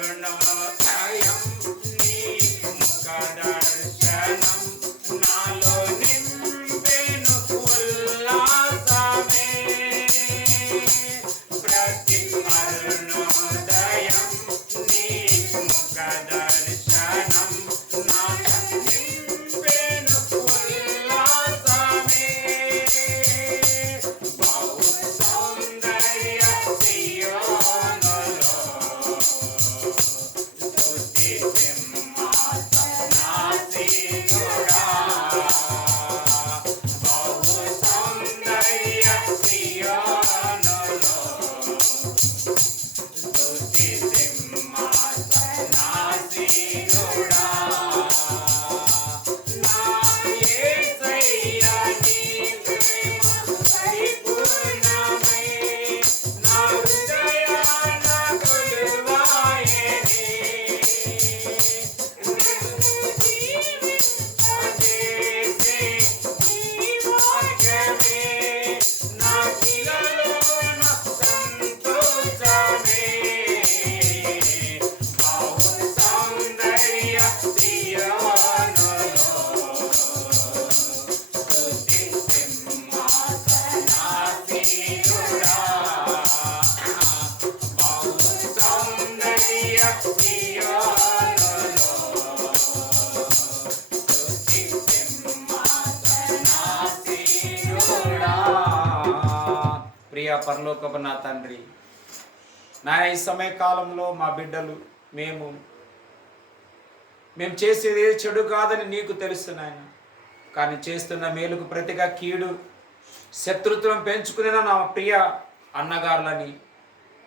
అరుణోదయం నీ ముఖ దర్శనం నాలో నింపెను ఉల్లాసమే. ప్రతి అరుణోదయం నీ ముఖ దర్శనం నాలో నింపెను ఉల్లాసమే. బహు సౌందర్య సియోనులో స్తుతి సింహాసనాసీనుడా. బహు సౌందర్య సియోనులో స్తుతి సింహాసనాసీనుడా. నా యేసయ్యా నీ ప్రేమ పరిపూర్ణమై నా హృదయాన కొలువాయెనే. జీవింపజేసే నీ వాక్యమే నా కిలలోన సంతోషమే. బహు సౌందర్య సియోనులో స్తుతి సింహాసనాసీనుడా. బహు సౌందర్య సియోనులో స్తుతి సింహాసనాసీనుడా. ప్రియ పరలోకపు నా తండ్రి, నాయన ఈ సమయకాలంలో మా బిడ్డలు మేము చేసేది చెడు కాదని నీకు తెలుసు నాయన. కానీ చేస్తున్న మేలుకు ప్రతిగా కీడు శత్రుత్వం పెంచుకునే నా ప్రియ అన్నగారులని,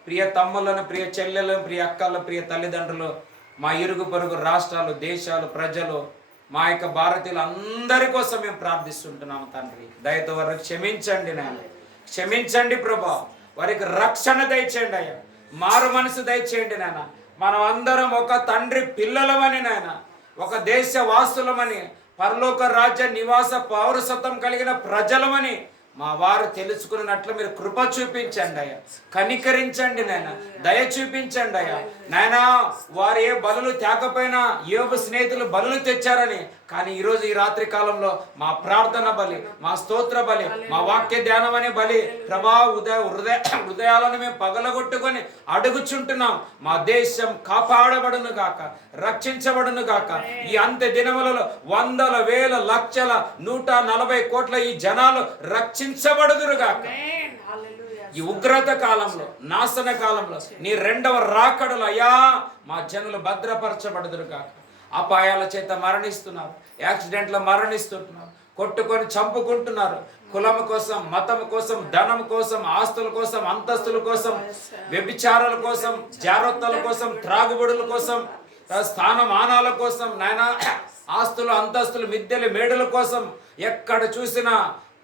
ప్రియ తమ్ములను, ప్రియ చెల్లెలను, ప్రియ అక్కలు, ప్రియ తల్లిదండ్రులు, మా ఇరుగు పొరుగు రాష్ట్రాలు, దేశాలు, ప్రజలు, మా యొక్క భారతీయులు అందరి కోసం మేము ప్రార్థిస్తుంటున్నాము తండ్రి. దయతో వారికి క్షమించండి నాయన, క్షమించండి ప్రభా. వారికి రక్షణ దయచేయండి అయ్యా, మారు మనసు దయచేయండి నాయన. మనం అందరం ఒక తండ్రి పిల్లలమని నాయన, ఒక దేశ వాసులమని, పరలోక రాజ్య నివాస పౌరసత్వం కలిగిన ప్రజలమని మా వారు తెలుసుకున్నట్లు మీరు కృప చూపించండి అయ్యా, కనికరించండి నాయన, దయ చూపించండి అయ్యా. నాయన వారు ఏ బలులు తేకపోయినా యోబు స్నేహితులు బలులు తెచ్చారని, కానీ ఈరోజు ఈ రాత్రి కాలంలో మా ప్రార్థన బలి, మా స్తోత్ర బలి, మా వాక్య ధ్యానం అనే బలి ప్రభా హృదయాలను మేము పగలగొట్టుకొని అడుగుచుంటున్నాం. మా దేశం కాపాడబడును గాక, రక్షించబడును గాక. ఈ అంత్య దినములలో వందల వేల లక్షల 140 కోట్ల ఈ జనాలు రక్షించబడుదురు గాక. ఈ ఉగ్రత కాలంలో, నాశన కాలంలో, నీ రెండవ రాకడలు అయ్యా మా జనులు భద్రపరచబడుదురు గాక. అపాయాల చేత మరణిస్తున్నారు, యాక్సిడెంట్లో మరణిస్తుంటున్నారు, కొట్టుకొని చంపుకుంటున్నారు. కులం కోసం, మతం కోసం, ధనం కోసం, ఆస్తుల కోసం, అంతస్తుల కోసం, వ్యభిచారాల కోసం, జాగ్రత్తల కోసం, త్రాగుబడుల కోసం, స్థానమానాల కోసం, నాయన ఆస్తులు, అంతస్తులు, మిద్దెలు, మేడల కోసం ఎక్కడ చూసినా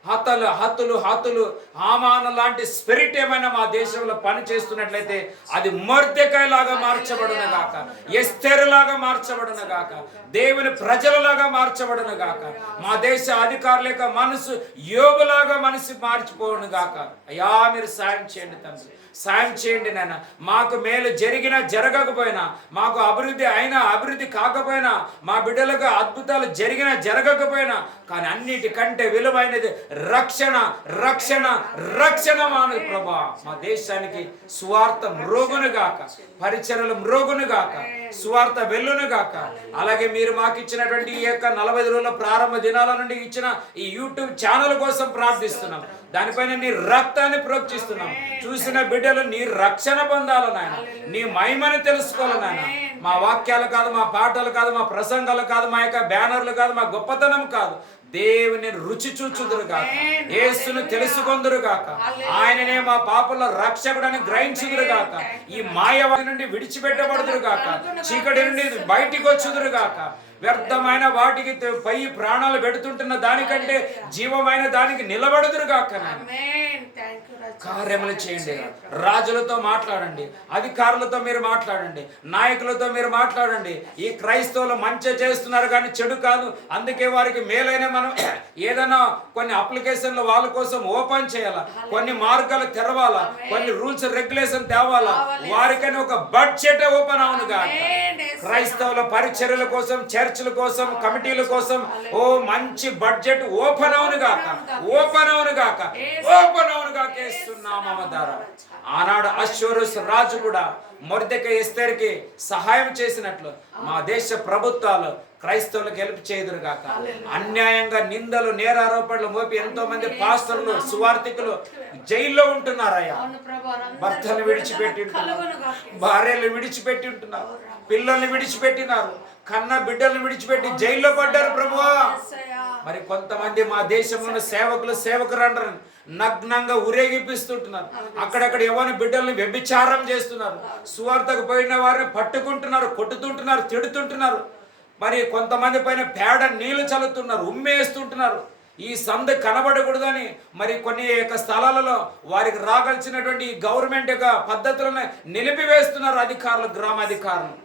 హతులు హామాన లాంటి స్పిరిట్ ఏమైనా మా దేశంలో పని చేస్తున్నట్లయితే అది మొర్దెకాయ లాగా మార్చబడును గాక, ఎస్తేరు లాగా మార్చబడును గాక, దేవుని ప్రజలలాగా మార్చబడును గాక. మా దేశ అధికారుల యొక్క మనసు యోబులాగా మనసు మార్చిపోవును గాక. అయ్యా మీరు సాయం చేయండి తండ్రి, సాయం చేయండి నాయన. మాకు మేలు జరిగినా జరగకపోయినా, మాకు అభివృద్ధి అయినా అభివృద్ధి కాకపోయినా, మా బిడ్డలకు అద్భుతాలు జరిగినా జరగకపోయినా, కానీ అన్నిటికంటే విలువైనది రక్షణ, రక్షణ, రక్షణ మాను ప్రభా. మా దేశానికి సువార్త మ్రోగును గాక, పరిచర్యలు మ్రోగును గాక, సువార్త వెల్లును గాక. అలాగే మీరు మాకు ఇచ్చినటువంటి ఈ యొక్క 45 రోజుల ప్రారంభ దినాల నుండి ఇచ్చిన ఈ యూట్యూబ్ ఛానల్ కోసం ప్రార్థిస్తున్నాం. దానిపైన నీ రక్తాన్ని ప్రోక్షిస్తున్నాం. చూసిన బిడ్డలు నీ రక్షణ పొందాలి నాయన, నీ మహిమని తెలుసుకోవాలి నాయన. మా వాక్యాలు కాదు, మా పాటలు కాదు, మా ప్రసంగాలు కాదు, మా యొక్క బ్యానర్లు కాదు, మా గొప్పతనం కాదు, దేవుని రుచి చూచుదురు గాక, యేసును తెలుసుకొందురు గాక, ఆయననే మా పాపల రక్షకుడని గ్రహించుదురు గాక, ఈ మాయవాడి నుండి విడిచిపెట్టబడుదురు గాక, చీకటి నుండి బయటికి వచ్చుదురు గాక. వ్యర్థమైన వాటికి పై ప్రాణాలు పెడుతుంటున్న దానికంటే జీవమైన దానికి నిలబడుదురు గాక. కార్యములు చేయండి, రాజులతో మాట్లాడండి, అధికారులతో మీరు మాట్లాడండి, నాయకులతో మీరు మాట్లాడండి. ఈ క్రైస్తవులు మంచి చేస్తున్నారు కానీ చెడు కాదు, అందుకే వారికి మేలైన మనం ఏదైనా కొన్ని అప్లికేషన్లు వాళ్ళ కోసం ఓపెన్ చేయాలా, కొన్ని మార్గాలు తెరవాలా, కొన్ని రూల్స్ రెగ్యులేషన్ తేవాలా, వారికని ఒక బడ్జెట్ ఓపెన్ అవును కాక. క్రైస్తవుల పరిచర్యల కోసం, చర్చిల కోసం, కమిటీల కోసం ఓ మంచి బడ్జెట్ ఓపెన్ అవును గాక, ఓపెన్ అవును గాక, ఓపెన్ అవును గాక. ఆనాడు అష్షూరుస్ రాజు కూడా మొర్దెకై ఎస్తేరుకి సహాయం చేసినట్లు మా దేశ ప్రభుత్వాలు క్రైస్తవులకు హెల్ప్ చేయుదురు గాక. అన్యాయంగా నిందలు, నేరారోపణలు మోపి ఎంతో మంది పాస్టర్లు, సువార్థికులు జైల్లో ఉంటున్నారయ్యా. భర్తలు విడిచిపెట్టి ఉంటున్నారు, భార్యలు విడిచిపెట్టి ఉంటున్నారు, పిల్లల్ని విడిచిపెట్టినారు, కన్న బిడ్డలను విడిచిపెట్టి జైల్లో పడ్డారు ప్రభువా. మరి కొంతమంది మా దేశంలో సేవకులు, సేవకురంటారు నగ్నంగా ఊరేగిపిస్తుంటున్నారు. అక్కడక్కడ యవ్వన బిడ్డల్ని వ్యభిచారం చేస్తున్నారు, సువార్తకు పోయిన వారిని పట్టుకుంటున్నారు, కొట్టుతుంటున్నారు, తిడుతుంటున్నారు. మరి కొంతమంది పైన పేడ నీళ్లు చల్లుతున్నారు, ఉమ్మేస్తుంటున్నారు. ఈ సంద కనబడకూడదని మరి కొన్ని యొక్క స్థలాలలో వారికి రాగలిసినటువంటి గవర్నమెంట్ యొక్క పద్ధతులను నిలిపివేస్తున్నారు అధికారులు, గ్రామాధికారులు.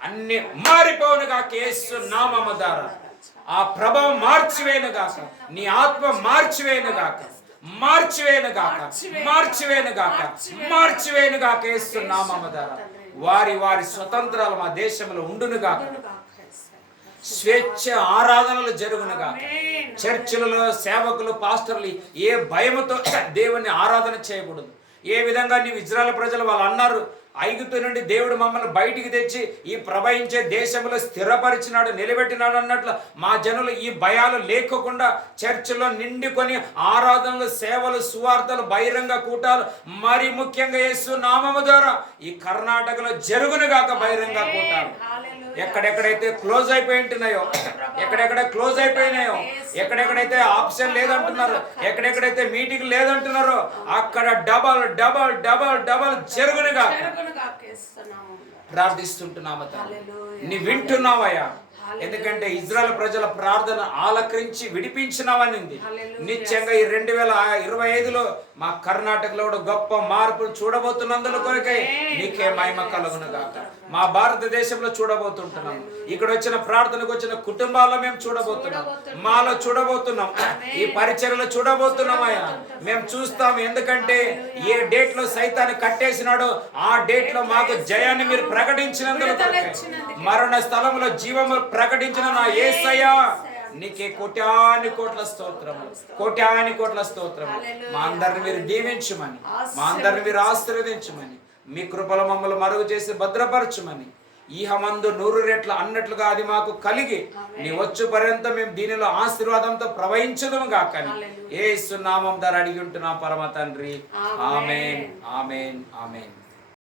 అన్ని మారిపోవునుగా యేసు నామము ద్వారా ఆ ప్రభావం మార్చివేయనుగాక, నీ ఆత్మ మార్చివేయనుగాక, మార్చివేయనుగాక, మార్చివేయనుగాక, మార్చివేయనుగాక యేసు నామము ద్వారా. వారి వారి స్వతంత్రాలు మా దేశంలో ఉండునుగాక. స్వేచ్ఛ ఆరాధనలు జరుగునుగా. చర్చిలలో సేవకులు, పాస్టర్లు ఏ భయముతో దేవుని ఆరాధన చేయకూడదు. ఏ విధంగా నీవు ఇజ్రాయెల్ ప్రజలు వాళ్ళు అన్నారు, ఐగుప్తు నుండి దేవుడు మమ్మల్ని బయటికి తెచ్చి ఈ ప్రవహించే దేశంలో స్థిరపరిచినాడు, నిలబెట్టినాడు అన్నట్లు మా జనులు ఈ భయాలు లేకోకుండా చర్చిలో నిండుకొని ఆరాధనలు, సేవలు, సువార్తలు, బహిరంగ కూటాలు, మరి ముఖ్యంగా యేసు నామము ద్వారా ఈ కర్ణాటకలో జరుగునుగాక బహిరంగ కూటాలు. ఎక్కడెక్కడైతే క్లోజ్ అయిపోయి ఉంటున్నాయో, ఎక్కడెక్కడ క్లోజ్ అయిపోయినాయో, ఎక్కడెక్కడైతే ఆప్షన్ లేదంటున్నారు, ఎక్కడెక్కడైతే మీటింగ్ లేదంటున్నారో అక్కడ డబల్ డబల్ డబల్ డబల్ జరుగునుగా ప్రార్థిస్తుంటున్నాము. నీ వింటున్నావయ్యా, ఎందుకంటే ఇజ్రాయెల్ ప్రజల ప్రార్థన ఆలకరించి విడిపించినావనింది. నిత్యంగా ఈ 2025లో మా కర్ణాటకలో కూడా గొప్ప మార్పులు చూడబోతున్నందుల కొరకై నీకే మహిమ కలుగును గాక. మా భారతదేశంలో చూడబోతుంటున్నాం, ఇక్కడ వచ్చిన ప్రార్థనకు వచ్చిన కుటుంబాల్లో మేము చూడబోతున్నాం, మాలో చూడబోతున్నాం, ఈ పరిచర్యలో చూడబోతున్నామయ్యా. మేము చూస్తాం, ఎందుకంటే ఏ డేట్ లో సైతాన్ని కట్టేసినాడో ఆ డేట్ లో మాకు జయాన్ని మీరు ప్రకటించినందుకు, మరణ స్థలంలో జీవము ప్రకటించిన నా యేసయ్యా నీకే కోటాని కోట్ల స్తోత్రము, కోటాని కోట్ల స్తోత్రము. మా అందరిని మీరు దీవించమని, మా అందరిని మీరు ఆశీర్వదించమని, మీ కృపల మమ్మల్ని మరుగు చేసి భద్రపరచమని, ఈహమందు 100 రెట్ల అన్నట్లుగా అది మాకు కలిగి నీ వచ్చు పర్యంతం మేము దీనిలో ఆశీర్వాదంతో ప్రవహించదము గాకని యేసు నామం ద్వారా అడిగి ఉంటున్నాం పరమ తండ్రి. ఆమేన్, ఆమేన్, ఆమేన్.